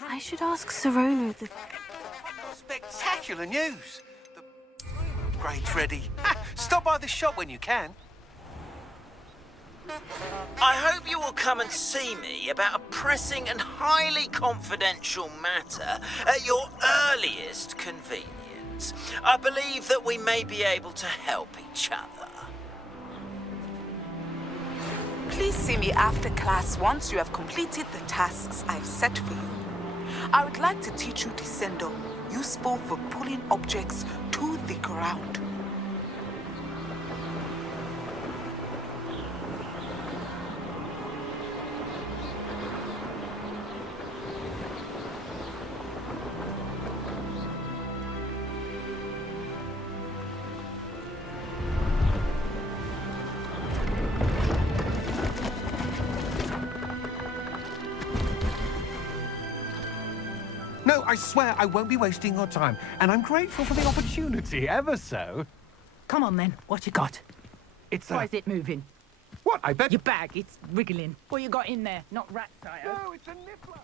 I should ask Serona the... Spectacular news! The upgrade's ready. Stop by the shop when you can. I hope you will come and see me about a pressing and highly confidential matter at your earliest convenience. I believe that we may be able to help each other. Please see me after class once you have completed the tasks I've set for you. I would like to teach you Descendo, useful for pulling objects to the ground. No, I swear I won't be wasting your time, and I'm grateful for the opportunity, ever so. Come on then, what you got? It's Why is it moving? What, I bet... Your bag, it's wriggling. What you got in there? Not rat tire. No, it's a nippler.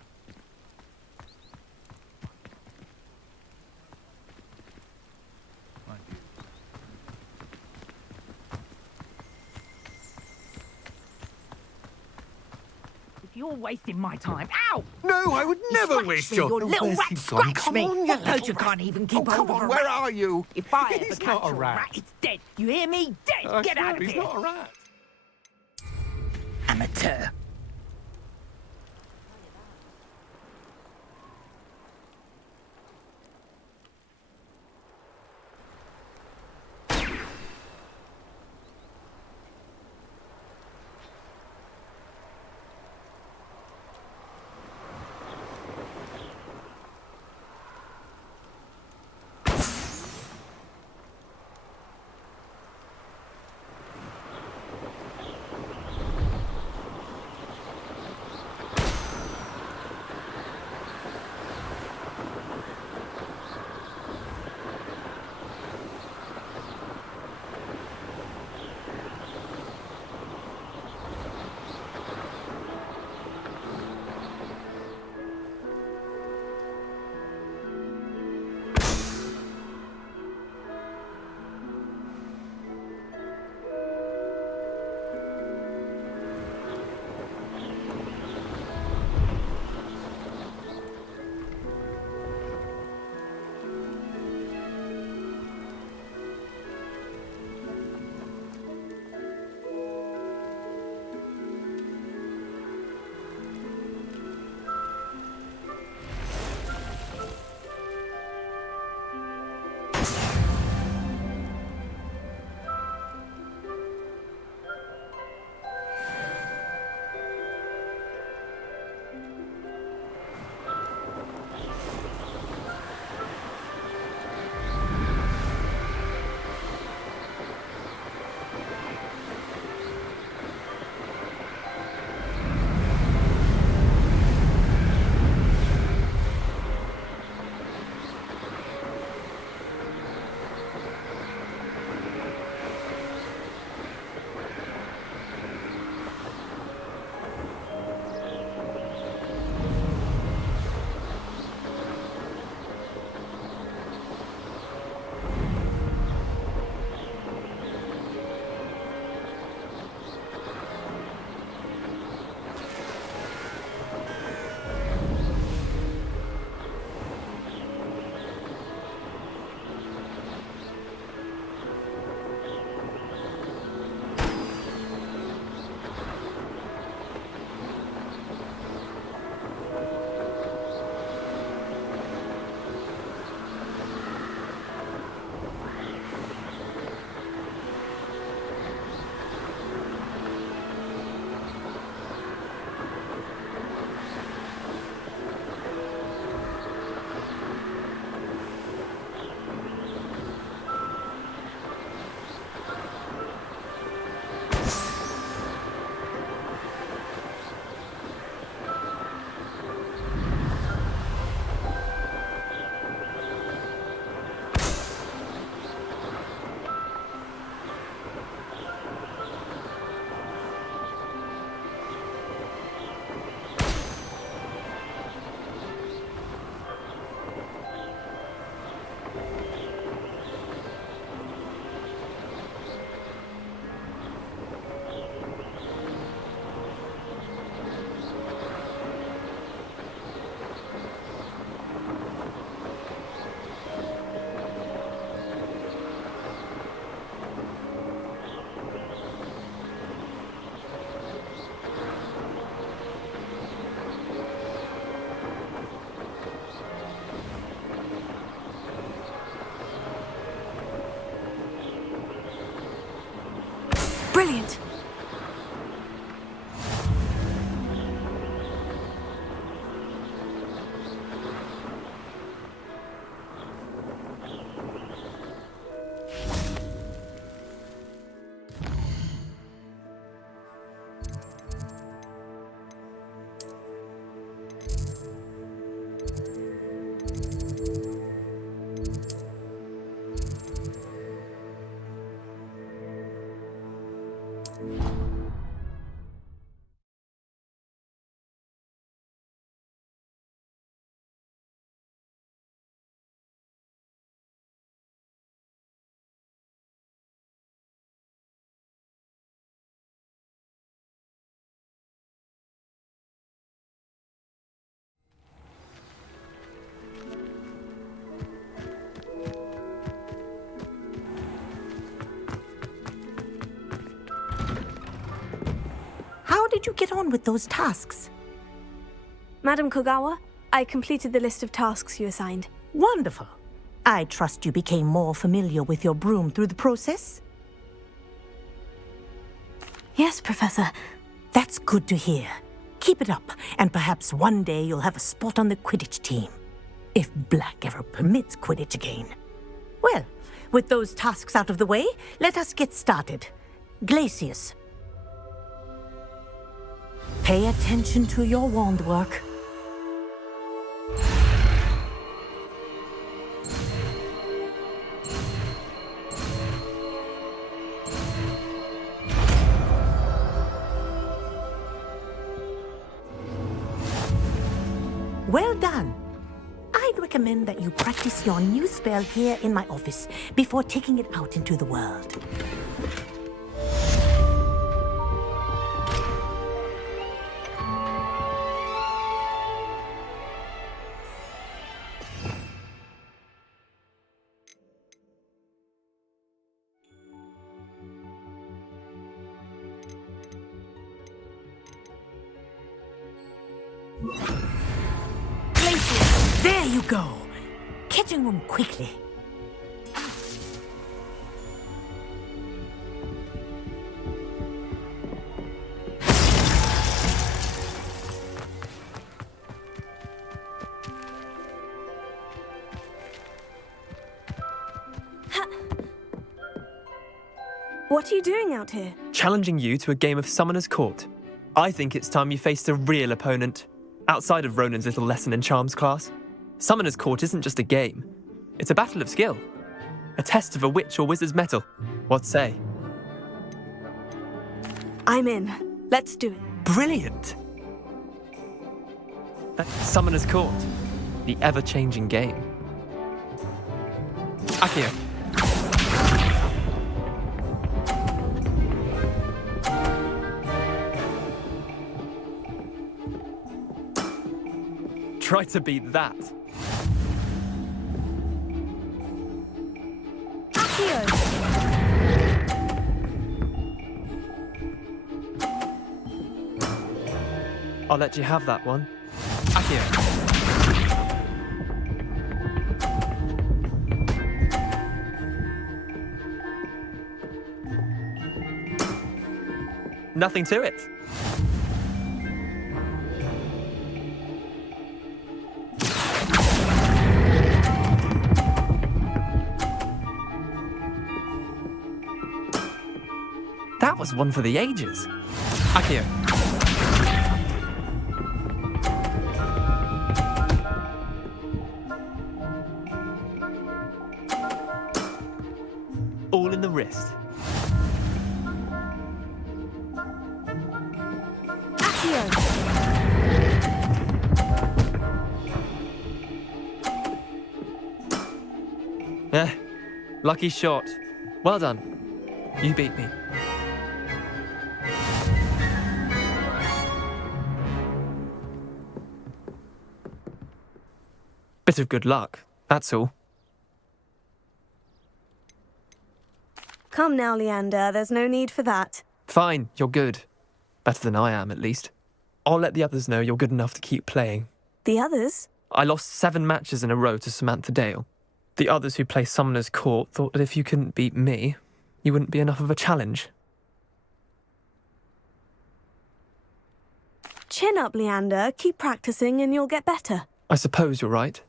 If you're wasting my time, ow! No, I would never waste your... Your little Where's rat he gone? scratched Come me. on, you What, little you rat. can't even keep Oh, come hold of on, a where rat? are you? If I ever He's catch not a your rat. it's dead. You hear me? Dead. Get out of He's here. not a rat. Amateur. Brilliant. How did you get on with those tasks? Madam Kogawa, I completed the list of tasks you assigned. Wonderful. I trust you became more familiar with your broom through the process? Yes, Professor. That's good to hear. Keep it up, and perhaps one day you'll have a spot on the Quidditch team. If Black ever permits Quidditch again. Well, with those tasks out of the way, let us get started. Glacius. Pay attention to your wand work. Well done. I'd recommend that you practice your new spell here in my office before taking it out into the world. There you go. Catching them quickly. What are you doing out here? Challenging you to a game of Summoner's Court. I think it's time you faced a real opponent, outside of Ronan's little lesson in charms class. Summoner's Court isn't just a game. It's a battle of skill. A test of a witch or wizard's mettle. What say? I'm in. Let's do it. Brilliant! Summoner's Court. The ever-changing game. Akio. Try to beat that. I'll let you have that one. Akio. Nothing to it. That was one for the ages. Akio. All in the wrist. Lucky shot. Well done. You beat me. Bit of good luck, that's all. Come now, Leander. There's no need for that. Fine, you're good. Better than I am, at least. I'll let the others know you're good enough to keep playing. The others? I lost 7 matches in a row to Samantha Dale. The others who play Summoner's Court thought that if you couldn't beat me, you wouldn't be enough of a challenge. Chin up, Leander. Keep practicing and you'll get better. I suppose you're right.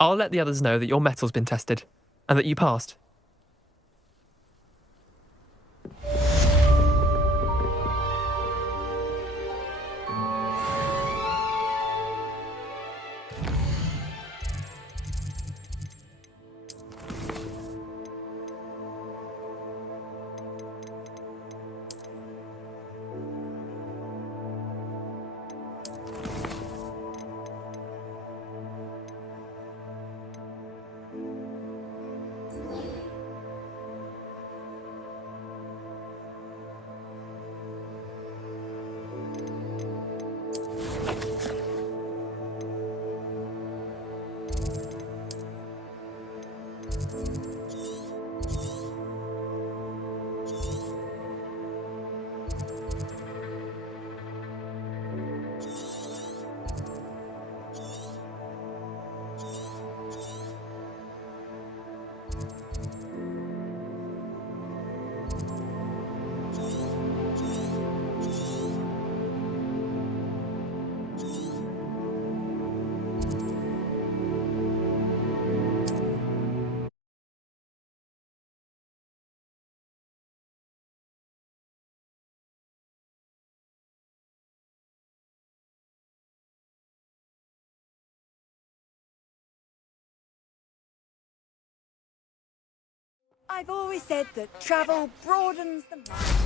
I'll let the others know that your metal's been tested, and that you passed. I've always said that travel broadens the mind.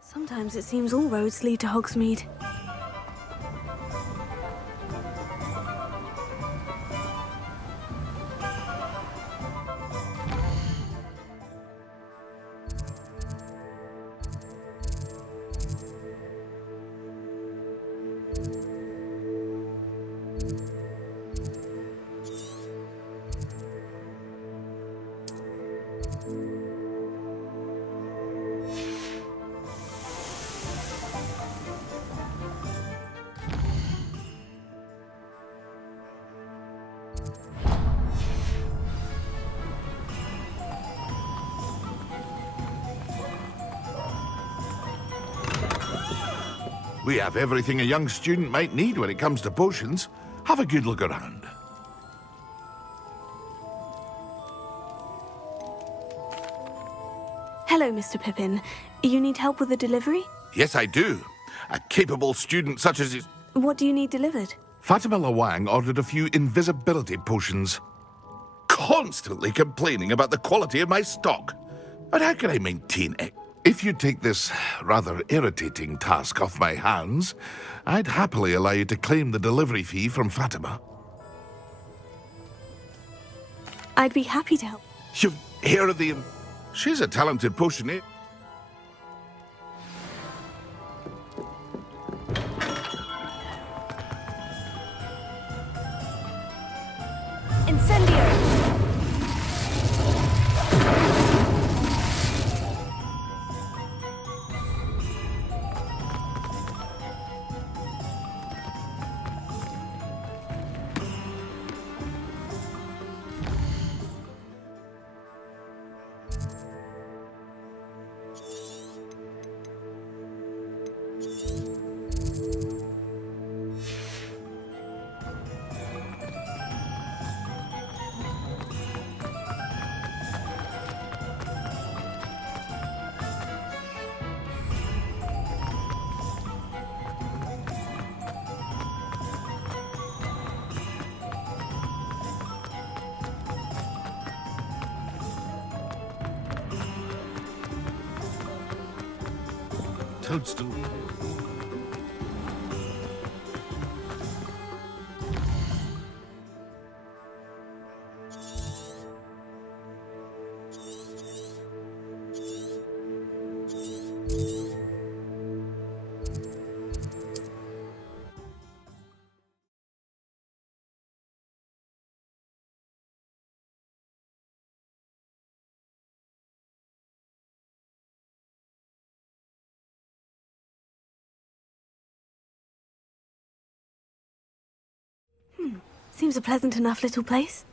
Sometimes it seems all roads lead to Hogsmeade. We have everything a young student might need when it comes to potions. Have a good look around. Hello, Mr. Pippin. You need help with a delivery? Yes, I do. A capable student such as... What do you need delivered? Fatima Lawang ordered a few invisibility potions. Constantly complaining about the quality of my stock. But how can I maintain it? If you take this rather irritating task off my hands, I'd happily allow you to claim the delivery fee from Fatima. I'd be happy to help. You've heard of the... She's a talented potioneer. Incendio! Toadstool. Seems a pleasant enough little place.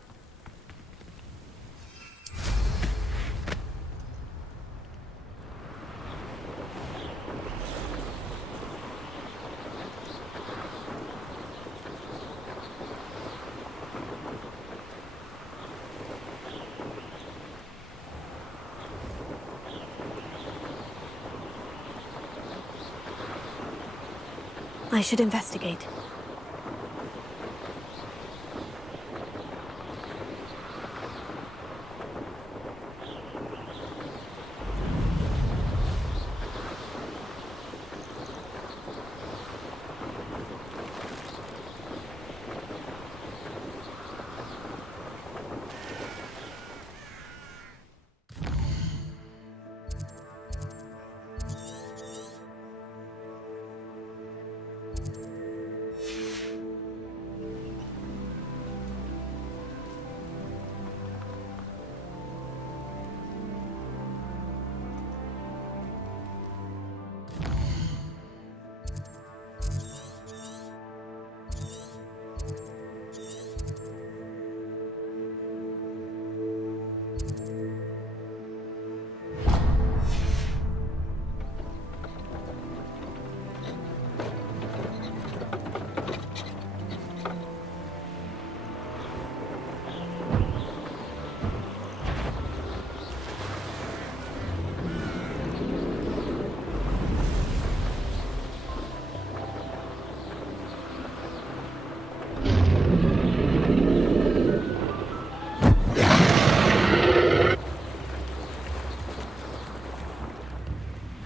I should investigate.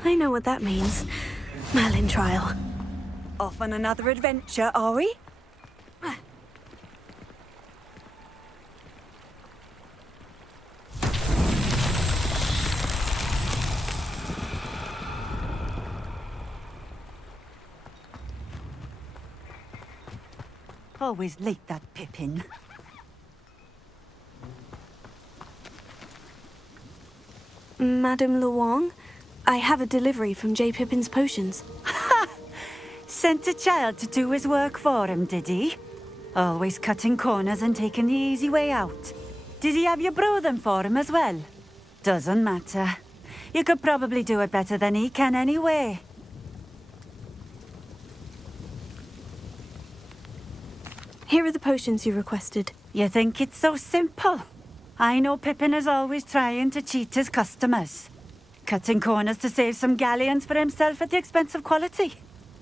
I know what that means. Merlin trial. Off on another adventure, are we? Always late, that Pippin. Madame Luong, I have a delivery from J. Pippin's potions. Sent a child to do his work for him, did he? Always cutting corners and taking the easy way out. Did he have you brew them for him as well? Doesn't matter. You could probably do it better than he can anyway. Here are the potions you requested. You think it's so simple? I know Pippin is always trying to cheat his customers. Cutting corners to save some galleons for himself at the expense of quality.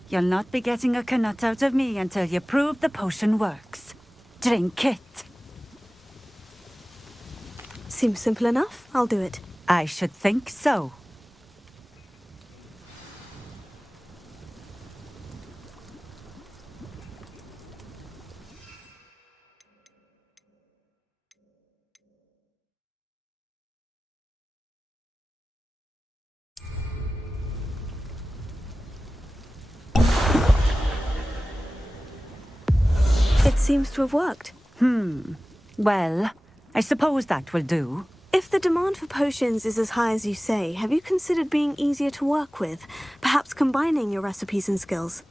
You'll not be getting a canut out of me until you prove the potion works. Drink it. Seems simple enough. I'll do it. I should think so. It seems to have worked. Well, I suppose that will do. If the demand for potions is as high as you say, have you considered being easier to work with? Perhaps combining your recipes and skills?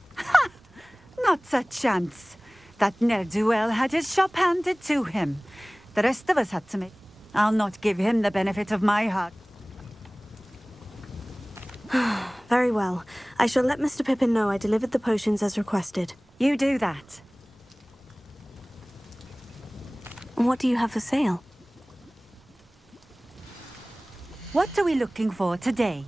Not a chance. That ne'er-do-well had his shop handed to him. The rest of us had to make... I'll not give him the benefit of my heart. Very well. I shall let Mr. Pippin know I delivered the potions as requested. You do that. What do you have for sale? What are we looking for today?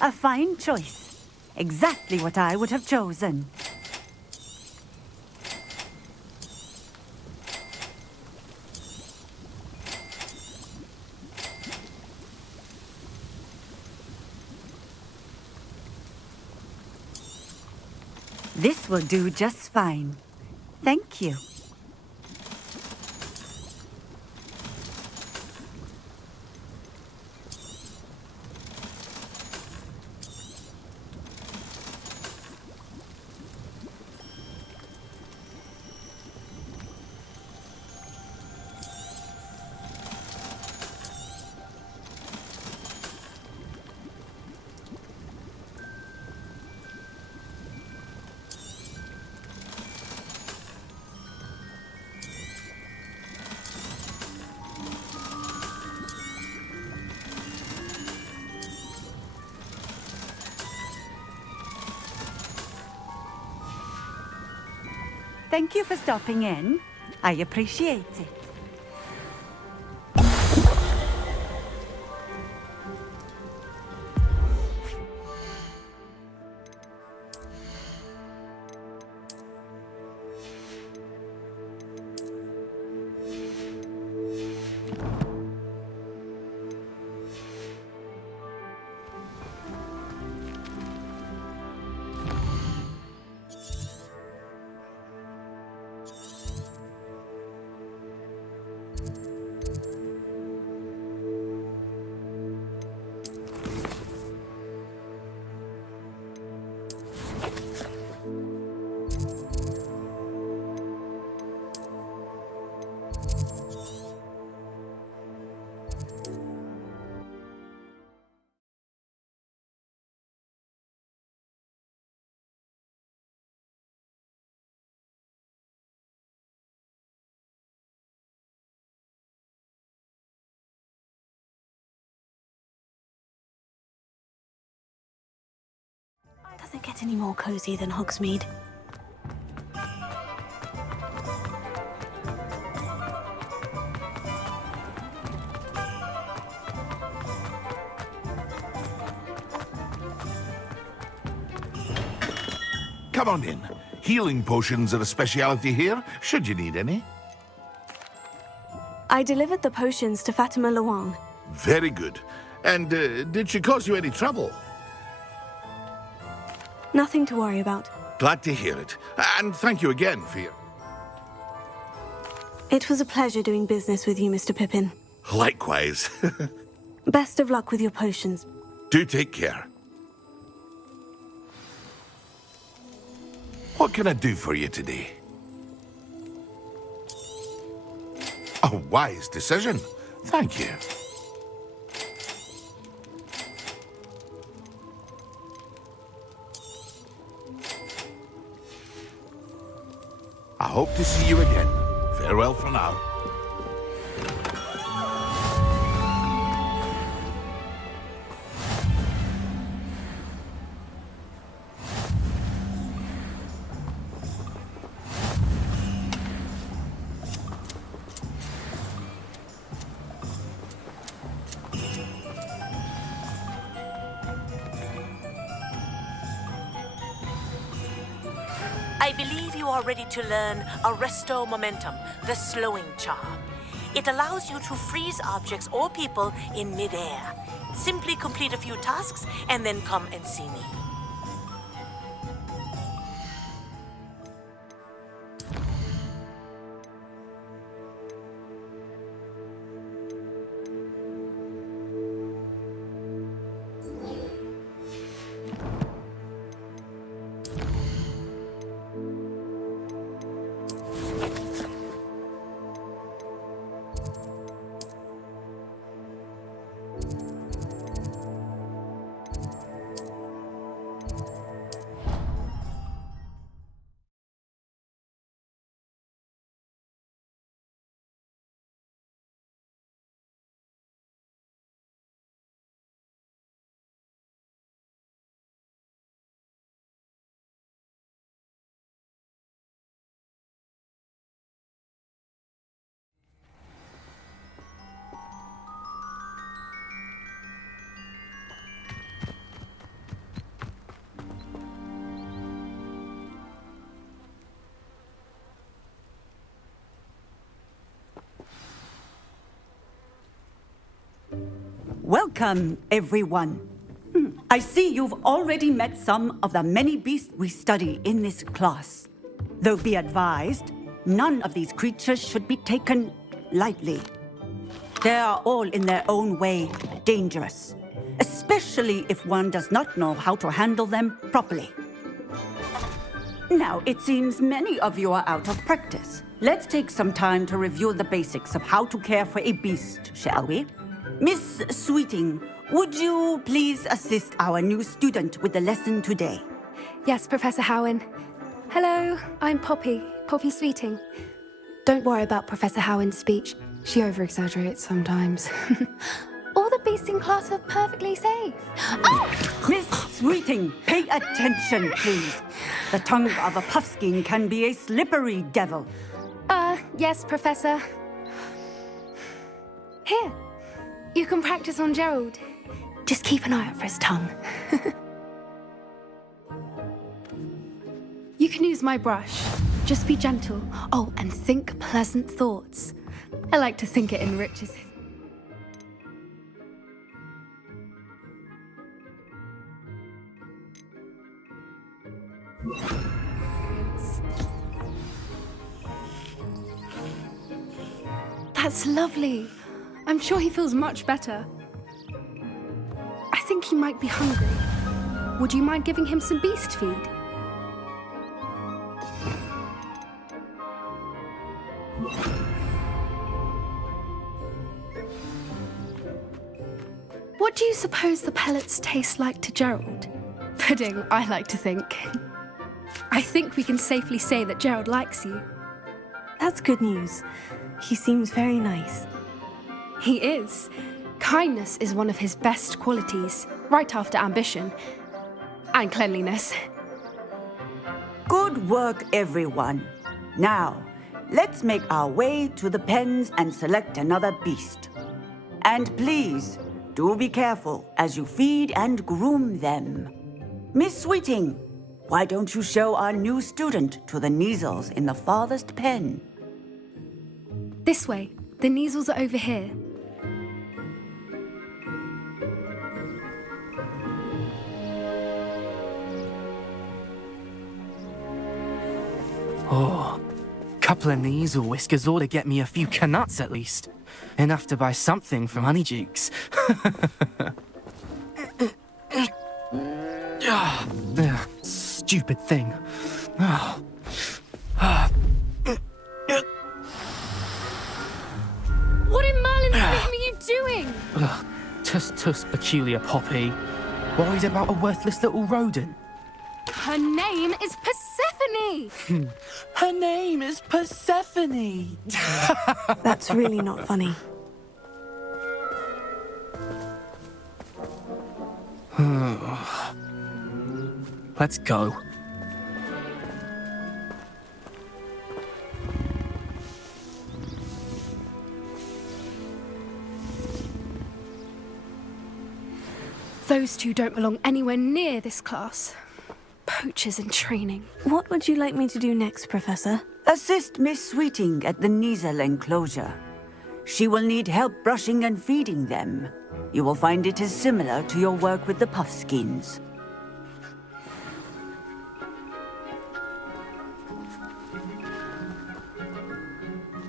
A fine choice. Exactly what I would have chosen. This will do just fine. Thank you. Thank you for stopping in. I appreciate it. Doesn't get any more cozy than Hogsmeade. Come on in. Healing potions are a speciality here, should you need any. I delivered the potions to Fatima Luang. Very good. And did she cause you any trouble? Nothing to worry about. Glad to hear it. And thank you again for your... It was a pleasure doing business with you, Mr. Pippin. Likewise. Best of luck with your potions. Do take care. What can I do for you today? A wise decision. Thank you. I hope to see you again. Farewell for now. I believe you are ready to learn Arresto Momentum, the slowing charm. It allows you to freeze objects or people in midair. Simply complete a few tasks and then come and see me. Welcome, everyone. I see you've already met some of the many beasts we study in this class. Though be advised, none of these creatures should be taken lightly. They are all in their own way dangerous, especially if one does not know how to handle them properly. Now, it seems many of you are out of practice. Let's take some time to review the basics of how to care for a beast, shall we? Miss Sweeting, would you please assist our new student with the lesson today? Yes, Professor Howen. Hello, I'm Poppy Sweeting. Don't worry about Professor Howen's speech. She over-exaggerates sometimes. All the beasts in class are perfectly safe. Oh! Miss Sweeting, pay attention, please. The tongue of a puffskein can be a slippery devil. Yes, Professor. Here, you can practice on Gerald. Just keep an eye out for his tongue. You can use my brush. Just be gentle. Oh, and think pleasant thoughts. I like to think it enriches it. That's lovely. I'm sure he feels much better. I think he might be hungry. Would you mind giving him some beast feed? What do you suppose the pellets taste like to Gerald? Pudding, I like to think. I think we can safely say that Gerald likes you. That's good news. He seems very nice. He is. Kindness is one of his best qualities, right after ambition and cleanliness. Good work, everyone. Now, let's make our way to the pens and select another beast. And please, do be careful as you feed and groom them. Miss Sweeting, why don't you show our new student to the Kneazles in the farthest pen? This way. The Kneazles are over here. Oh, couple of Kneazle whiskers ought to get me a few canuts at least. Enough to buy something from Honeydukes. Stupid thing. What in Merlin's name are you doing? Tuss, peculiar Poppy. Worried about a worthless little rodent? Her name is Persephone! Her name is Persephone! That's really not funny. Let's go. Those two don't belong anywhere near this class. Poachers in training. What would you like me to do next, Professor? Assist Miss Sweeting at the Kneazle enclosure. She will need help brushing and feeding them. You will find it is similar to your work with the puffskins.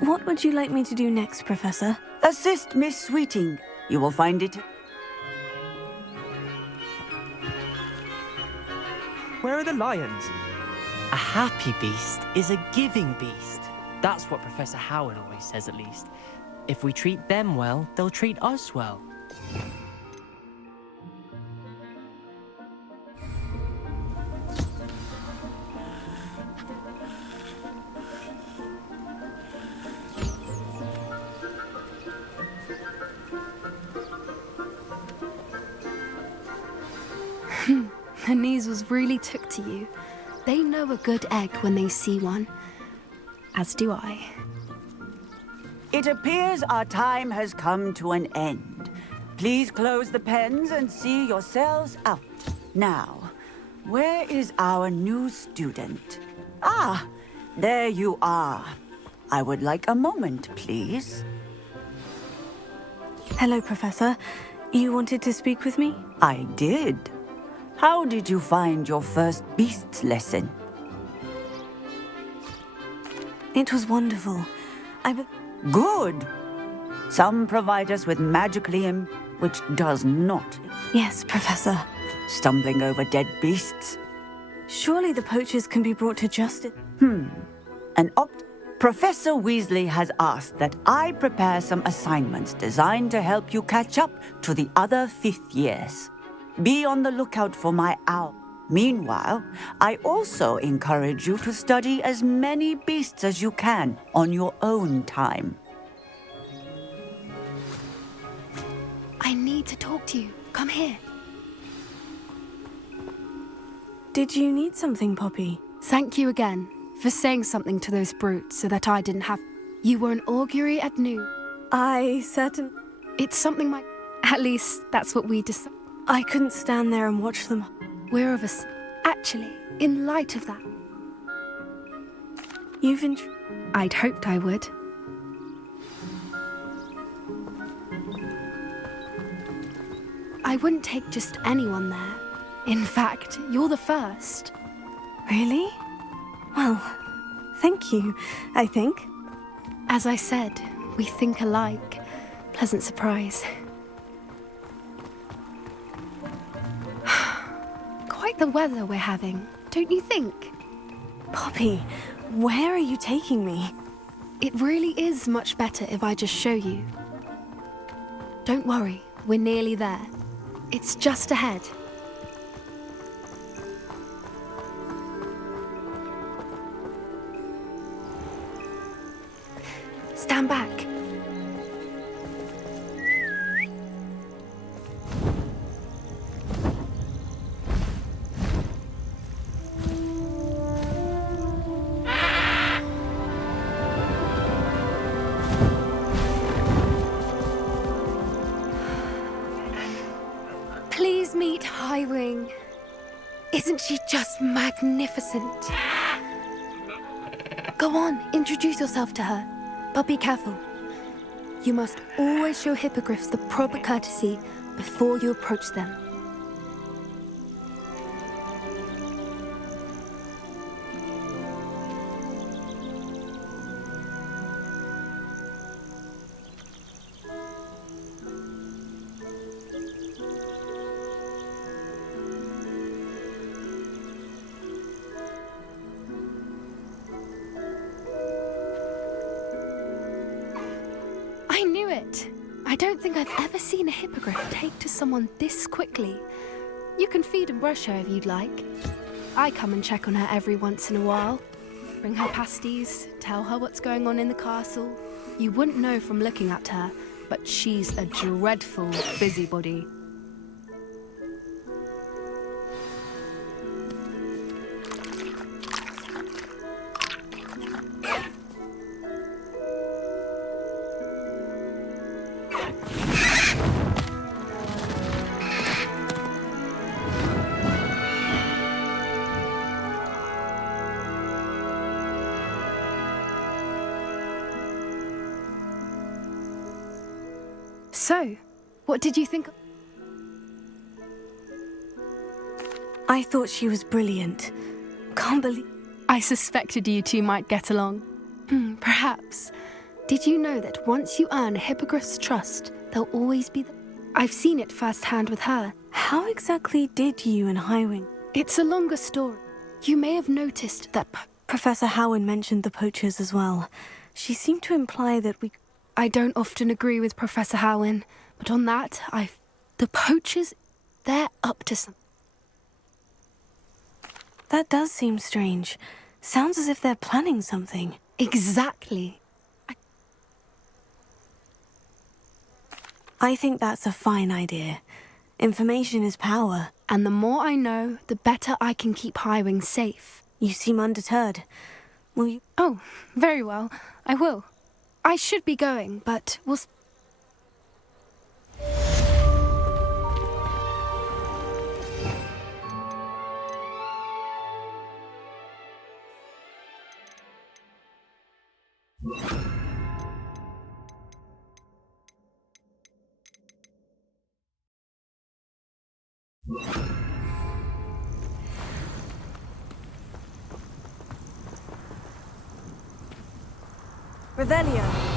What would you like me to do next, Professor? Assist Miss Sweeting. You will find it... Where are the lions? A happy beast is a giving beast. That's what Professor Howard always says, at least. If we treat them well, they'll treat us well. The Kneazles really took to you. They know a good egg when they see one. As do I. It appears our time has come to an end. Please close the pens and see yourselves out. Now, where is our new student? Ah, there you are. I would like a moment, please. Hello, Professor. You wanted to speak with me? I did. How did you find your first beasts lesson? It was wonderful. Good. Some provide us with magically which does not. Yes, Professor. Stumbling over dead beasts? Surely the poachers can be brought to justice. Professor Weasley has asked that I prepare some assignments designed to help you catch up to the other fifth years. Be on the lookout for my owl. Meanwhile, I also encourage you to study as many beasts as you can on your own time. I need to talk to you. Come here. Did you need something, Poppy? Thank you again for saying something to those brutes so that I didn't have... You were an augury at noon. It's something my... At least, that's what we decided. I couldn't stand there and watch them. We're of us. Actually, in light of that... I'd hoped I would. I wouldn't take just anyone there. In fact, you're the first. Really? Well, thank you, I think. As I said, we think alike. Pleasant surprise. Quite the weather we're having, don't you think? Poppy, where are you taking me? It really is much better if I just show you. Don't worry, we're nearly there. It's just ahead. Stand back. Please meet Highwing. Isn't she just magnificent? Go on, introduce yourself to her. But be careful. You must always show hippogriffs the proper courtesy before you approach them. I knew it! I don't think I've ever seen a hippogriff take to someone this quickly. You can feed and brush her if you'd like. I come and check on her every once in a while. Bring her pasties, tell her what's going on in the castle. You wouldn't know from looking at her, but she's a dreadful busybody. So, what did you think? I thought she was brilliant. Can't believe... I suspected you two might get along. Perhaps. Did you know that once you earn a hippogriff's trust, they'll always be I've seen it firsthand with her. How exactly did you and Highwing... It's a longer story. You may have noticed that... Professor Howin mentioned the poachers as well. She seemed to imply that we... I don't often agree with Professor Howin, but on that, The poachers, they're up to something. That does seem strange. Sounds as if they're planning something. Exactly. I think that's a fine idea. Information is power. And the more I know, the better I can keep Highwing safe. You seem undeterred. Will you... Oh, very well. I will. I should be going, but we'll... Revelio.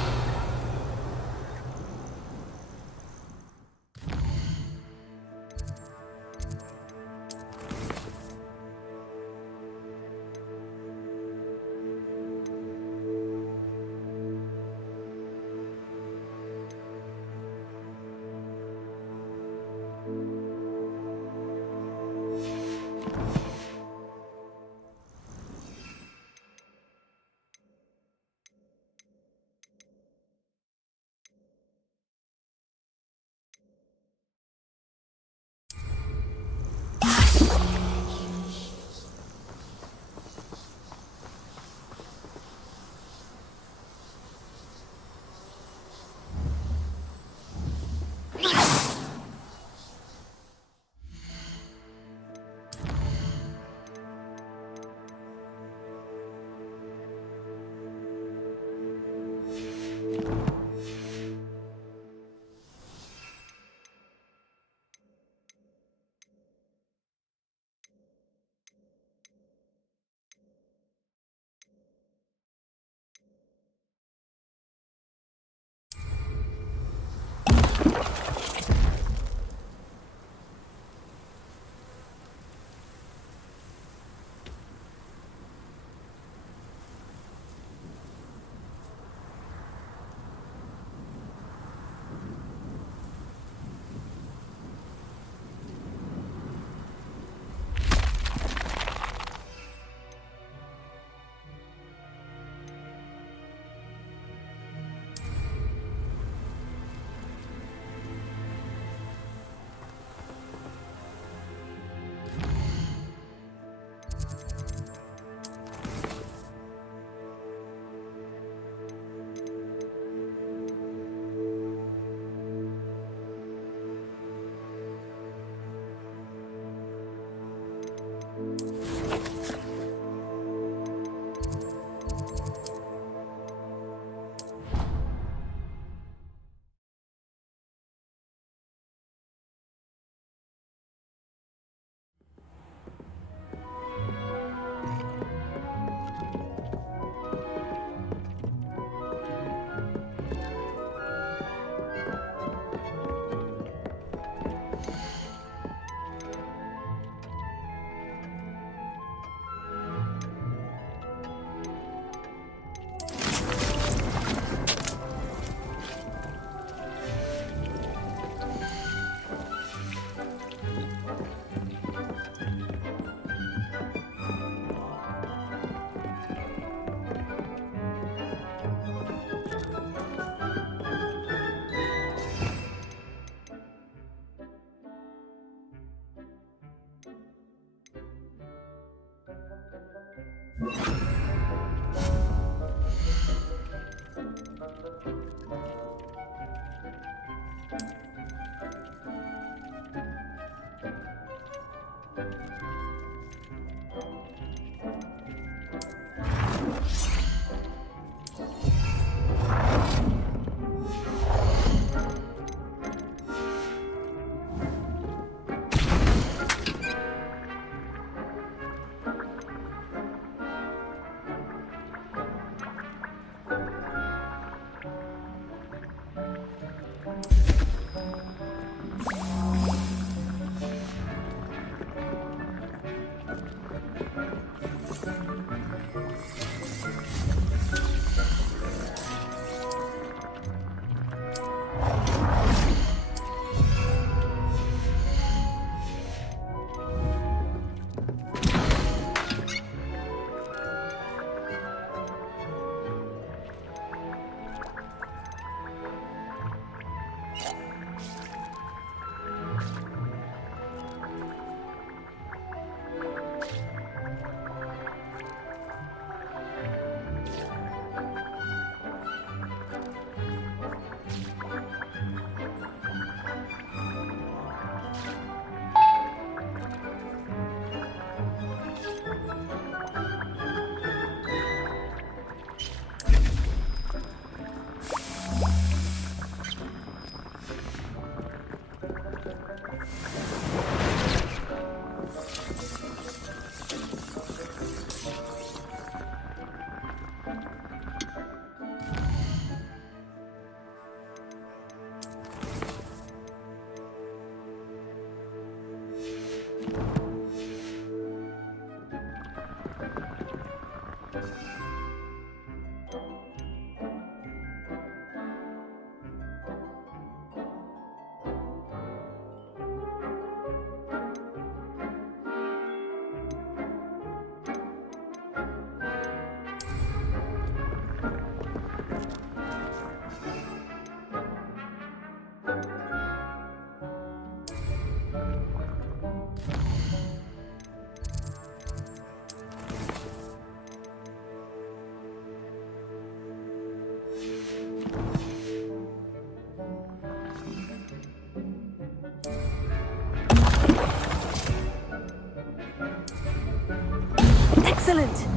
Excellent!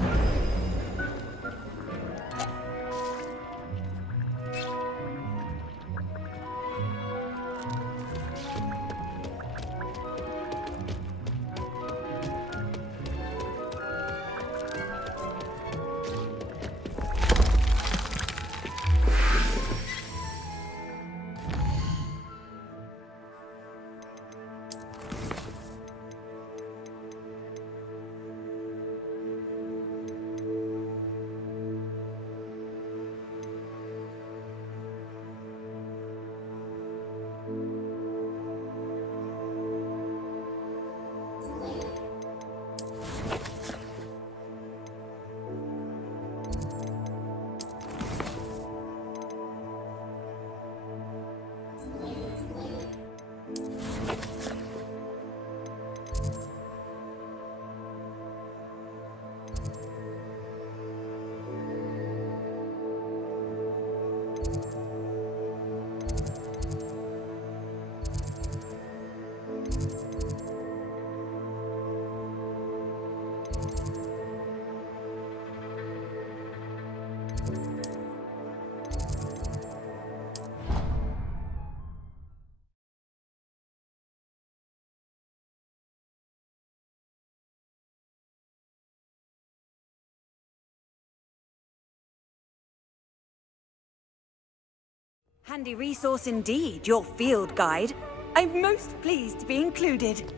Handy resource indeed, your field guide. I'm most pleased to be included.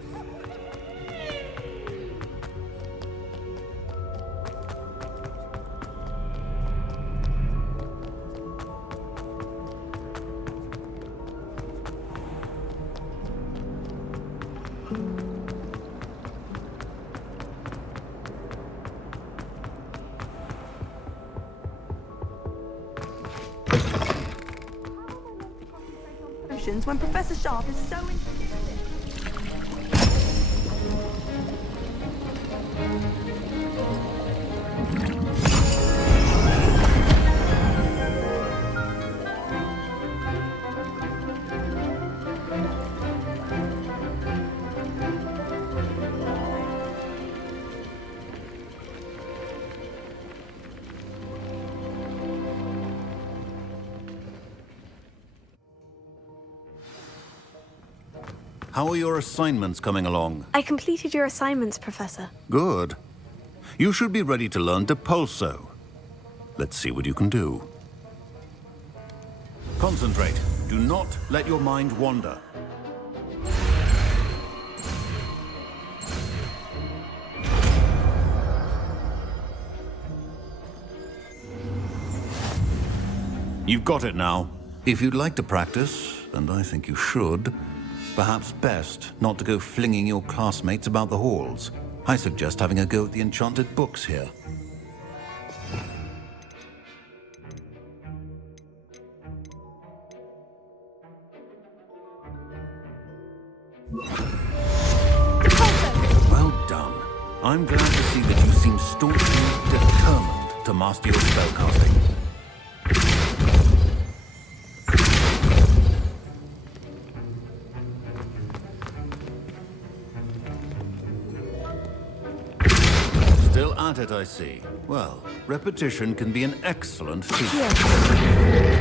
When Professor Sharp is so How are your assignments coming along? I completed your assignments, Professor. Good. You should be ready to learn Depulso. Let's see what you can do. Concentrate. Do not let your mind wander. You've got it now. If you'd like to practice, and I think you should, perhaps best not to go flinging your classmates about the halls. I suggest having a go at the enchanted books here. Well done. I'm glad to see that you seem staunchly determined to master your spellcasting. Still at it, I see. Well, repetition can be an excellent teacher.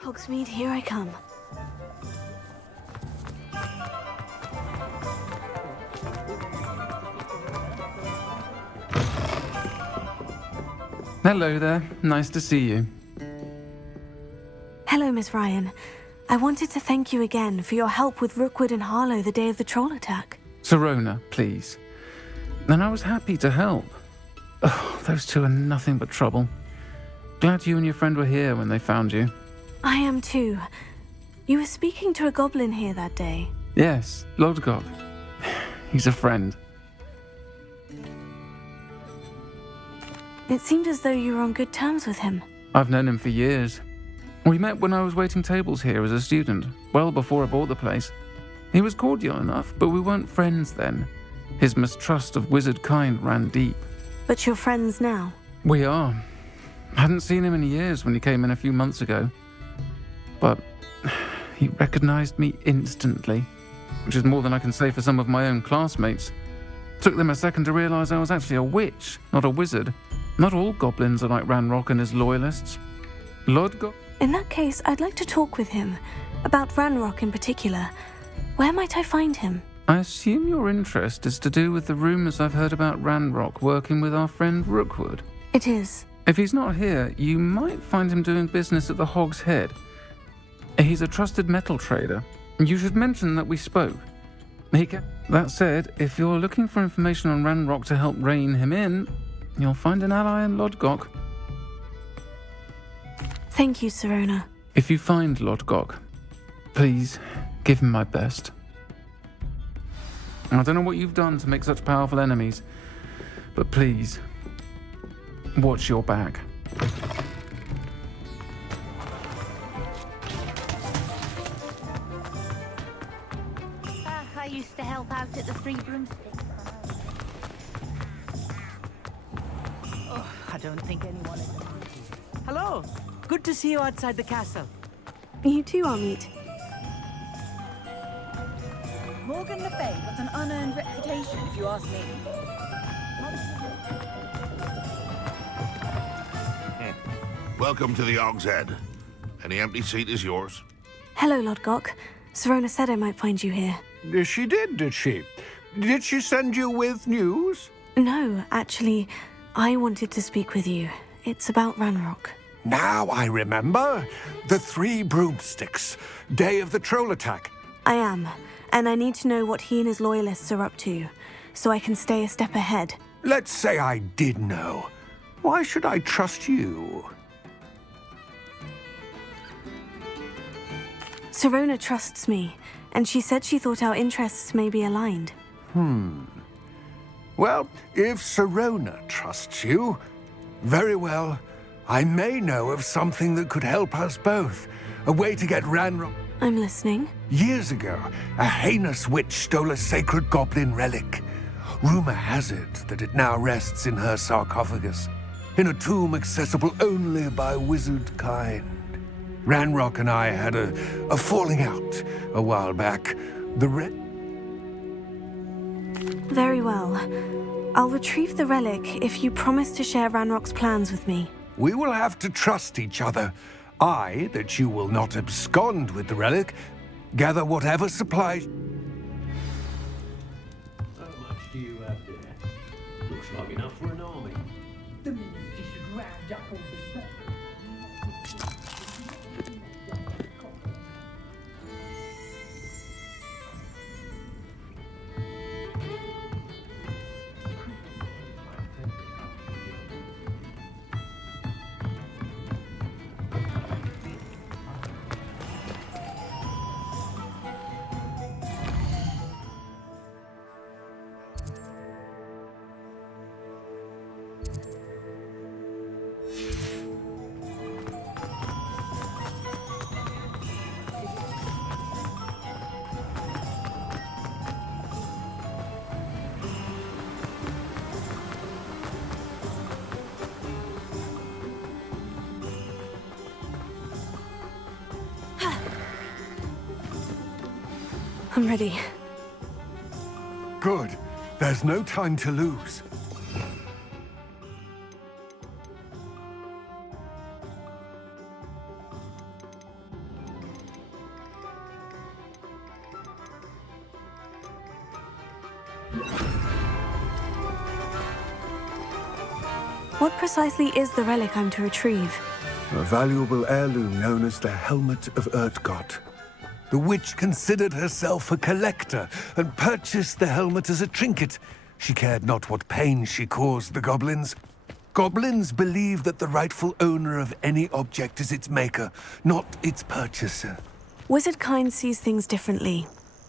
Hogsmeade, here I come. Hello there. Nice to see you. Hello, Miss Ryan. I wanted to thank you again for your help with Rookwood and Harlow the day of the troll attack. Sirona, please. And I was happy to help. Oh, those two are nothing but trouble. Glad you and your friend were here when they found you. I am too. You were speaking to a goblin here that day. Yes, Lodgok. He's a friend. It seemed as though you were on good terms with him. I've known him for years. We met when I was waiting tables here as a student, well before I bought the place. He was cordial enough, but we weren't friends then. His mistrust of wizard kind ran deep. But you're friends now? We are. Hadn't seen him in years when he came in a few months ago. But he recognized me instantly, which is more than I can say for some of my own classmates. Took them a second to realize I was actually a witch, not a wizard. Not all goblins are like Ranrock and his loyalists. Lodgok? In that case, I'd like to talk with him. About Ranrock in particular. Where might I find him? I assume your interest is to do with the rumors I've heard about Ranrock working with our friend Rookwood. It is. If he's not here, you might find him doing business at the Hog's Head. He's a trusted metal trader. You should mention that we spoke. That said, if you're looking for information on Ranrock to help rein him in, you'll find an ally in Lodgok. Thank you, Sirona. If you find Lodgok, please give him my best. I don't know what you've done to make such powerful enemies, but please, watch your back. I used to help out at the Three Broomsticks. Oh, I don't think anyone is. Hello. Good to see you outside the castle. You too, Amit. Morgan Le Fay got an unearned reputation, if you ask me. Welcome to the Hog's Head. Any empty seat is yours. Hello, Lodgok. Sirona said I might find you here. She did she? Did she send you with news? No, actually, I wanted to speak with you. It's about Ranrock. Now I remember. The Three Broomsticks. Day of the troll attack. I am, and I need to know what he and his loyalists are up to, so I can stay a step ahead. Let's say I did know. Why should I trust you? Sirona trusts me, and she said she thought our interests may be aligned. Well, if Sirona trusts you, very well. I may know of something that could help us both. A way to get Ranrock. I'm listening. Years ago, a heinous witch stole a sacred goblin relic. Rumor has it that it now rests in her sarcophagus, in a tomb accessible only by wizard kind. Ranrock and I had a falling out a while back. Very well. I'll retrieve the relic if you promise to share Ranrock's plans with me. We will have to trust each other. I, that you will not abscond with the relic. Gather whatever supplies... How much do you have there? Looks like enough for an army. The ministry should round up all the stuff. I'm ready. Good. There's no time to lose. What precisely is the relic I'm to retrieve? A valuable heirloom known as the Helmet of Urtgott. The witch considered herself a collector and purchased the helmet as a trinket. She cared not what pain she caused the goblins. Goblins believe that the rightful owner of any object is its maker, not its purchaser. Wizard kind sees things differently.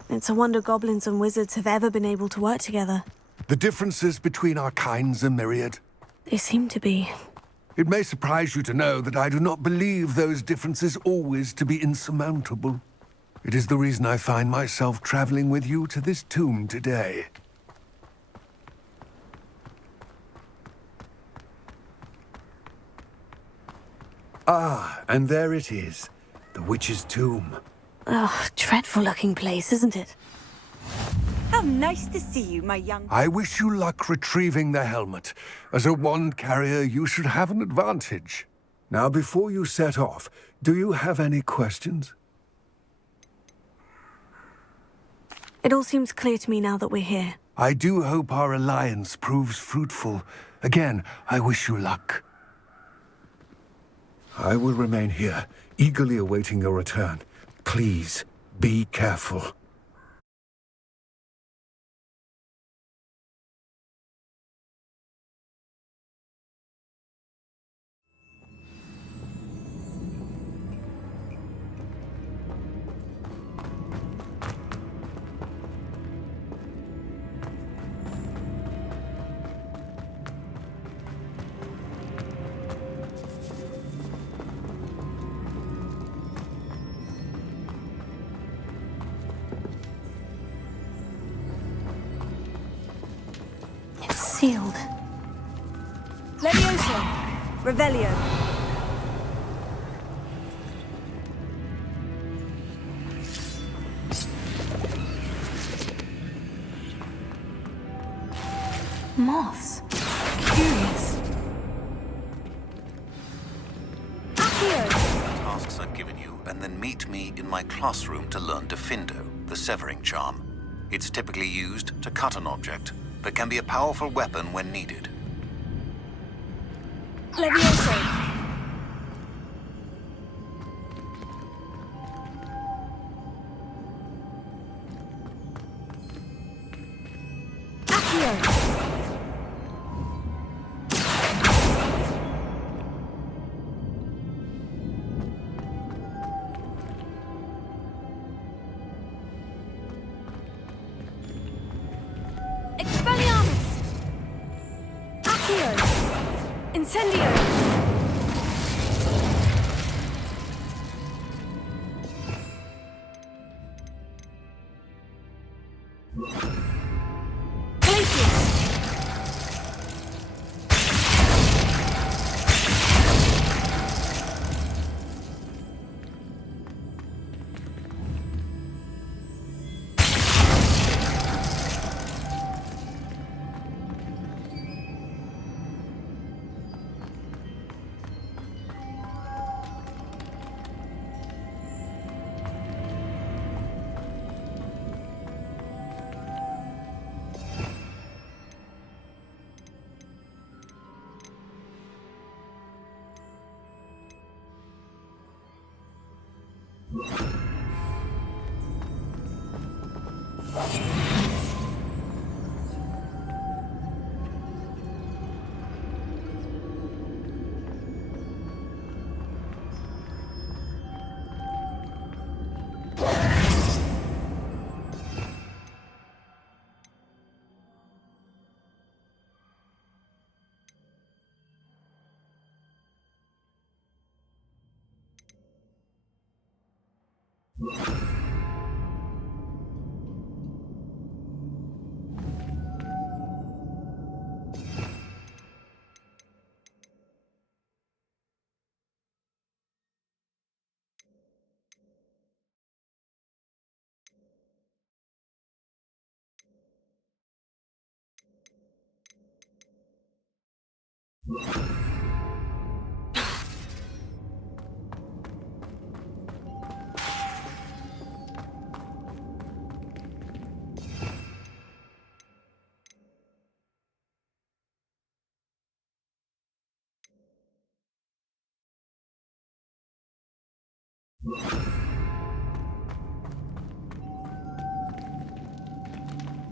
It's a wonder goblins and wizards have ever been able to work together. The differences between our kinds are myriad. They seem to be. It may surprise you to know that I do not believe those differences always to be insurmountable. It is the reason I find myself traveling with you to this tomb today. Ah, and there it is. The witch's tomb. Oh, dreadful looking place, isn't it? How nice to see you, my young... I wish you luck retrieving the helmet. As a wand carrier, you should have an advantage. Now, before you set off, do you have any questions? It all seems clear to me now that we're here. I do hope our alliance proves fruitful. Again, I wish you luck. I will remain here, eagerly awaiting your return. Please, be careful. Sealed. Levioso! Revelio! Moths. Curious. Tasks I've given you, and then meet me in my classroom to learn Defindo, the severing charm. It's typically used to cut an object, but can be a powerful weapon when needed. Levioso! Incendio!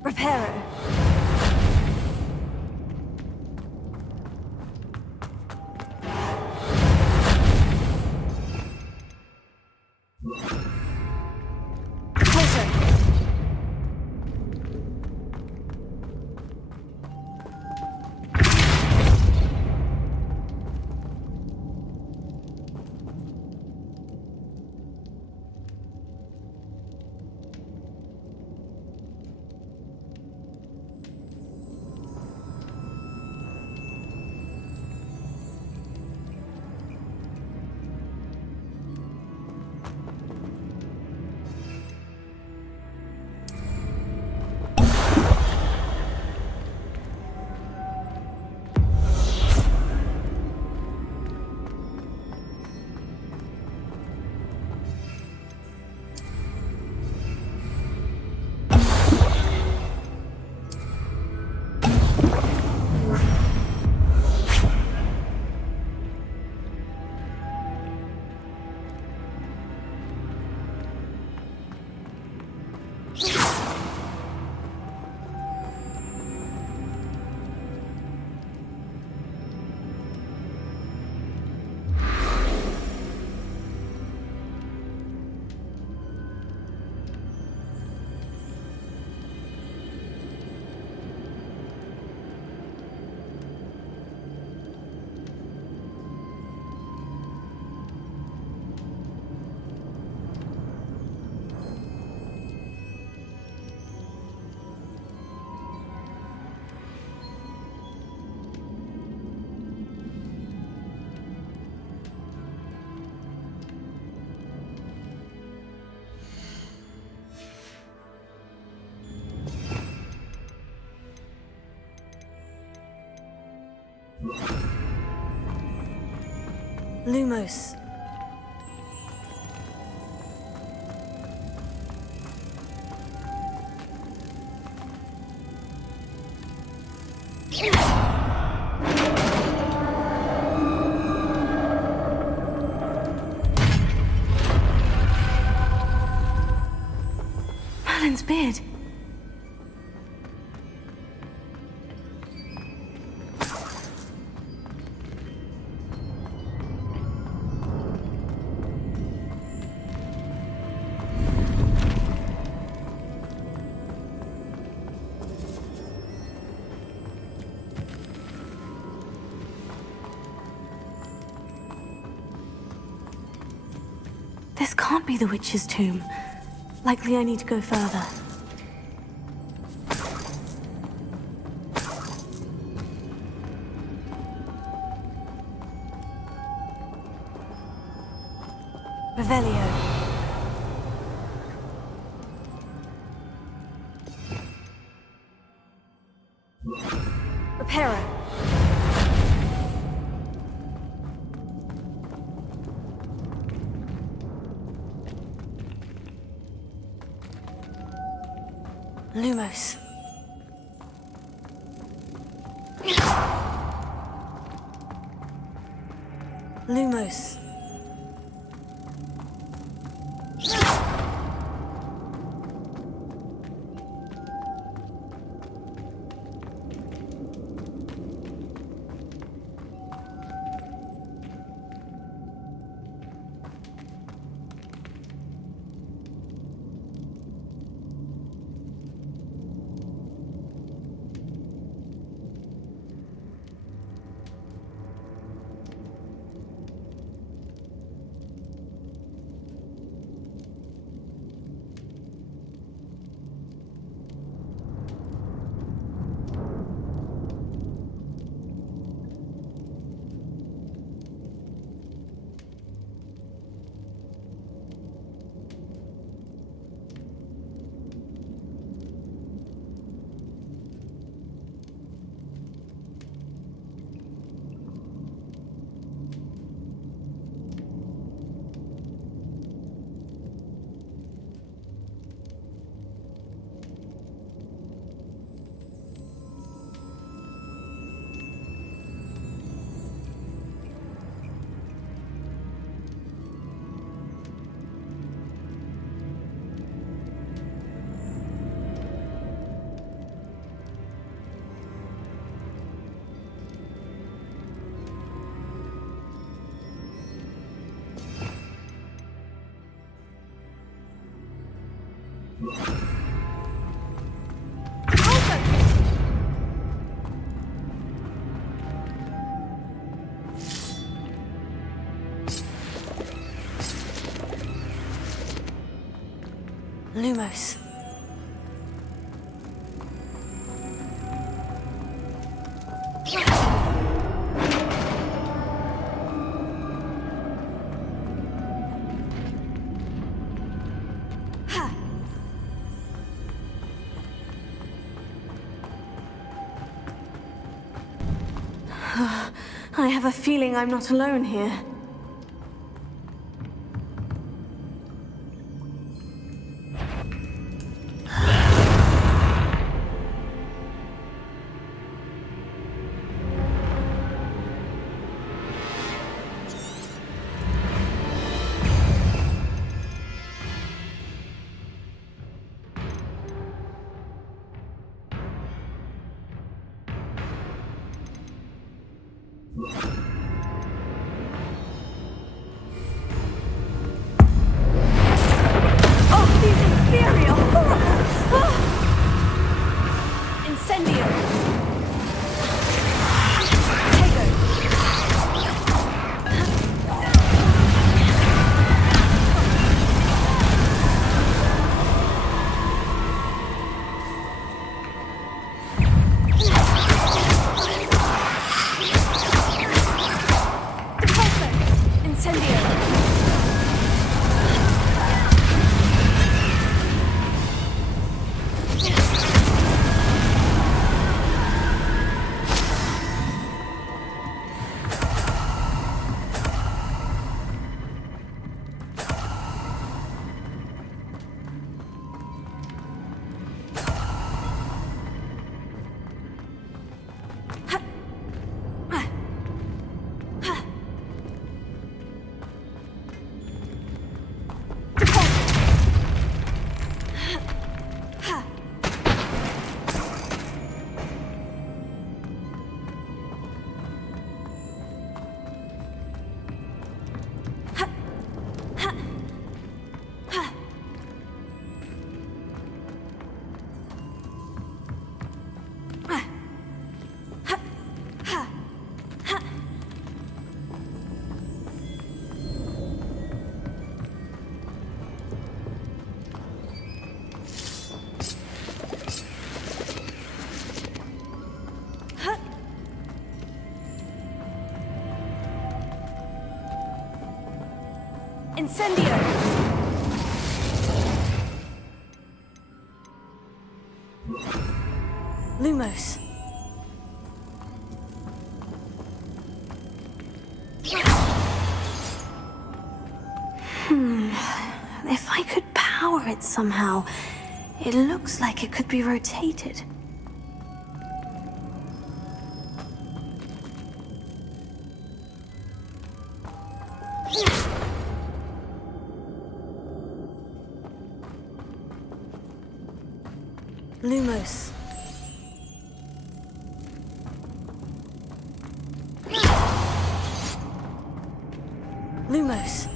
Reparo. Closer. Lumos. Merlin's beard. This can't be the witch's tomb. Likely I need to go further. Revelio. Reparo. Lumos. Lumos. Lumos. I have a feeling I'm not alone here. Incendio! Lumos. If I could power it somehow, it looks like it could be rotated. Lumos. Lumos.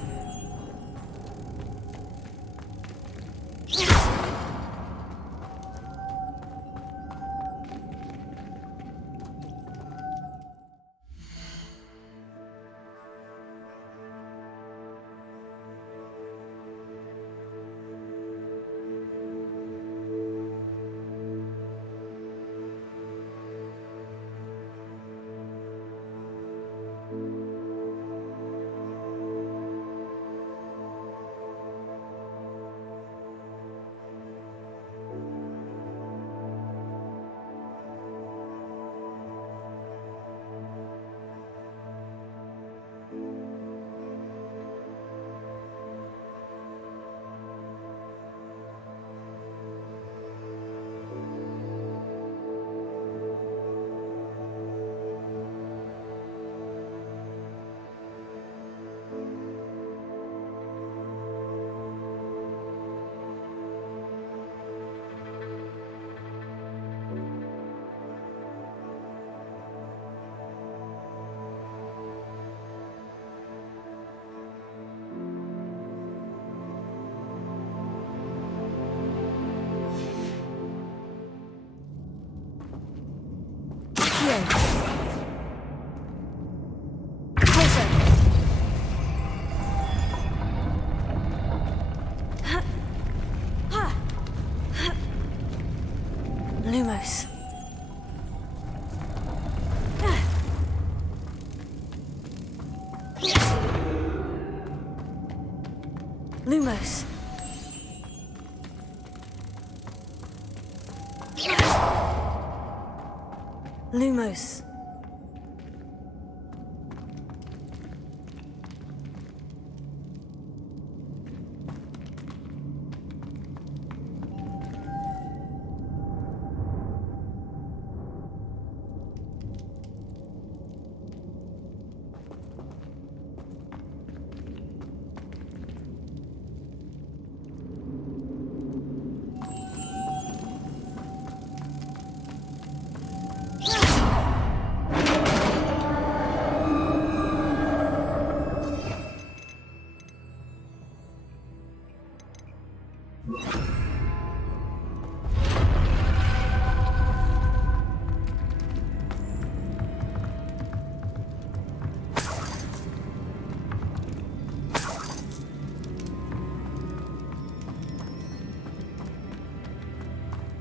Lumos. Lumos.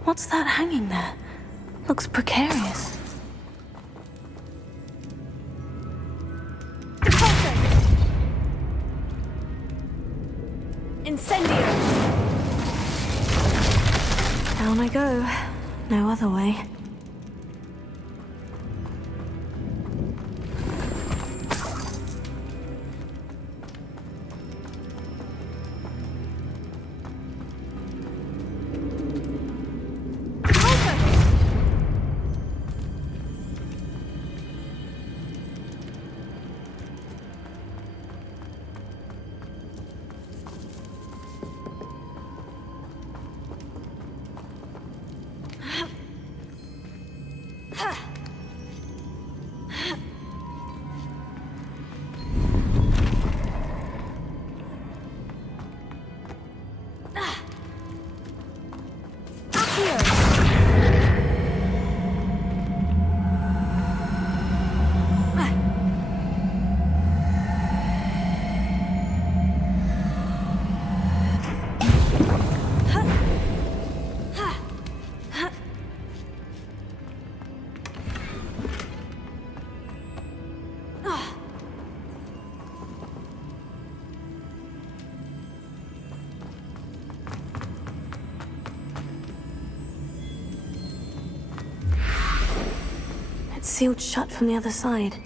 What's that hanging there? Looks precarious. Incendio! Down I go. No other way. It's sealed shut from the other side.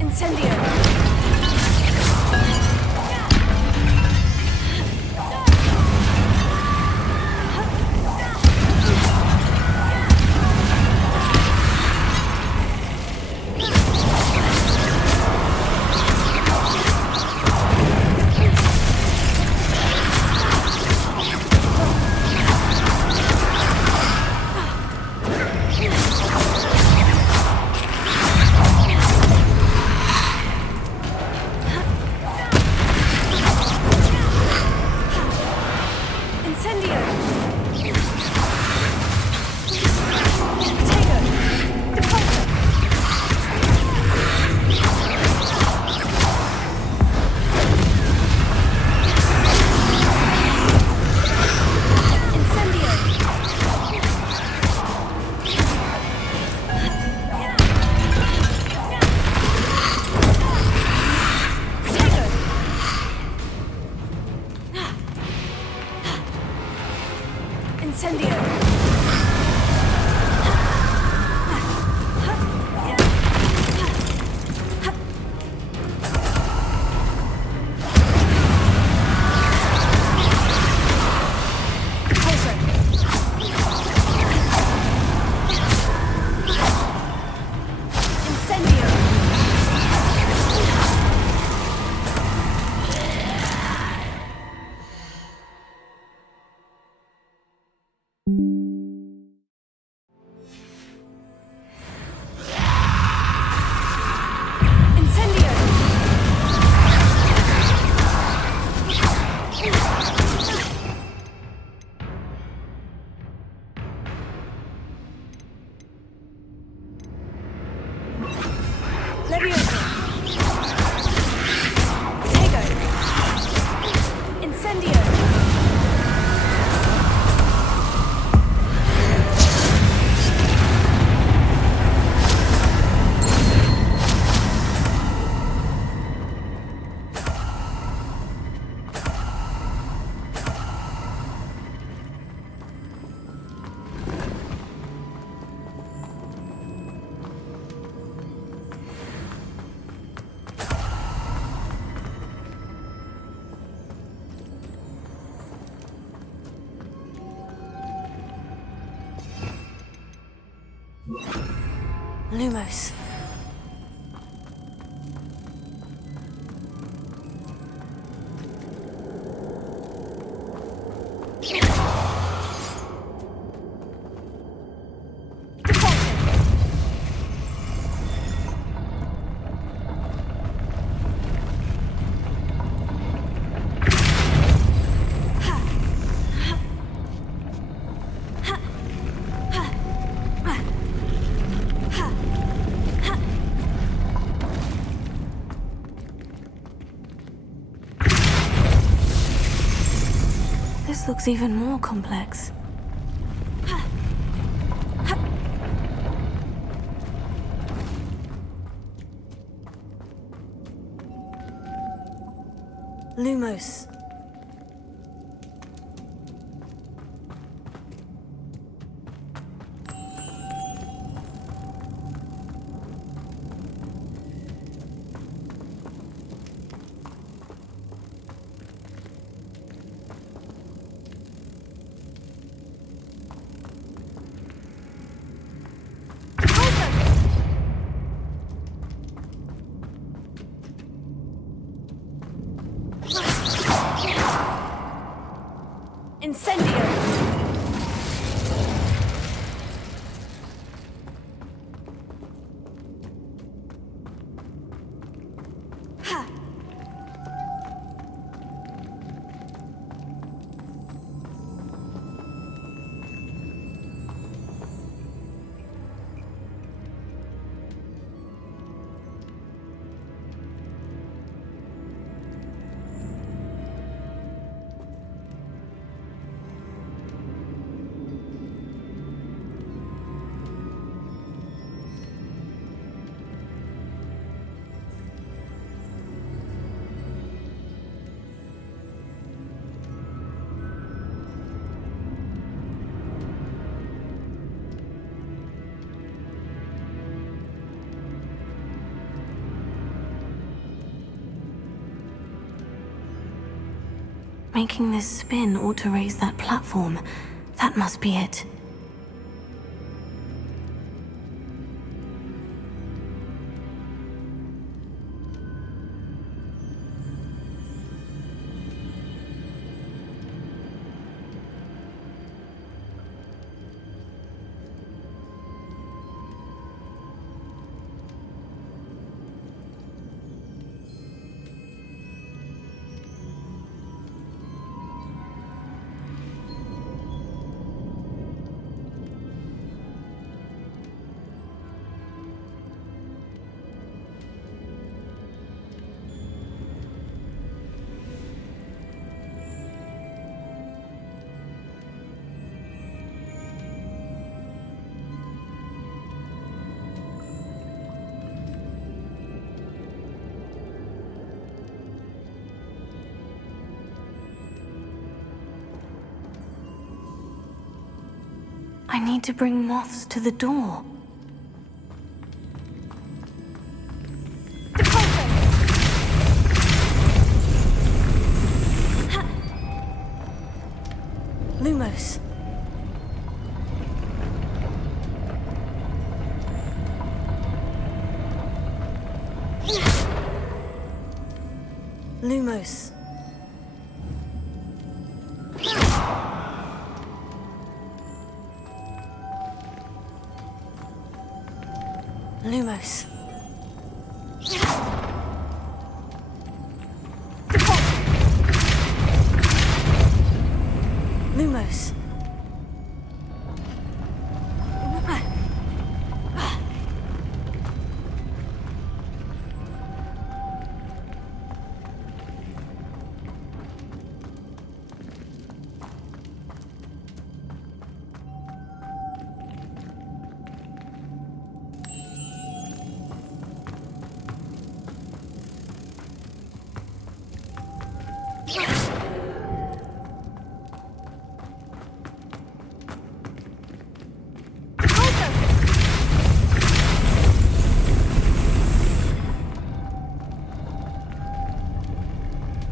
Incendio! Incendio! Lumos. This looks even more complex. Lumos. Incendio! Making this spin ought to raise that platform. That must be it. I need to bring moths to the door. Lumos. Lumos. Lumos. Lumos.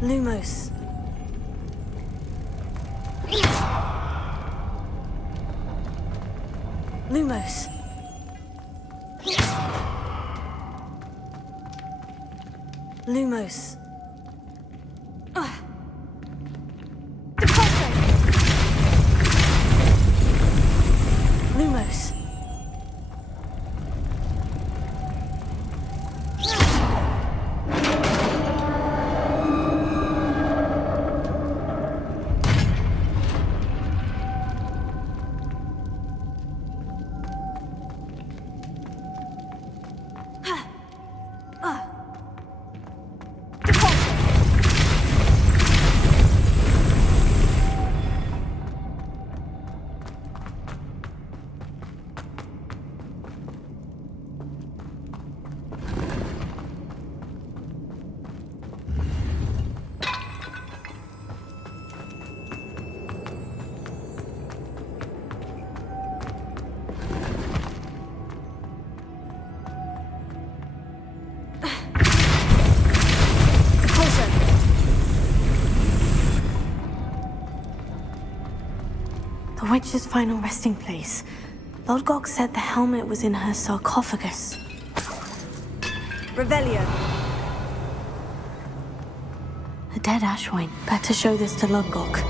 Lumos. Lumos. Lumos. Lumos. The witch's final resting place. Lodgok said the helmet was in her sarcophagus. Revelio. A dead Ashwine. Better show this to Lodgok.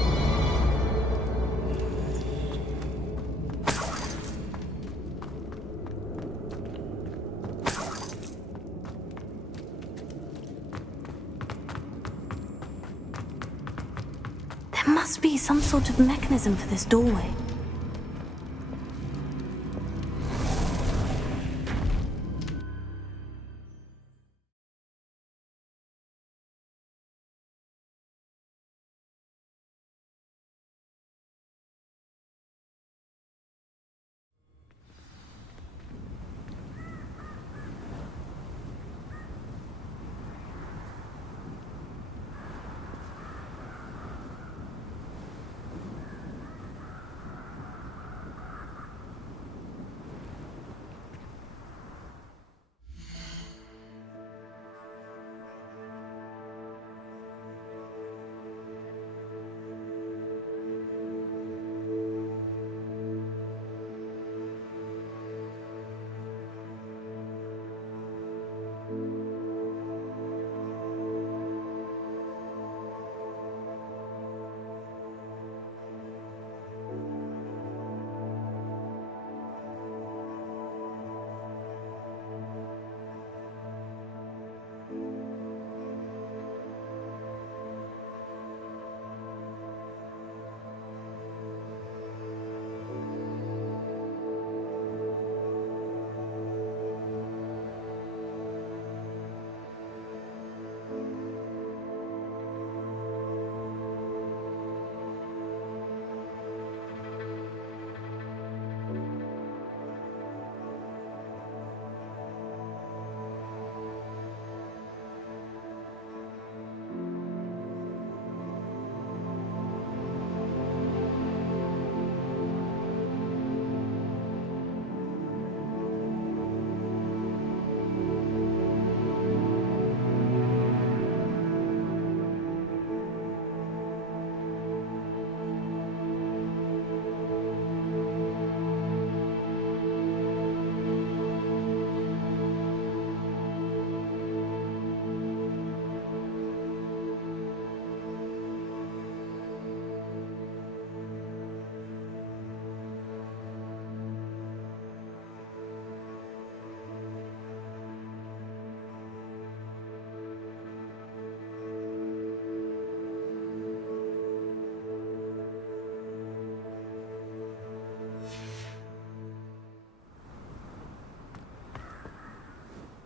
There must be some sort of mechanism for this doorway.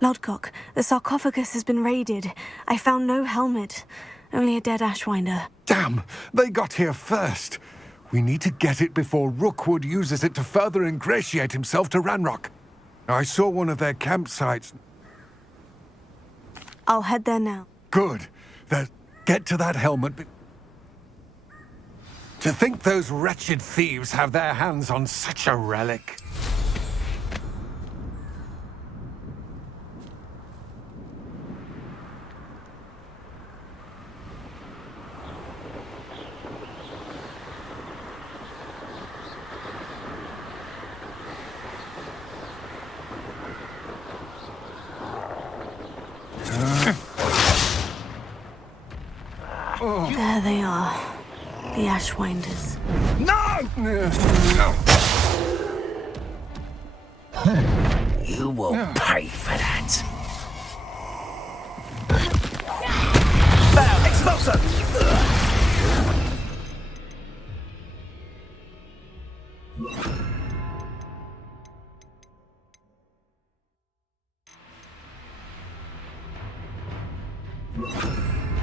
Lodgok, the sarcophagus has been raided. I found no helmet, only a dead Ashwinder. Damn! They got here first. We need to get it before Rookwood uses it to further ingratiate himself to Ranrock. I saw one of their campsites. I'll head there now. Good. Get to that helmet. To think those wretched thieves have their hands on such a relic. There they are. The Ashwinders. You will pay for that. Expulsor!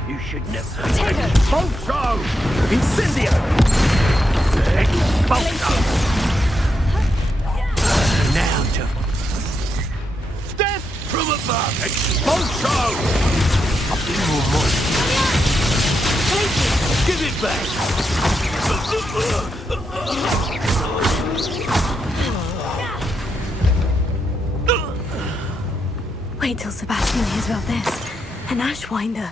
You should never. Expulso! Incendio! Expulso! Now, Joe. Death from above! Expulso! Give it back! Wait till Sebastian hears about this. An Ashwinder.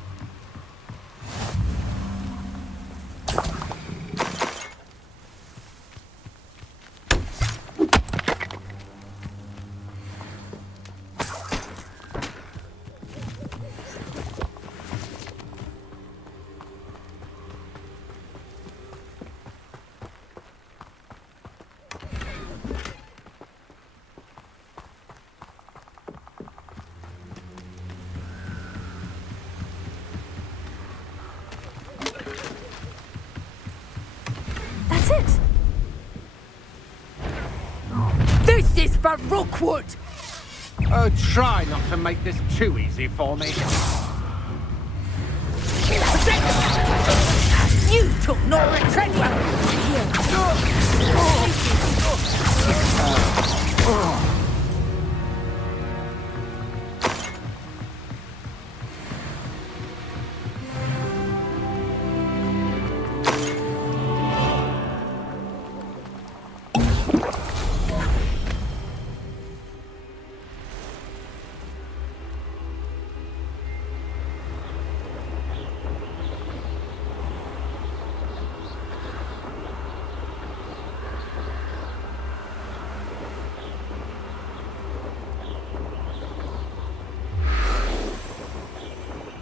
That's it. This is for Rookwood! Oh, try not to make this too easy for me. You took Nora Treadwell!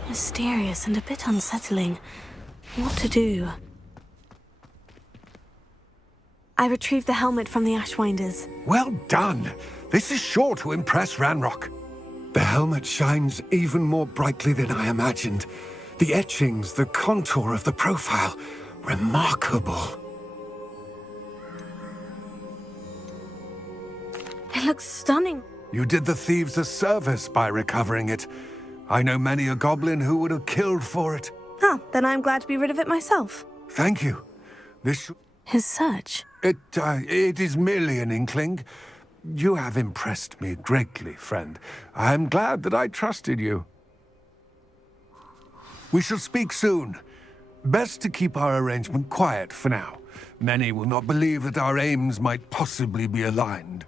Mysterious and a bit unsettling. What to do? I retrieved the helmet from the Ashwinders. Well done. This is sure to impress Ranrock. The helmet shines even more brightly than I imagined. The etchings, the contour of the profile. Remarkable. It looks stunning. You did the thieves a service by recovering it. I know many a goblin who would have killed for it. Oh, then I'm glad to be rid of it myself. Thank you. This... His search? It is merely an inkling. You have impressed me greatly, friend. I am glad that I trusted you. We shall speak soon. Best to keep our arrangement quiet for now. Many will not believe that our aims might possibly be aligned.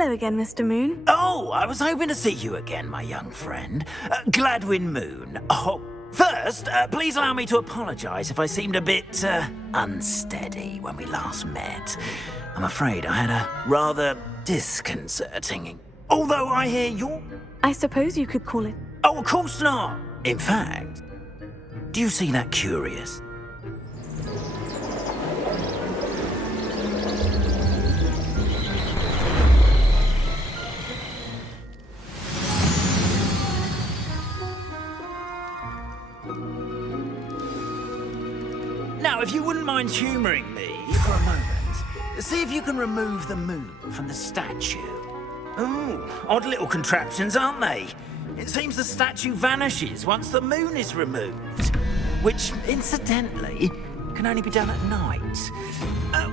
Hello again, Mr. Moon. Oh, I was hoping to see you again, my young friend. Gladwin Moon. Oh, first, please allow me to apologise if I seemed a bit, unsteady when we last met. I'm afraid I had a rather disconcerting... Although I hear you're... I suppose you could call it... Oh, of course not. In fact, do you see that curious? Now, if you wouldn't mind humouring me for a moment, see if you can remove the moon from the statue. Oh, odd little contraptions, aren't they? It seems the statue vanishes once the moon is removed, which, incidentally, can only be done at night.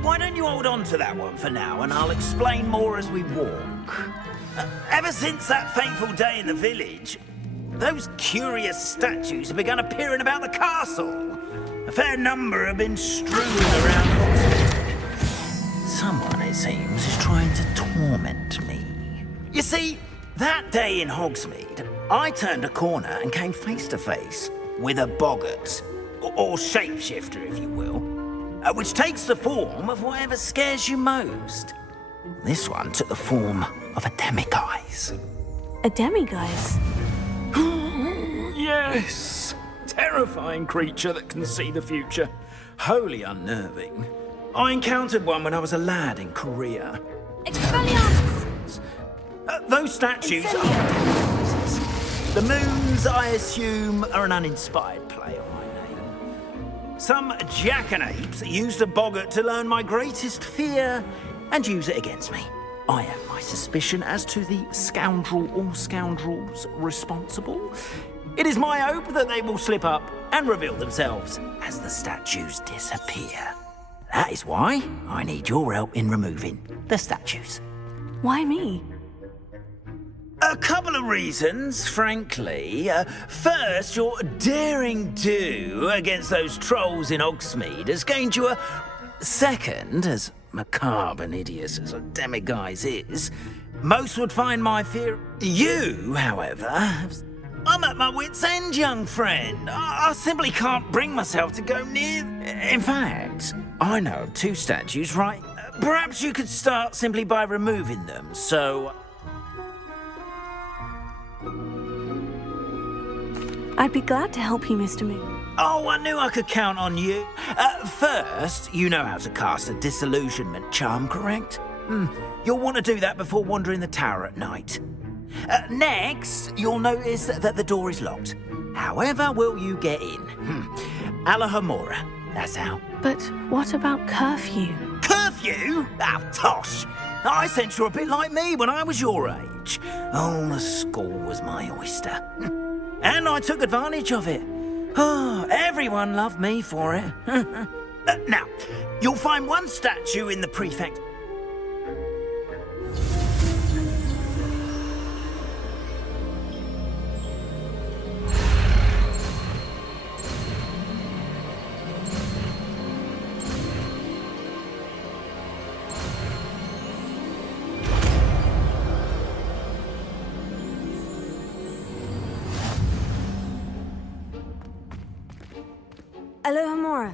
Why don't you hold on to that one for now, and I'll explain more as we walk. Ever since that fateful day in the village, those curious statues have begun appearing about the castle. A fair number have been strewn around Hogsmeade. Someone, it seems, is trying to torment me. You see, that day in Hogsmeade, I turned a corner and came face to face with a boggart, or shapeshifter, if you will, which takes the form of whatever scares you most. This one took the form of a demiguise. A demiguise? Yes! Terrifying creature that can see the future. Wholly unnerving. I encountered one when I was a lad in Korea. Expelliarmus! Those statues are demiguises. The moons, I assume, are an uninspired play on my name. Some jackanapes used a boggart to learn my greatest fear and use it against me. I have my suspicion as to the scoundrel or scoundrels responsible. It is my hope that they will slip up and reveal themselves as the statues disappear. That is why I need your help in removing the statues. Why me? A couple of reasons, frankly. First, your daring do against those trolls in Hogsmeade has gained you a... Second, as macabre and hideous as a demiguise is, most would find my fear... You, however... I'm at my wit's end, young friend. I simply can't bring myself to go near... In fact, I know of two statues, right? Perhaps you could start simply by removing them, so... I'd be glad to help you, Mr. Moon. Oh, I knew I could count on you. First, you know how to cast a disillusionment charm, correct? You'll want to do that before wandering the tower at night. Next, you'll notice that the door is locked. However will you get in? Alahomora, that's how. But what about curfew? Curfew? Oh, tosh. I sense you're a bit like me when I was your age. Oh, the school was my oyster. And I took advantage of it. Oh, everyone loved me for it. Now, you'll find one statue in the prefect... Alohomora.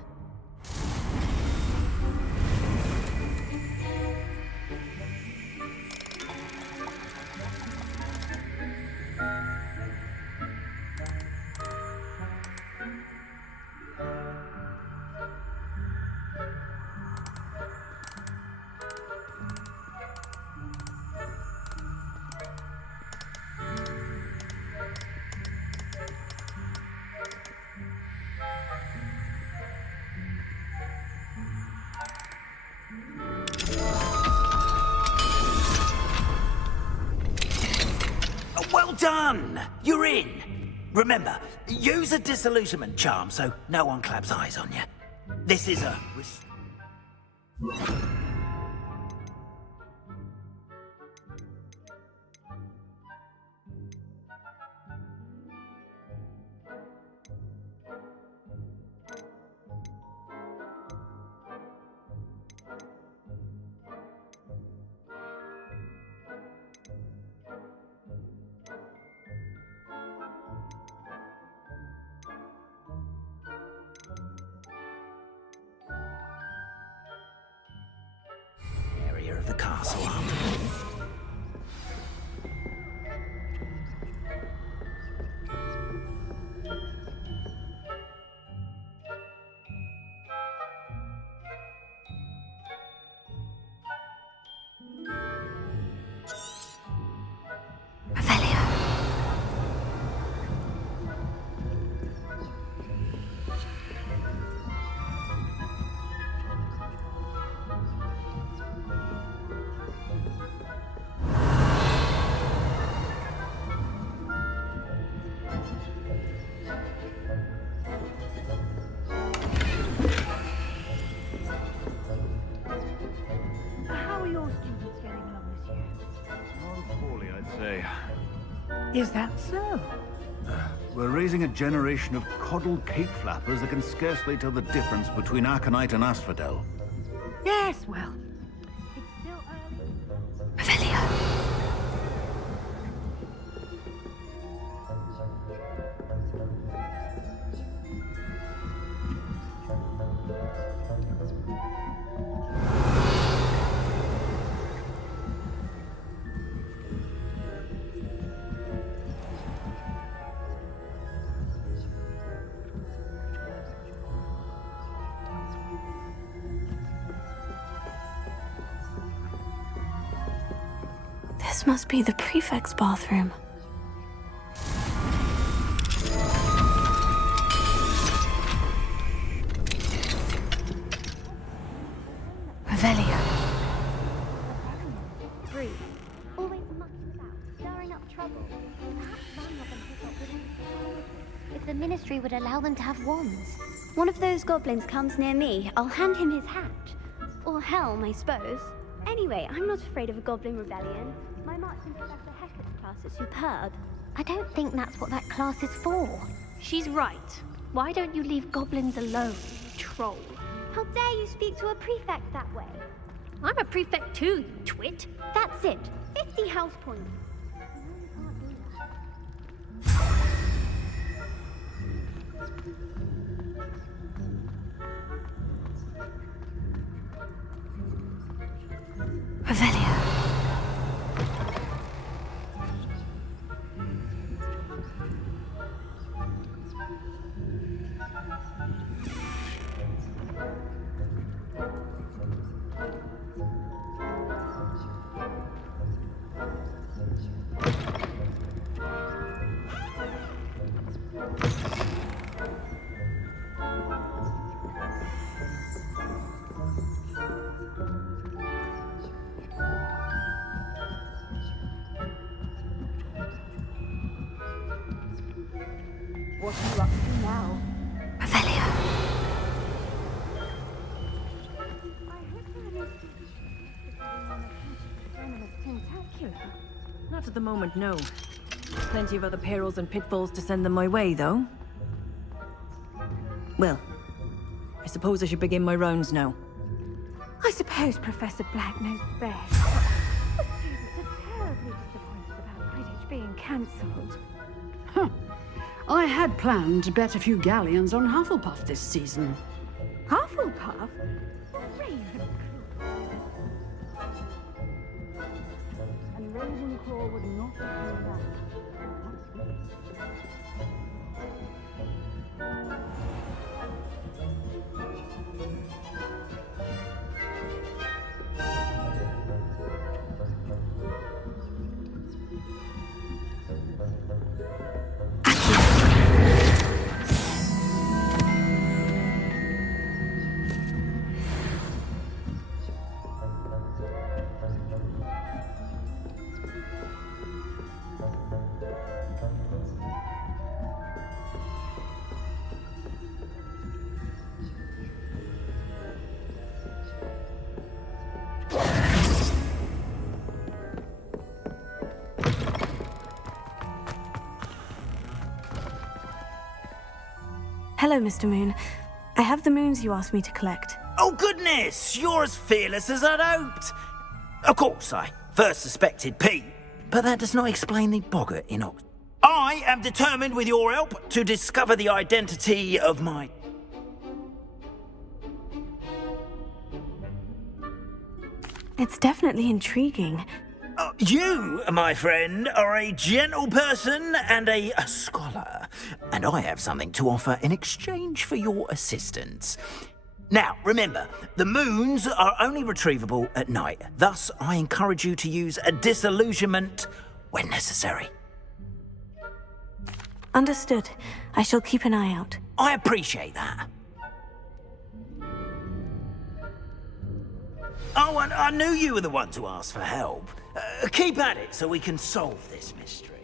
Well done! You're in! Remember, use a disillusionment charm so no one claps eyes on you. This is a... castle up. How are your students getting along this year? Not poorly, I'd say. Is that so? We're raising a generation of coddled cape flappers that can scarcely tell the difference between aconite and asphodel. Yes, well. This must be the prefect's bathroom. Revelio. Breathe. Always mucking about, stirring up trouble. Perhaps some of them pick up with if the ministry would allow them to have wands. One of those goblins comes near me, I'll hand him his hat. Or helm, I suppose. Anyway, I'm not afraid of a goblin rebellion. My march in Professor Hector's class is superb. I don't think that's what that class is for. She's right. Why don't you leave goblins alone, troll? How dare you speak to a prefect that way? I'm a prefect too, you twit. That's it. 50 house points. Revelio. What are you up to now? Revelio. Not at the moment, no. Plenty of other perils and pitfalls to send them my way, though. Well, I suppose I should begin my rounds now. I suppose Professor Black knows best. The students are terribly disappointed about Quidditch being cancelled. Huh. I had planned to bet a few galleons on Hufflepuff this season. Hufflepuff? Ravenclaw. And Ravenclaw would not have done that. Hello, Mr. Moon. I have the moons you asked me to collect. Oh, goodness! You're as fearless as I'd hoped. Of course, I first suspected Pete, but that does not explain the boggart in Oxford. I am determined, with your help, to discover the identity of my... It's definitely intriguing. You, my friend, are a gentle person and a scholar, and I have something to offer in exchange for your assistance. Now, remember, the moons are only retrievable at night. Thus, I encourage you to use a disillusionment when necessary. Understood. I shall keep an eye out. I appreciate that. Oh, and I knew you were the one to ask for help. Keep at it so we can solve this mystery.